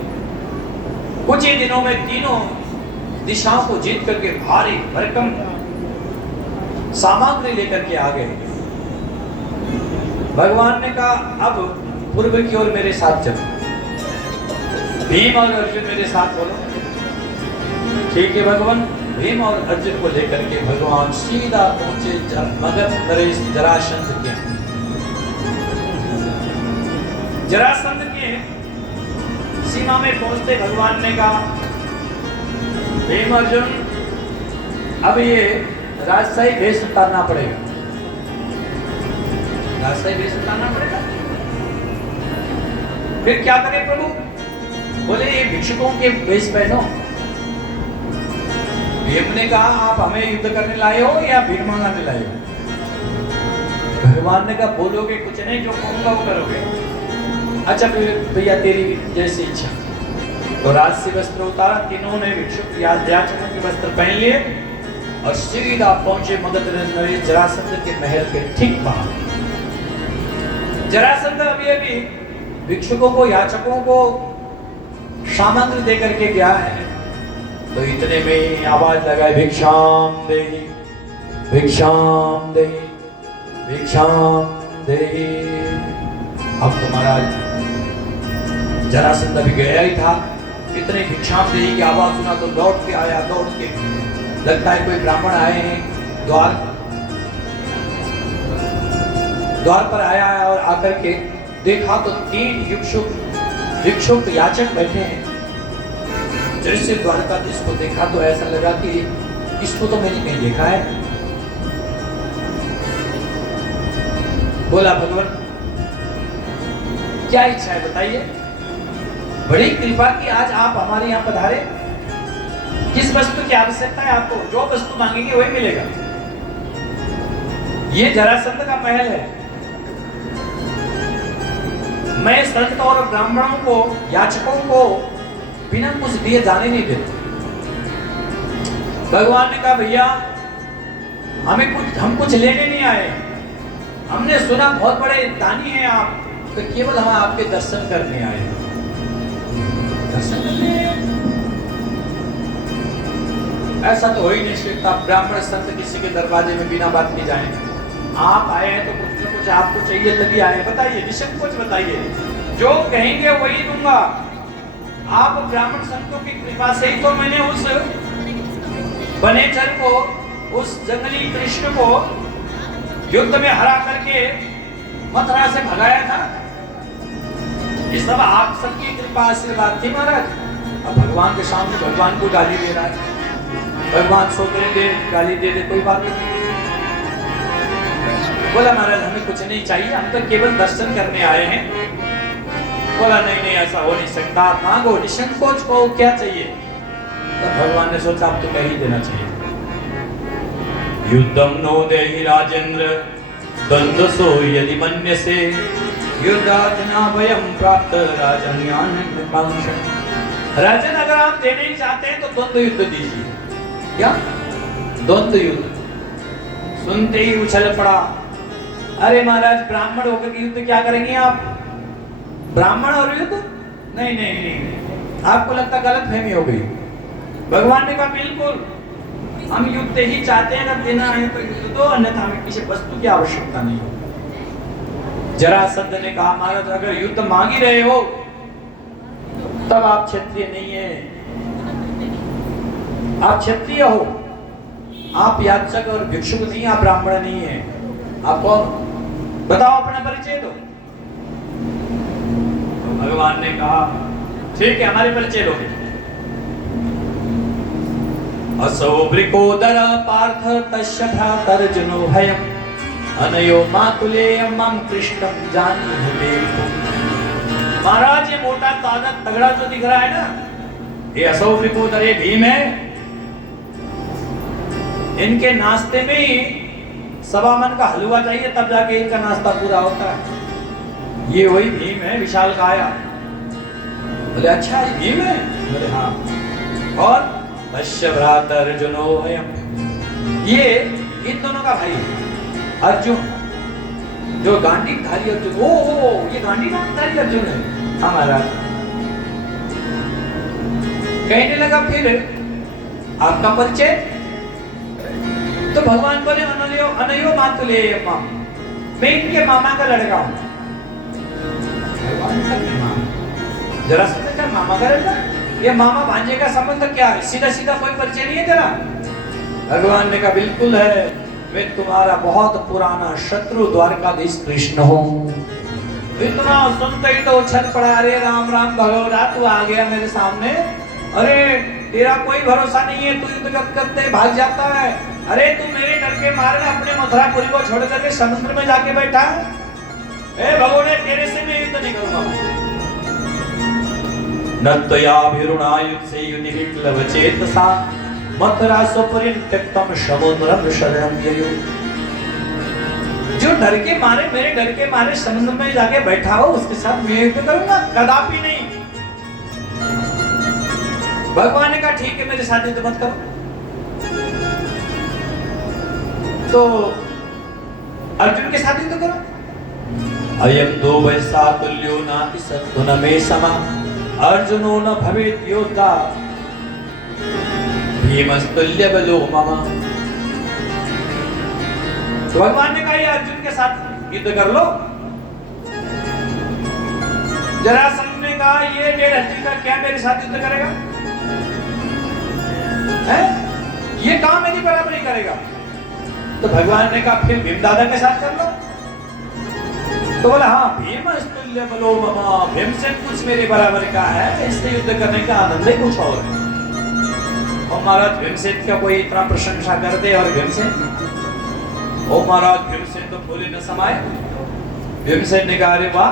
कुछ ही दिनों में तीनों दिशाओं को जीत करके भारी भरकम सामग्री लेकर के आ गए। भगवान ने कहा अब पूर्व की ओर मेरे साथ चलो। भीम और अर्जुन मेरे साथ बोलो। ठीक है भगवान। भीम और अर्जुन को लेकर के भगवान सीधा पहुंचे मगध नरेश जरासंध के। जरासंध के सीमा में पहुंचते भगवान ने कहा भीम अर्जुन अब ये राजशाही भेष उतारना पड़ेगा। राजशाही भेष उतारना पड़ेगा। फिर क्या करें प्रभु? बोले ये भिक्षुकों के वेश पहनो। भीम ने कहा आप हमें युद्ध करने लाए हो या भीख मांगने लाए हो? भगवान ने कहा बोलोगे कुछ नहीं, जो कहूंगा वो करोगे। अच्छा भैया तेरी जैसी इच्छा। तो राजसी वस्त्र उतारा, तीनों ने भिक्षुक याचकों के वस्त्र पहन लिए और सीधा पहुंचे मगध नरेश जरासंध के महल के ठीक बाहर। जरासंध अभी भिक्षुकों को, याचकों को सामग्री देकर के गया है। तो इतने में आवाज लगाए भिक्षाम देहि, भिक्षाम देहि, भिक्षाम देहि। अब तो महाराज जरासंध अभी गया ही था, इतने भिक्षाम देहि की आवाज सुना तो लौट के आया, दौड़ के। लगता है कोई ब्राह्मण आए हैं, द्वार पर आया है और आकर के देखा तो 3 भिक्षुक याचक बैठे हैं। जैसे द्वारकाधीश को देखा तो ऐसा लगा कि इसको तो मैंने कहीं देखा है। बोला भगवान क्या इच्छा है बताइए। बड़ी कृपा की आज आप हमारे यहाँ पधारे। किस वस्तु की आवश्यकता है आपको? जो वस्तु मांगेंगे वही मिलेगा। ये जरासंध का महल है। मैं संत और ब्राह्मणों को, याचकों को बिना कुछ दिए जाने नहीं देता। भगवान ने कहा भैया हम कुछ लेने नहीं आए। हमने सुना बहुत बड़े दानी हैं आप, तो केवल हम आपके दर्शन करने आए। दर्शन करने ऐसा तो हो ही नहीं सकता। ब्राह्मण संत किसी के दरवाजे में बिना बात की जाए। आप आए हैं तो कुछ न कुछ आपको चाहिए तभी आए। बताइए, निसंकोच बताइए, जो कहेंगे वही दूंगा। आप ब्राह्मण संतों की कृपा से ही तो मैंने उस वनेचर को, उस जंगली कृष्ण को युद्ध में हरा करके मथुरा से भगाया था। ये सब आप सबकी कृपा आशीर्वाद थी महाराज। अब भगवान के सामने भगवान को गाली दे रहा है। भगवान सोते दे गाली दे दे कोई बात नहीं। बोला महाराज हमें कुछ नहीं चाहिए, हम तो केवल दर्शन करने आए हैं। बोला नहीं नहीं ऐसा हो नहीं सकता, मांगो, निसंकोच को क्या चाहिए। तो भगवान ने सोचा आप तो कह ही देना चाहिए। युद्धम नो देहि राजेंद्र द्वंद्वसो यदि मन्यसे युद्धातना वयम प्राप्त राजन्यान कृपांश। राजन अगर आप देने ही चाहते हैं तो द्वंद्व युद्ध दीजिए। क्या द्वंद्व युद्ध? सुनते ही उछल पड़ा। अरे महाराज ब्राह्मण होकर युद्ध क्या करेंगे आप? ब्राह्मण और युद्ध? नहीं नहीं नहीं, आपको लगता गलत फहमी हो गई। भगवान ने कहा बिल्कुल हम युद्ध ही चाहते हैं, अगर देना है तो युद्ध दो, अन्यथा हमें किसी वस्तु की आवश्यकता नहीं है। जरासंध ने कहा महाराज अगर युद्ध मांग ही रहे हो तब आप क्षत्रिय नहीं है, आप क्षत्रिय हो। आप याचक और भिक्षुक नहीं, आप ब्राह्मण नहीं है। आप कौन? बताओ अपना परिचय दो। भगवान ने कहा ठीक है हमारे परिचय दो। असौ वृकोदर पार्थ तस्य भ्रातर्जुनो भयम् अनयो मातुलेयं मम कृष्णं जानीहि। महाराज ये मोटा ताकत तगड़ा जो दिख रहा है ना, ये असौ वृकोदर ये भीम है। इनके नाश्ते में ही 1.25 मन का हलवा चाहिए तब जाके इनका नाश्ता पूरा होता है। ये वही भीम है विशाल काया। बोले अच्छा ये भीम है? बोले हाँ। और तस्य भ्रातर्जुनो भयम्, ये इन दोनों का भाई है अर्जुन। जो गांडीवधारी अर्जुन, ओ ये गांडीवधारी अर्जुन है हमारा। कहने लगा फिर आपका परिचय? तो भगवान बोले अनयो मातुले अम्मा, मैं इनके मामा का लड़का हूं। भगवान का मामा, जरा समझ कर मामा का लड़का, ये मामा भांजे का संबंध क्या है? सीधा सीधा कोई परिचय नहीं है तेरा? भगवान ने कहा बिल्कुल है, मैं तुम्हारा बहुत पुराना शत्रु द्वारकाधीश कृष्ण हूँ। इतना सुनते ही तो उछल पड़ा, अरे राम राम भगवान, तू आ गया मेरे सामने, अरे तेरा कोई भरोसा नहीं है, तू युद्ध करते भाग जाता है, अरे तू मेरे डर के मारे अपने मथुरापुरी को छोड़ करके समुद्र में जाके बैठा है। ए भगवान, तेरे से मैं युद्ध नहीं करूंगा। नत्वयाभिरुणायुत्से युधि विप्लवचेतसा मथुरा सुपरित्यक्तम समुद्रम शरणं ययौ। जो डर के मारे, मेरे डर के मारे समुद्र में जाके बैठा हो, उसके साथ मैं युद्ध करूंगा? कदापि नहीं। भगवान ने कहा ठीक है, मेरे साथ युद्ध मत करो। तो अर्जुन के साथ युद्ध करो। अयम दो वैसा तुल्यो नाति सत्तु न मे समा अर्जुनो न भवेत् योद्धा भीमस्तुल्य बलो मम। तो भगवान ने कहा ये अर्जुन के साथ युद्ध कर लो। जरासंध ने कहा ये 1.5 का क्या मेरे साथ युद्ध करेगा? है? ये काम मेरी बराबरी करेगा। तो भगवान ने कहा फिर भीम दादा के साथ कर लो। तो बोला हाँ, भीमस्तुल्य बलो मम, भीमसेन कुछ मेरे बराबर का है, इससे युद्ध करने का आनंद ही कुछ और है। और महाराज भीमसेन का कोई इतना प्रशंसा कर दे, और भीमसेन, ओ महाराज भीमसेन तो फूले न समाये। भीमसेन ने कहा अरे वाह,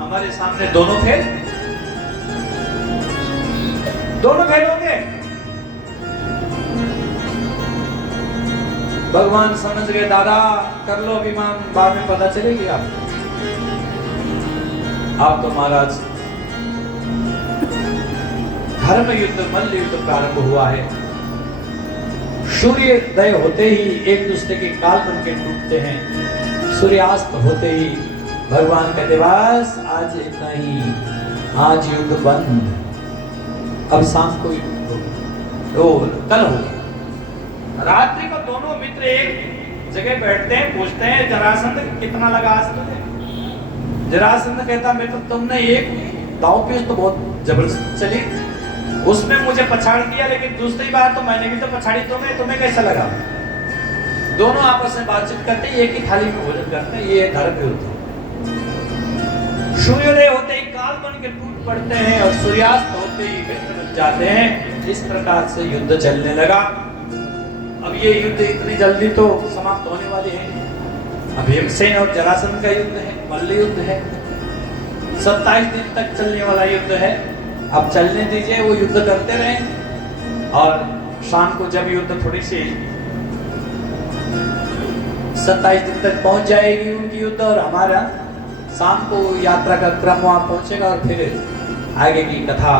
हमारे सामने दोनों फेल हो गए। भगवान समझ गए, दादा कर लो अभिमान, बाद में पता चलेगी आप तो महाराज धर्म युद्ध, मल्ल युद्ध प्रारंभ हुआ है। सूर्योदय होते ही एक दूसरे के काल बन के टूटते हैं। सूर्यास्त होते ही भगवान कहते बस आज इतना ही, आज युद्ध बंद, अब शाम को कल हो। रात्रि को दोनों मित्र एक जगह बैठते हैं, पूछते हैं जरासंध कितना लगा आज तुझे? जरासंध कहता मित्र तुमने एक दांव पेच तो बहुत जबरदस्त चली, उसमें मुझे पछाड़ दिया, लेकिन दूसरी बार तो मैंने भी तो पछाड़ी तुम्हें कैसा लगा? दोनों आपस में बातचीत करते हैं, एक ही थाली में भोजन करते हैं, ये धर्म युद्ध। सूर्योदय होते ही काल बन के टूट पड़ते हैं और सूर्यास्त होते ही मित्र बन जाते हैं। इस प्रकार से युद्ध चलने लगा। अब ये युद्ध इतनी जल्दी तो समाप्त होने वाली है। अब भीमसेन और जरासंध का युद्ध है, मल्ल युद्ध है, 27 दिन तक चलने वाला युद्ध है। अब चलने दीजिए, वो युद्ध करते रहें, और शाम को जब युद्ध थोड़ी सी 27 दिन तक पहुंच जाएगी उनकी युद्ध, और हमारा शाम को यात्रा का क्रम वहां पहुंचेगा, और फिर आगे की कथा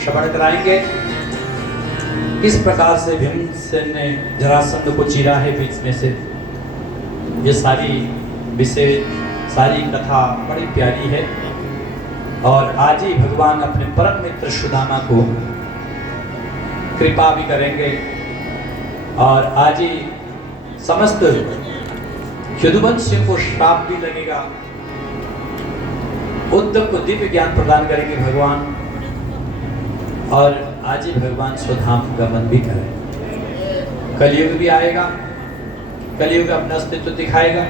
श्रवण कराएंगे। इस प्रकार से भीमसेन ने जरासंध को चीरा है बीच में से। ये सारी विषय, सारी कथा बड़ी प्यारी है। और आज ही भगवान अपने परम मित्र सुदामा को कृपा भी करेंगे, और आज ही समस्त यदुवंशियों को श्राप भी लगेगा। उद्धव को दिव्य ज्ञान प्रदान करेंगे भगवान, और आज ही भगवान स्वधाम गमन भी करें। कलयुग भी आएगा, कलयुग अपना अस्तित्व दिखाएगा।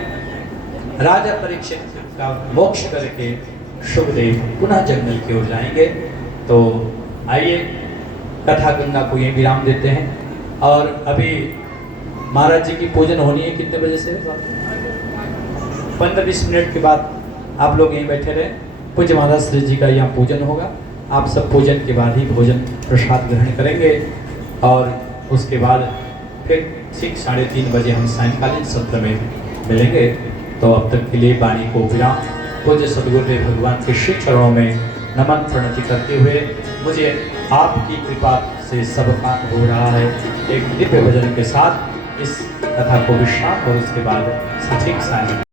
राजा परीक्षित का मोक्ष करके शुभदेव पुनः जंगल की ओर जाएंगे। तो आइए कथा गंगा को यहीं विराम देते हैं। और अभी महाराज जी की पूजन होनी है, कितने बजे से? 15-20 मिनट के बाद आप लोग यहीं बैठे रहे। पूज्य महाराज श्री जी का यहाँ पूजन होगा। आप सब पूजन के बाद ही भोजन प्रसाद ग्रहण करेंगे, और उसके बाद फिर ठीक 3:30 बजे हम सायंकालीन सत्र में मिलेंगे। तो अब तक के लिए वाणी को विराम। पूज्य सद्गुरुदेव भगवान के श्री चरणों में नमन प्रणति करते हुए, मुझे आपकी कृपा से सब काम हो रहा है। एक दिव्य भजन के साथ इस कथा को विश्राम, और उसके बाद ठीक सायं